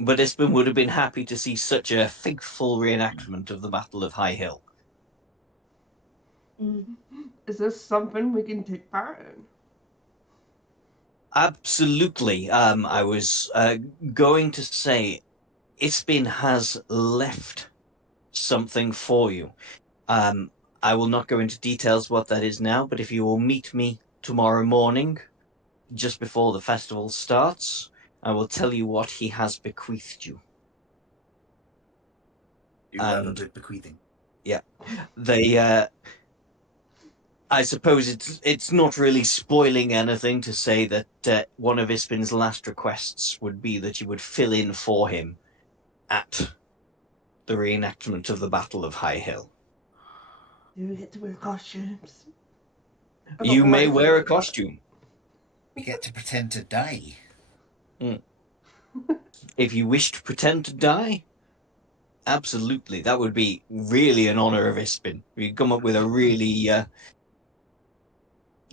But Ispin would have been happy to see such a faithful reenactment of the Battle of High Hill. Is this something we can take part in? Absolutely. I was going to say, Ispin has left something for you. I will not go into details what that is now, but if you will meet me tomorrow morning, just before the festival starts, I will tell you what he has bequeathed you. You love a good bequeathing. Yeah. I suppose it's not really spoiling anything to say that one of Ispin's last requests would be that you would fill in for him at the reenactment of the Battle of High Hill. Do we get to wear costumes? You may wear a costume. We get to pretend to die. If you wish to pretend to die, absolutely. That would be really an honor of Ispin. You come up with a really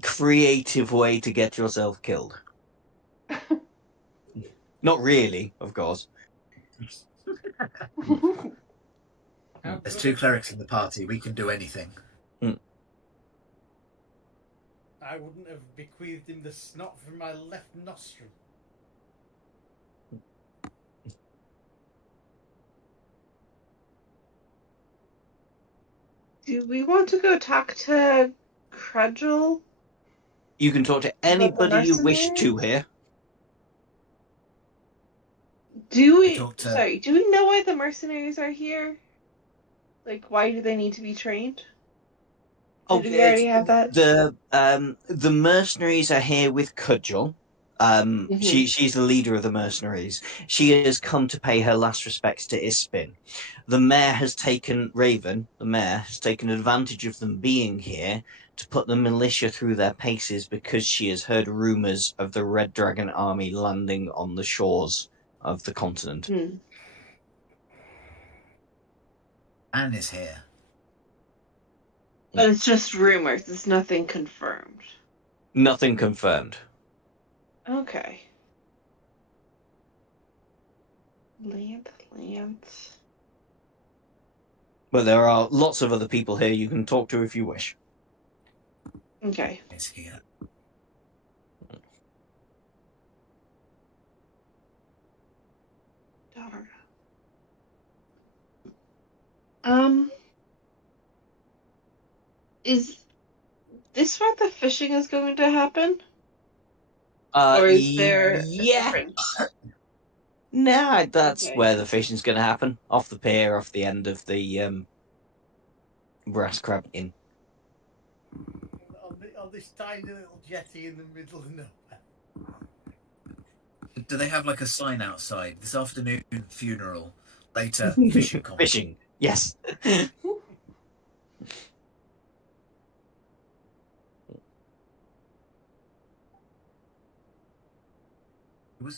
creative way to get yourself killed. Not really, of course. There's 2 clerics in the party. We can do anything. I wouldn't have bequeathed him the snot from my left nostril. Do we want to go talk to Crudgel? You can talk to anybody you wish to mercenaries? here. Do we? talk to- Sorry, do we know why the mercenaries are here? Like, why do they need to be trained? Did we already have that? The mercenaries are here with Cudgel. She's the leader of the mercenaries. She has come to pay her last respects to Ispin. The mayor has taken advantage of them being here to put the militia through their paces because she has heard rumors of the Red Dragon army landing on the shores of the continent. Anne is here. But it's just rumors. It's nothing confirmed. Nothing confirmed. Okay. Lance. But there are lots of other people here you can talk to if you wish. Okay. Is here. Darn. Is this where the fishing is going to happen? Or is there a different... Nah, that's Okay. where the fishing's going to happen. Off the pier, off the end of the Brass Crab Inn. On this tiny little jetty in the middle of nowhere. Do they have like a sign outside? This afternoon funeral, later fishing competition. Fishing, yes.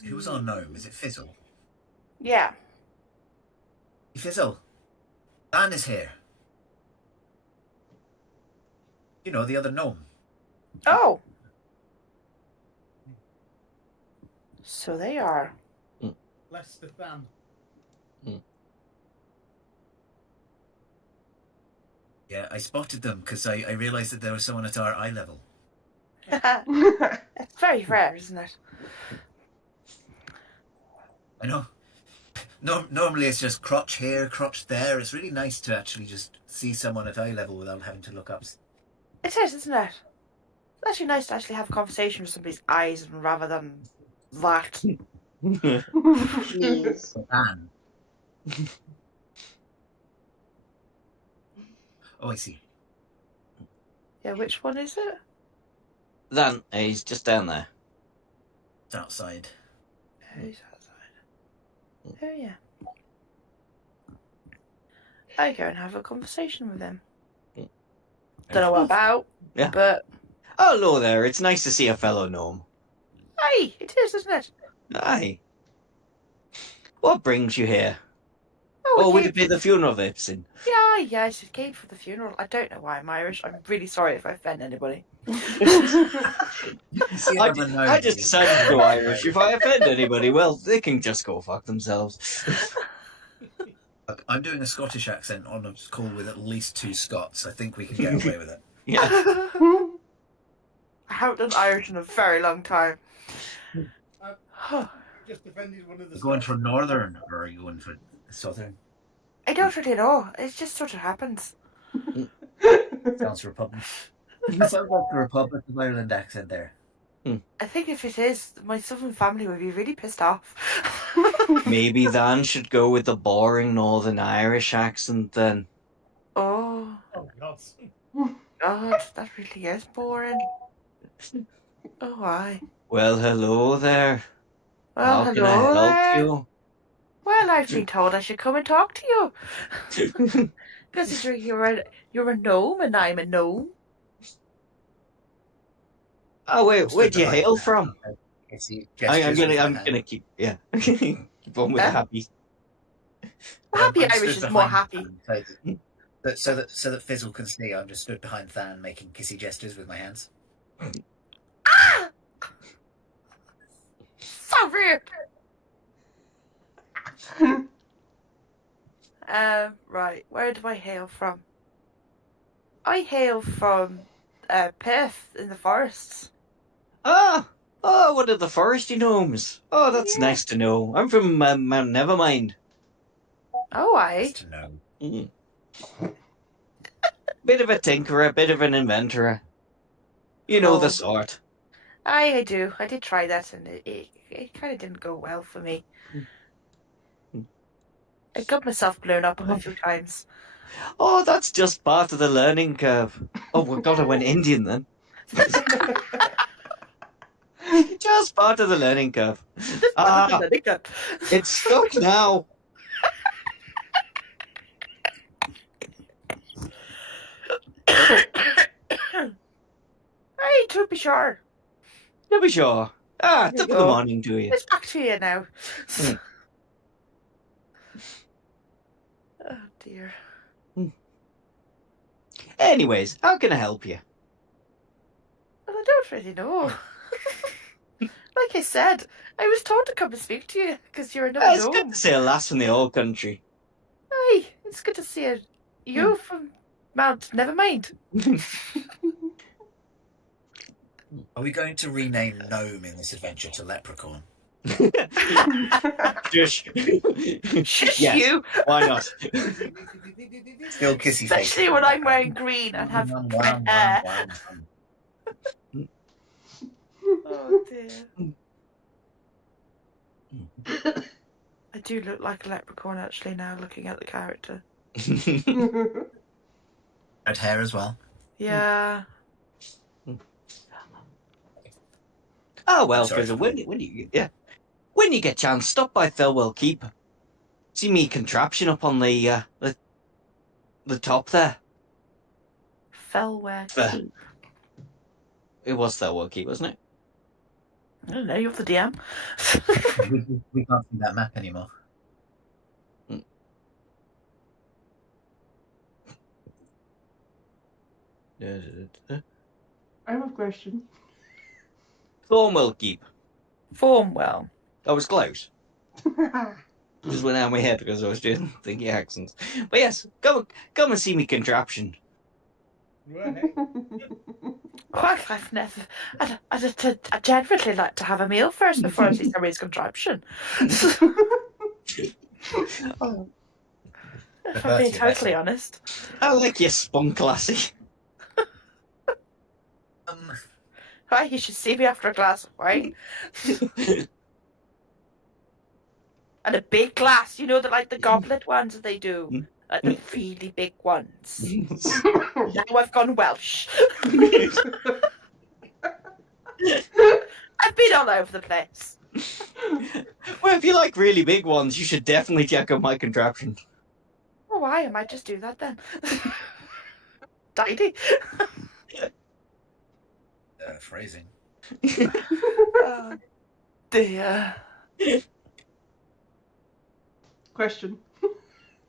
Who was our gnome? Is it Fizzle? Yeah. Fizzle, Dan is here. You know, the other gnome. Oh. So they are. Bless the fan. Yeah, I spotted them because I realised that there was someone at our eye level. It's very rare, isn't it? I know. Normally it's just crotch here, crotch there. It's really nice to actually just see someone at eye level without having to look up. It is, isn't it? It's actually nice to actually have a conversation with somebody's eyes rather than that. Yes. Dan. Oh, I see. Yeah, which one is it? Then he's just down there. It's outside. Who's outside? Oh, yeah. I go and have a conversation with him. Don't know what about, Yeah. but... Oh, hello there. It's nice to see a fellow gnome. Hey, it is, isn't it? Aye. What brings you here? Oh, Or we would came it be the funeral of Ibsen? Yeah, she came for the funeral. I don't know why I'm Irish. I'm really sorry if I offend anybody. You can see another gnome. I just decided to go Irish. If I offend anybody, well, they can just go fuck themselves. Look, I'm doing a Scottish accent on a call with at least 2 Scots. I think we can get away with it. Yeah. I haven't done Irish in a very long time. Just defended one of the. Are you going for Northern or are you going for Southern? I don't really know. It just sort of happens. Sounds Republic. Sounds like the Republic of Ireland accent there. I think if it is, my southern family would be really pissed off. Maybe Dan should go with the boring Northern Irish accent then. Oh, Oh God. God, that really is boring. Oh, why? Well, hello there. Well, How hello can I help there. you? Well, I've been told I should come and talk to you. Considering you're a gnome and I'm a gnome. Oh wait, where'd you hail from? I'm gonna keep keep on with the happy. Happy Irish is more happy. So that Fizzle can see, I'm just stood behind Than making kissy gestures with my hands. Ah! So rude. Right, where do I hail from? I hail from Perth in the forests. Oh, one of the foresty gnomes. Oh, that's nice to know. I'm from Mount Nevermind. Oh, Nice to know. Bit of a tinkerer, bit of an inventor. You know the sort. I do. I did try that, and it kind of didn't go well for me. I got myself blown up a few times. Oh, that's just part of the learning curve. Oh, my God, I went Indian then. Just part of the learning curve. It's stuck now. Hey, to be sure. To be sure. Top of the morning to you. It's back to you now. Oh, dear. Anyways, how can I help you? Well, I don't really know. Like I said, I was told to come and speak to you because you're another It's good to see a lass from the old country. Hey, it's good to see you from Mount Nevermind. Are we going to rename Gnome in this adventure to Leprechaun? Shush. Shush Yes, you. Why not? Still kissy face. Especially when I'm wearing green and have red hair. Oh dear. I do look like a leprechaun actually now, looking at the character. Red hair as well. Yeah. Oh well, because when you get chance, stop by Thelwell Keep. See me contraption up on the top there. Felware Keep. It was Thelwell Keep, wasn't it? I don't know, you're the DM. we can't see that map anymore. I have a question. Thornwell Keep. Formwell. I was close. Just went out of my head because I was doing thinking accents. But yes, come and see me contraption. Well, I've never. I generally like to have a meal first before I see somebody's contraption. Oh. If I'm being totally honest. I like your spunk lassie. Right, you should see me after a glass of wine. And a big glass, you know, the goblet ones that they do. Like the really big ones. Now I've gone Welsh. I've been all over the place. Well, if you like really big ones, you should definitely check out my contraption. Oh, why? I might just do that then. Tidy. Phrasing. Oh, dear. Question.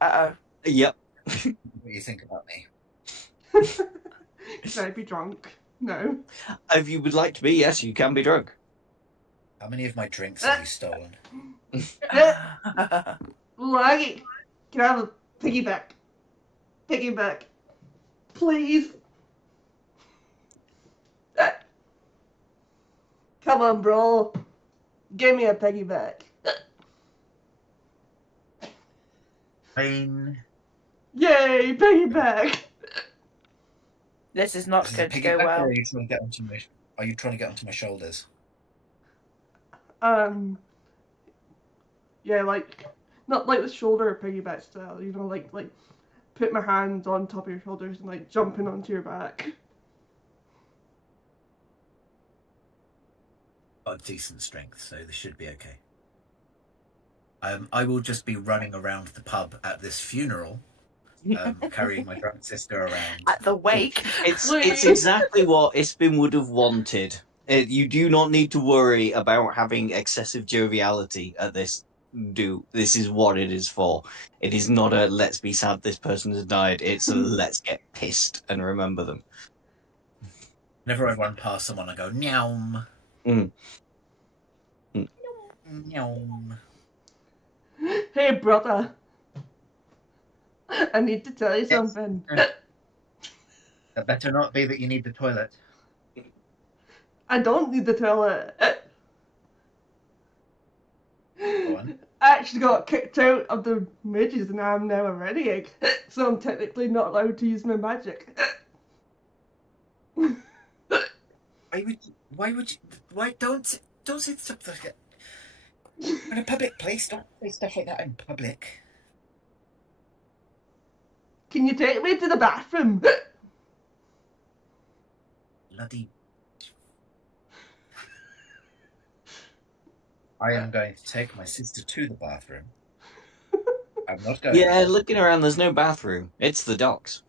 Uh-oh. Yep. What do you think about me? Can I be drunk? No. If you would like to be, yes, you can be drunk. How many of my drinks have you stolen? Laggy, can I have a piggyback? Piggyback. Please. Come on, bro. Give me a piggyback. Fine. Yay, piggyback. This is not This is a going to go piggyback, well. or are you trying to get onto my? Are you trying to get onto my shoulders? Yeah, like, not like the shoulder piggyback style, you know, like put my hands on top of your shoulders and like jumping onto your back. Got decent strength, so this should be okay. I will just be running around the pub at this funeral, carrying my drunk sister around. At the wake. It's exactly what Ispin would have wanted. You do not need to worry about having excessive joviality at this. This is what it is for. It is not a let's be sad this person has died. It's a let's get pissed and remember them. Whenever I run past someone, I go meow. Meow. Hey, brother. I need to tell you something. That better not be that you need the toilet. I don't need the toilet. Go on. I actually got kicked out of the mages and I'm now a red egg, so I'm technically not allowed to use my magic. Why don't say stuff like that? In a public place, don't say stuff like that in public. Can you take me to the bathroom? Bloody. I am going to take my sister to the bathroom. I'm not going. Yeah, looking around, there's no bathroom. It's the docks.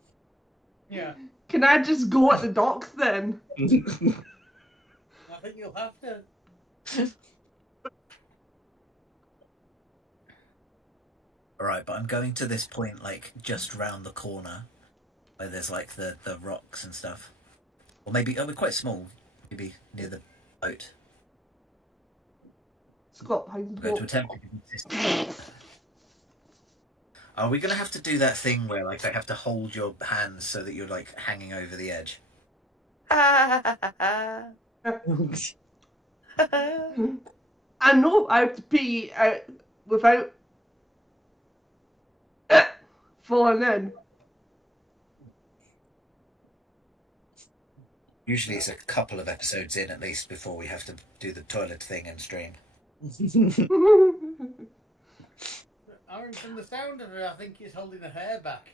Yeah. Can I just go at the docks then? I think you'll have to. Alright, but I'm going to this point, like, just round the corner, where there's, like, the rocks and stuff. Or maybe, we're quite small, maybe near the boat. Scott, how you I'm going to attempt to consist. Are we going to have to do that thing where, like, I have to hold your hands so that you're, like, hanging over the edge? I know I have to pee without falling in. Usually it's a couple of episodes in, at least, before we have to do the toilet thing and stream. Aaron, from the sound of it, I think he's holding her hair back.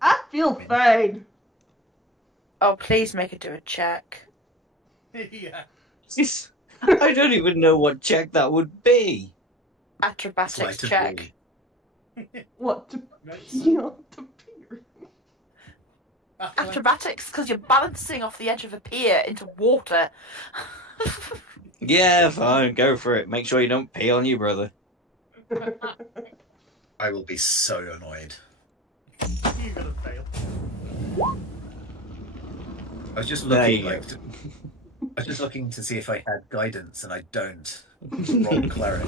I feel fine. Oh, please make her do a check. Yeah. I don't even know what check that would be. Acrobatics Sleight of check. What to Nice. pee on the pier? Acrobatics, because you're balancing off the edge of a pier into water. Yeah, fine, go for it. Make sure you don't pee on you, brother. I will be so annoyed. You're gonna fail. I was just There looking, you like, I was just looking to see if I had guidance, and I don't. Roll cleric.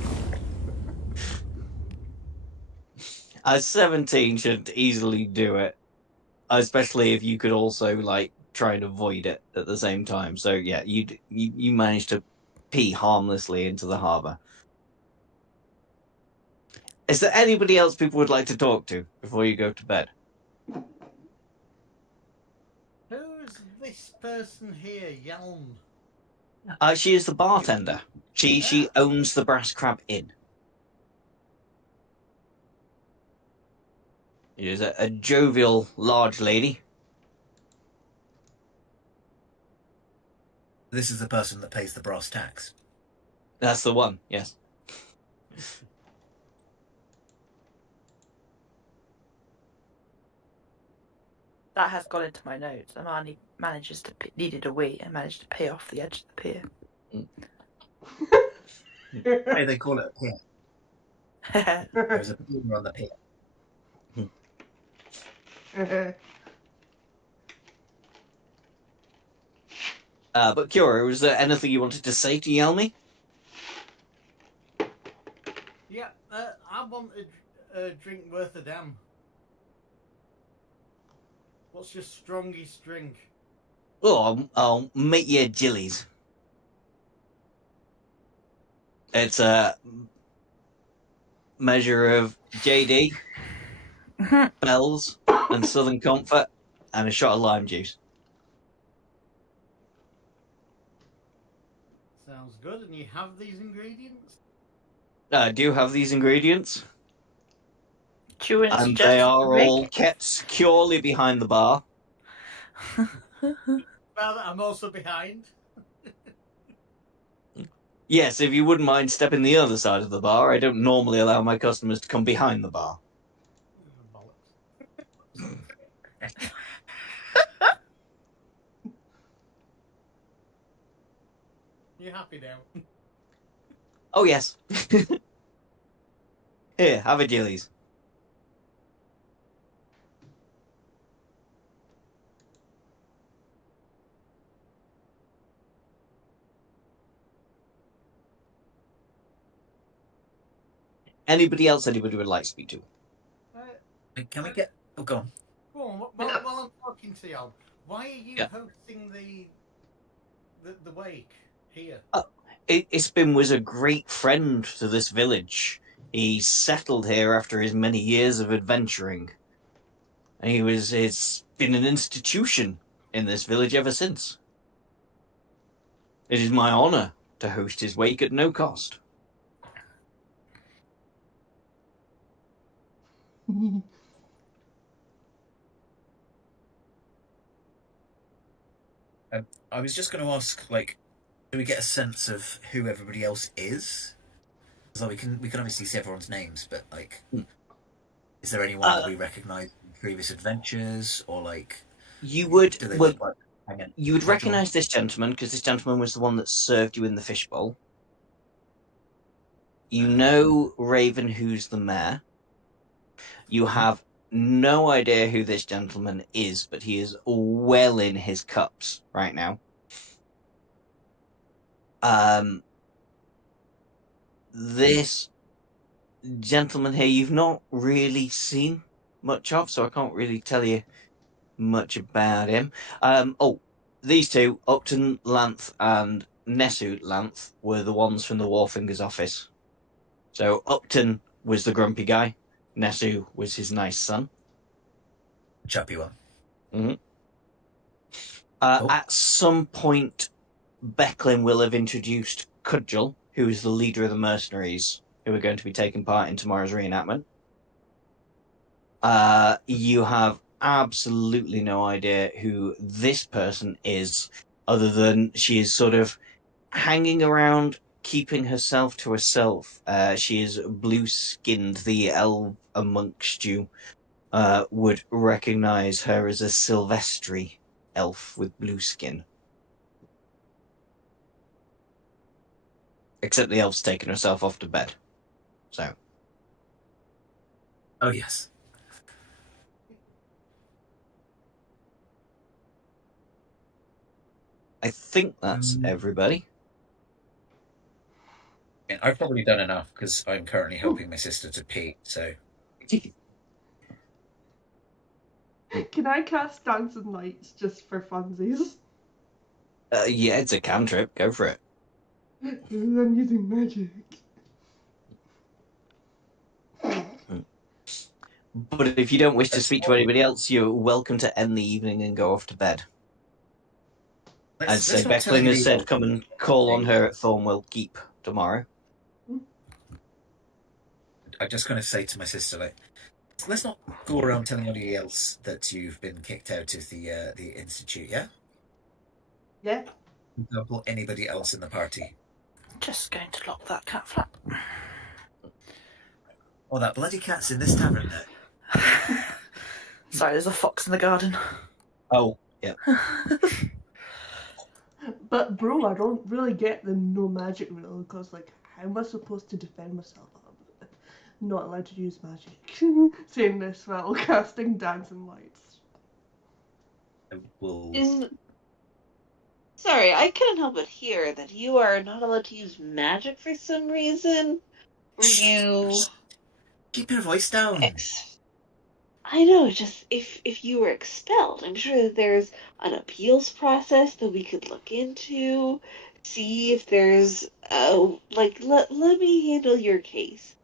A 17 should easily do it. Especially if you could also, like, try and avoid it at the same time. So, yeah, you managed to pee harmlessly into the harbour. Is there anybody else people would like to talk to before you go to bed? Who's this person here, Yelm? She is the bartender. She owns the Brass Crab Inn. She is a jovial, large lady. This is the person that pays the brass tax. That's the one, yes. That has gone into my notes. Amani needed a wee and managed to pee off the edge of the pier. Hey, they call it a pier. There's a boomer on the pier. But Kira, was there anything you wanted to say to Yelmy? Yeah, I want a drink worth a damn. What's your strongest drink? Oh, I'll make you jillies. It's a measure of JD, Bells, and Southern Comfort, and a shot of lime juice. Sounds good. And you have these ingredients? I do have these ingredients, Do you want to and suggest they are a all kept securely behind the bar. Well, I'm also behind. Yes, if you wouldn't mind stepping the other side of the bar, I don't normally allow my customers to come behind the bar. Bollocks. You happy now? Oh, yes. Here, have a jillies. Anybody else anybody would like to speak to? Can we get... Oh, go on. Go on, while I'm talking to y'all, why are you Yeah. hosting the wake here? Ispin was a great friend to this village. He settled here after his many years of adventuring. And it's been an institution in this village ever since. It is my honor to host his wake at no cost. I was just going to ask, like, do we get a sense of who everybody else is? So we can obviously see everyone's names, but like, is there anyone that we recognise from previous adventures, or like, You would do they well, look like hanging? you would recognise this gentleman because this gentleman was the one that served you in the fishbowl. You know Raven, who's the mayor. You have no idea who this gentleman is, but he is well in his cups right now. This gentleman here you've not really seen much of, so I can't really tell you much about him. These two, Upton Lanth and Nessu Lanth, were the ones from the Warfinger's office. So Upton was the grumpy guy. Nessu was his nice son. Chappy one. Mm-hmm. Cool. At some point, Becklin will have introduced Cudgel, who is the leader of the mercenaries who are going to be taking part in tomorrow's reenactment. You have absolutely no idea who this person is, other than she is sort of hanging around, keeping herself to herself. She is blue-skinned. The elf amongst you would recognize her as a Silvestri elf with blue skin. Except the elf's taken herself off to bed. So. Oh yes. I think that's everybody. I've probably done enough because I'm currently helping my sister to pee. So. Can I cast Dancing Lights just for funsies? Yeah, it's a cantrip. Go for it. I'm using magic. But if you don't wish to speak to anybody else, you're welcome to end the evening and go off to bed. I'd say Becklin has said come and call on her at Thornwell Keep tomorrow. I'm just going to say to my sister, like, let's not go around telling anybody else that you've been kicked out of the institute, yeah? Yeah. For example, anybody else in the party. Just going to lock that cat flap. Oh, that bloody cat's in this tavern there. Sorry, there's a fox in the garden. Oh, yeah. But bro, I don't really get the no magic rule, because like, how am I supposed to defend myself? not allowed to use magic. Saying this while casting dancing lights. I will. Sorry, I couldn't help but hear that you are not allowed to use magic for some reason. Were you Keep your voice down. I know, just if you were expelled, I'm sure that there's an appeals process that we could look into, see if there's let me handle your case.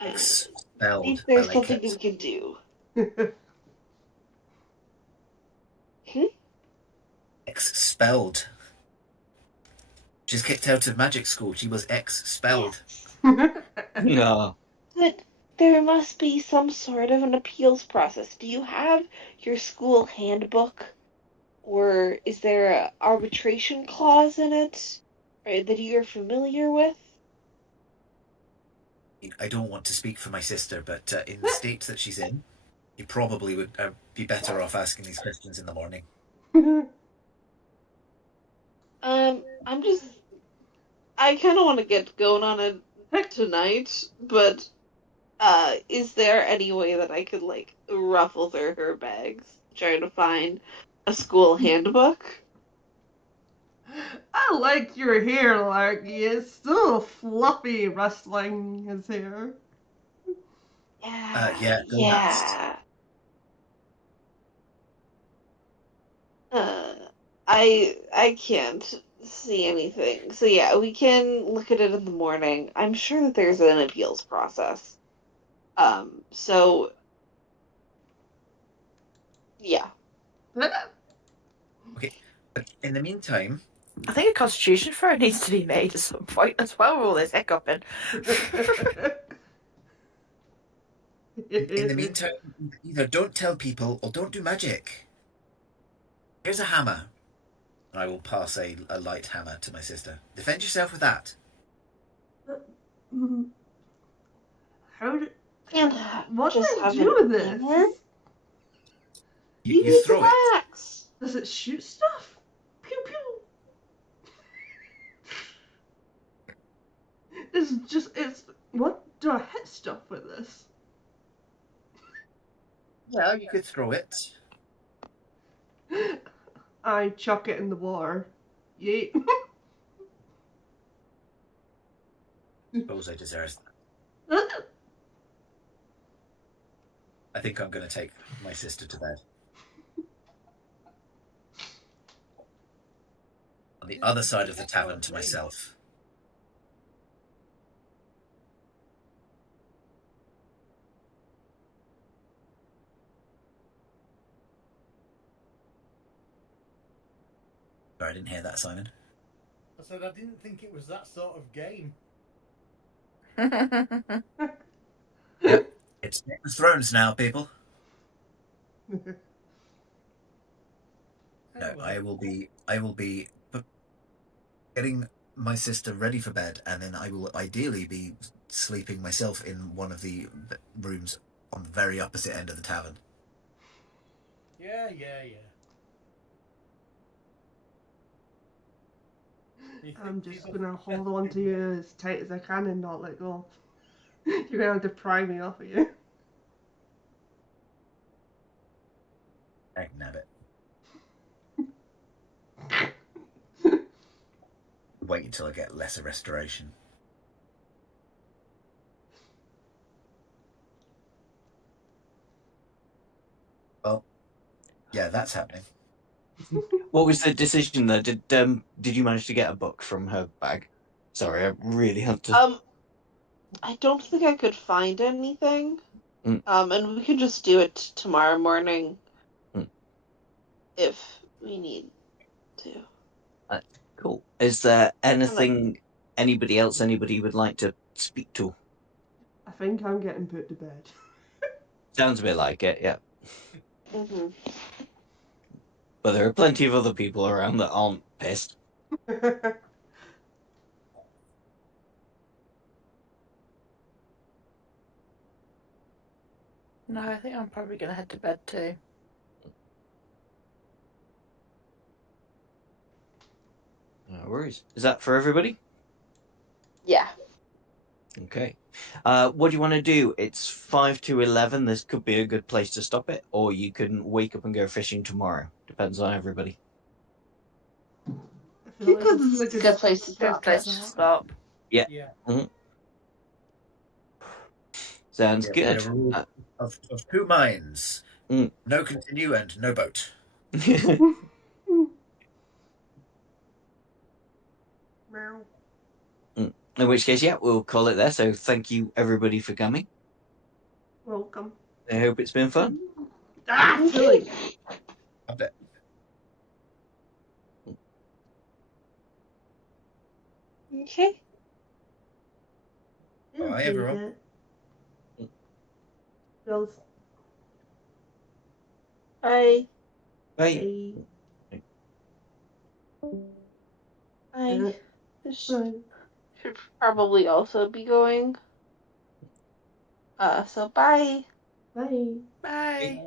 See Expelled. if there's I like something that it. we can do. Expelled. She's kicked out of magic school. She was expelled. No. But there must be some sort of an appeals process. Do you have your school handbook? Or is there an arbitration clause in it that you're familiar with? I don't want to speak for my sister, but in the state that she's in, you probably would be better off asking these questions in the morning. I kind of want to get going on it tonight, but is there any way that I could like ruffle through her bags trying to find a school handbook? I like your hair, Larky. It's so fluffy rustling his hair. Yeah, go nuts. I can't see anything. So yeah, we can look at it in the morning. I'm sure that there's an appeals process. So yeah. Okay, but in the meantime, I think a constitution throw needs to be made at some point as well with all this hiccuping. in the meantime, either don't tell people or don't do magic. Here's a hammer. I will pass a light hammer to my sister. Defend yourself with that. How did... And what just do I have do it with this? in there? You throw it. Axe. Does it shoot stuff? Pew pew. It's what do I hit stuff with this? Yeah, you could throw it. I chuck it in the water. Yeet. Suppose I deserve that. I think I'm going to take my sister to bed. On the other side of the tavern to myself. Sorry, I didn't hear that, Simon. I said I didn't think it was that sort of game. Yep, it's Game of Thrones now, people. No, I will be getting my sister ready for bed, and then I will ideally be sleeping myself in one of the rooms on the very opposite end of the tavern. Yeah. I'm just gonna hold on to you as tight as I can and not let go. You're gonna have to pry me off of you. Heck, nabbit. Wait until I get lesser restoration. Well, yeah, that's happening. What was the decision there? Did you manage to get a book from her bag? Sorry, I really had to. I don't think I could find anything. Mm. And we can just do it tomorrow morning. If we need to. Cool. Is there anything anybody would like to speak to? I think I'm getting put to bed. Sounds a bit like it, yeah. Mm-hmm. But there are plenty of other people around that aren't pissed. No, I think I'm probably going to head to bed too. No worries. Is that for everybody? Yeah. Okay. What do you want to do? It's 5 to 11. This could be a good place to stop it, or you can wake up and go fishing tomorrow. Depends on everybody. I feel like this is a Good place to Good stop. place to stop. Yeah. Sounds Yeah, good. we have a rule of 2 minds. No continue and no boat. Meow. In which case, yeah, we'll call it there. So thank you, everybody, for coming. Welcome. I hope it's been fun. Ah, silly. I bet. Okay. Bye, everyone. Bills. Bye. Bye. I should probably also be going. So bye. Bye. Bye.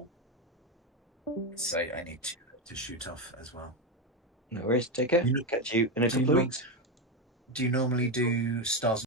Say I need to shoot off as well. No worries. Take care. Catch you in a couple of weeks. Do you normally do stars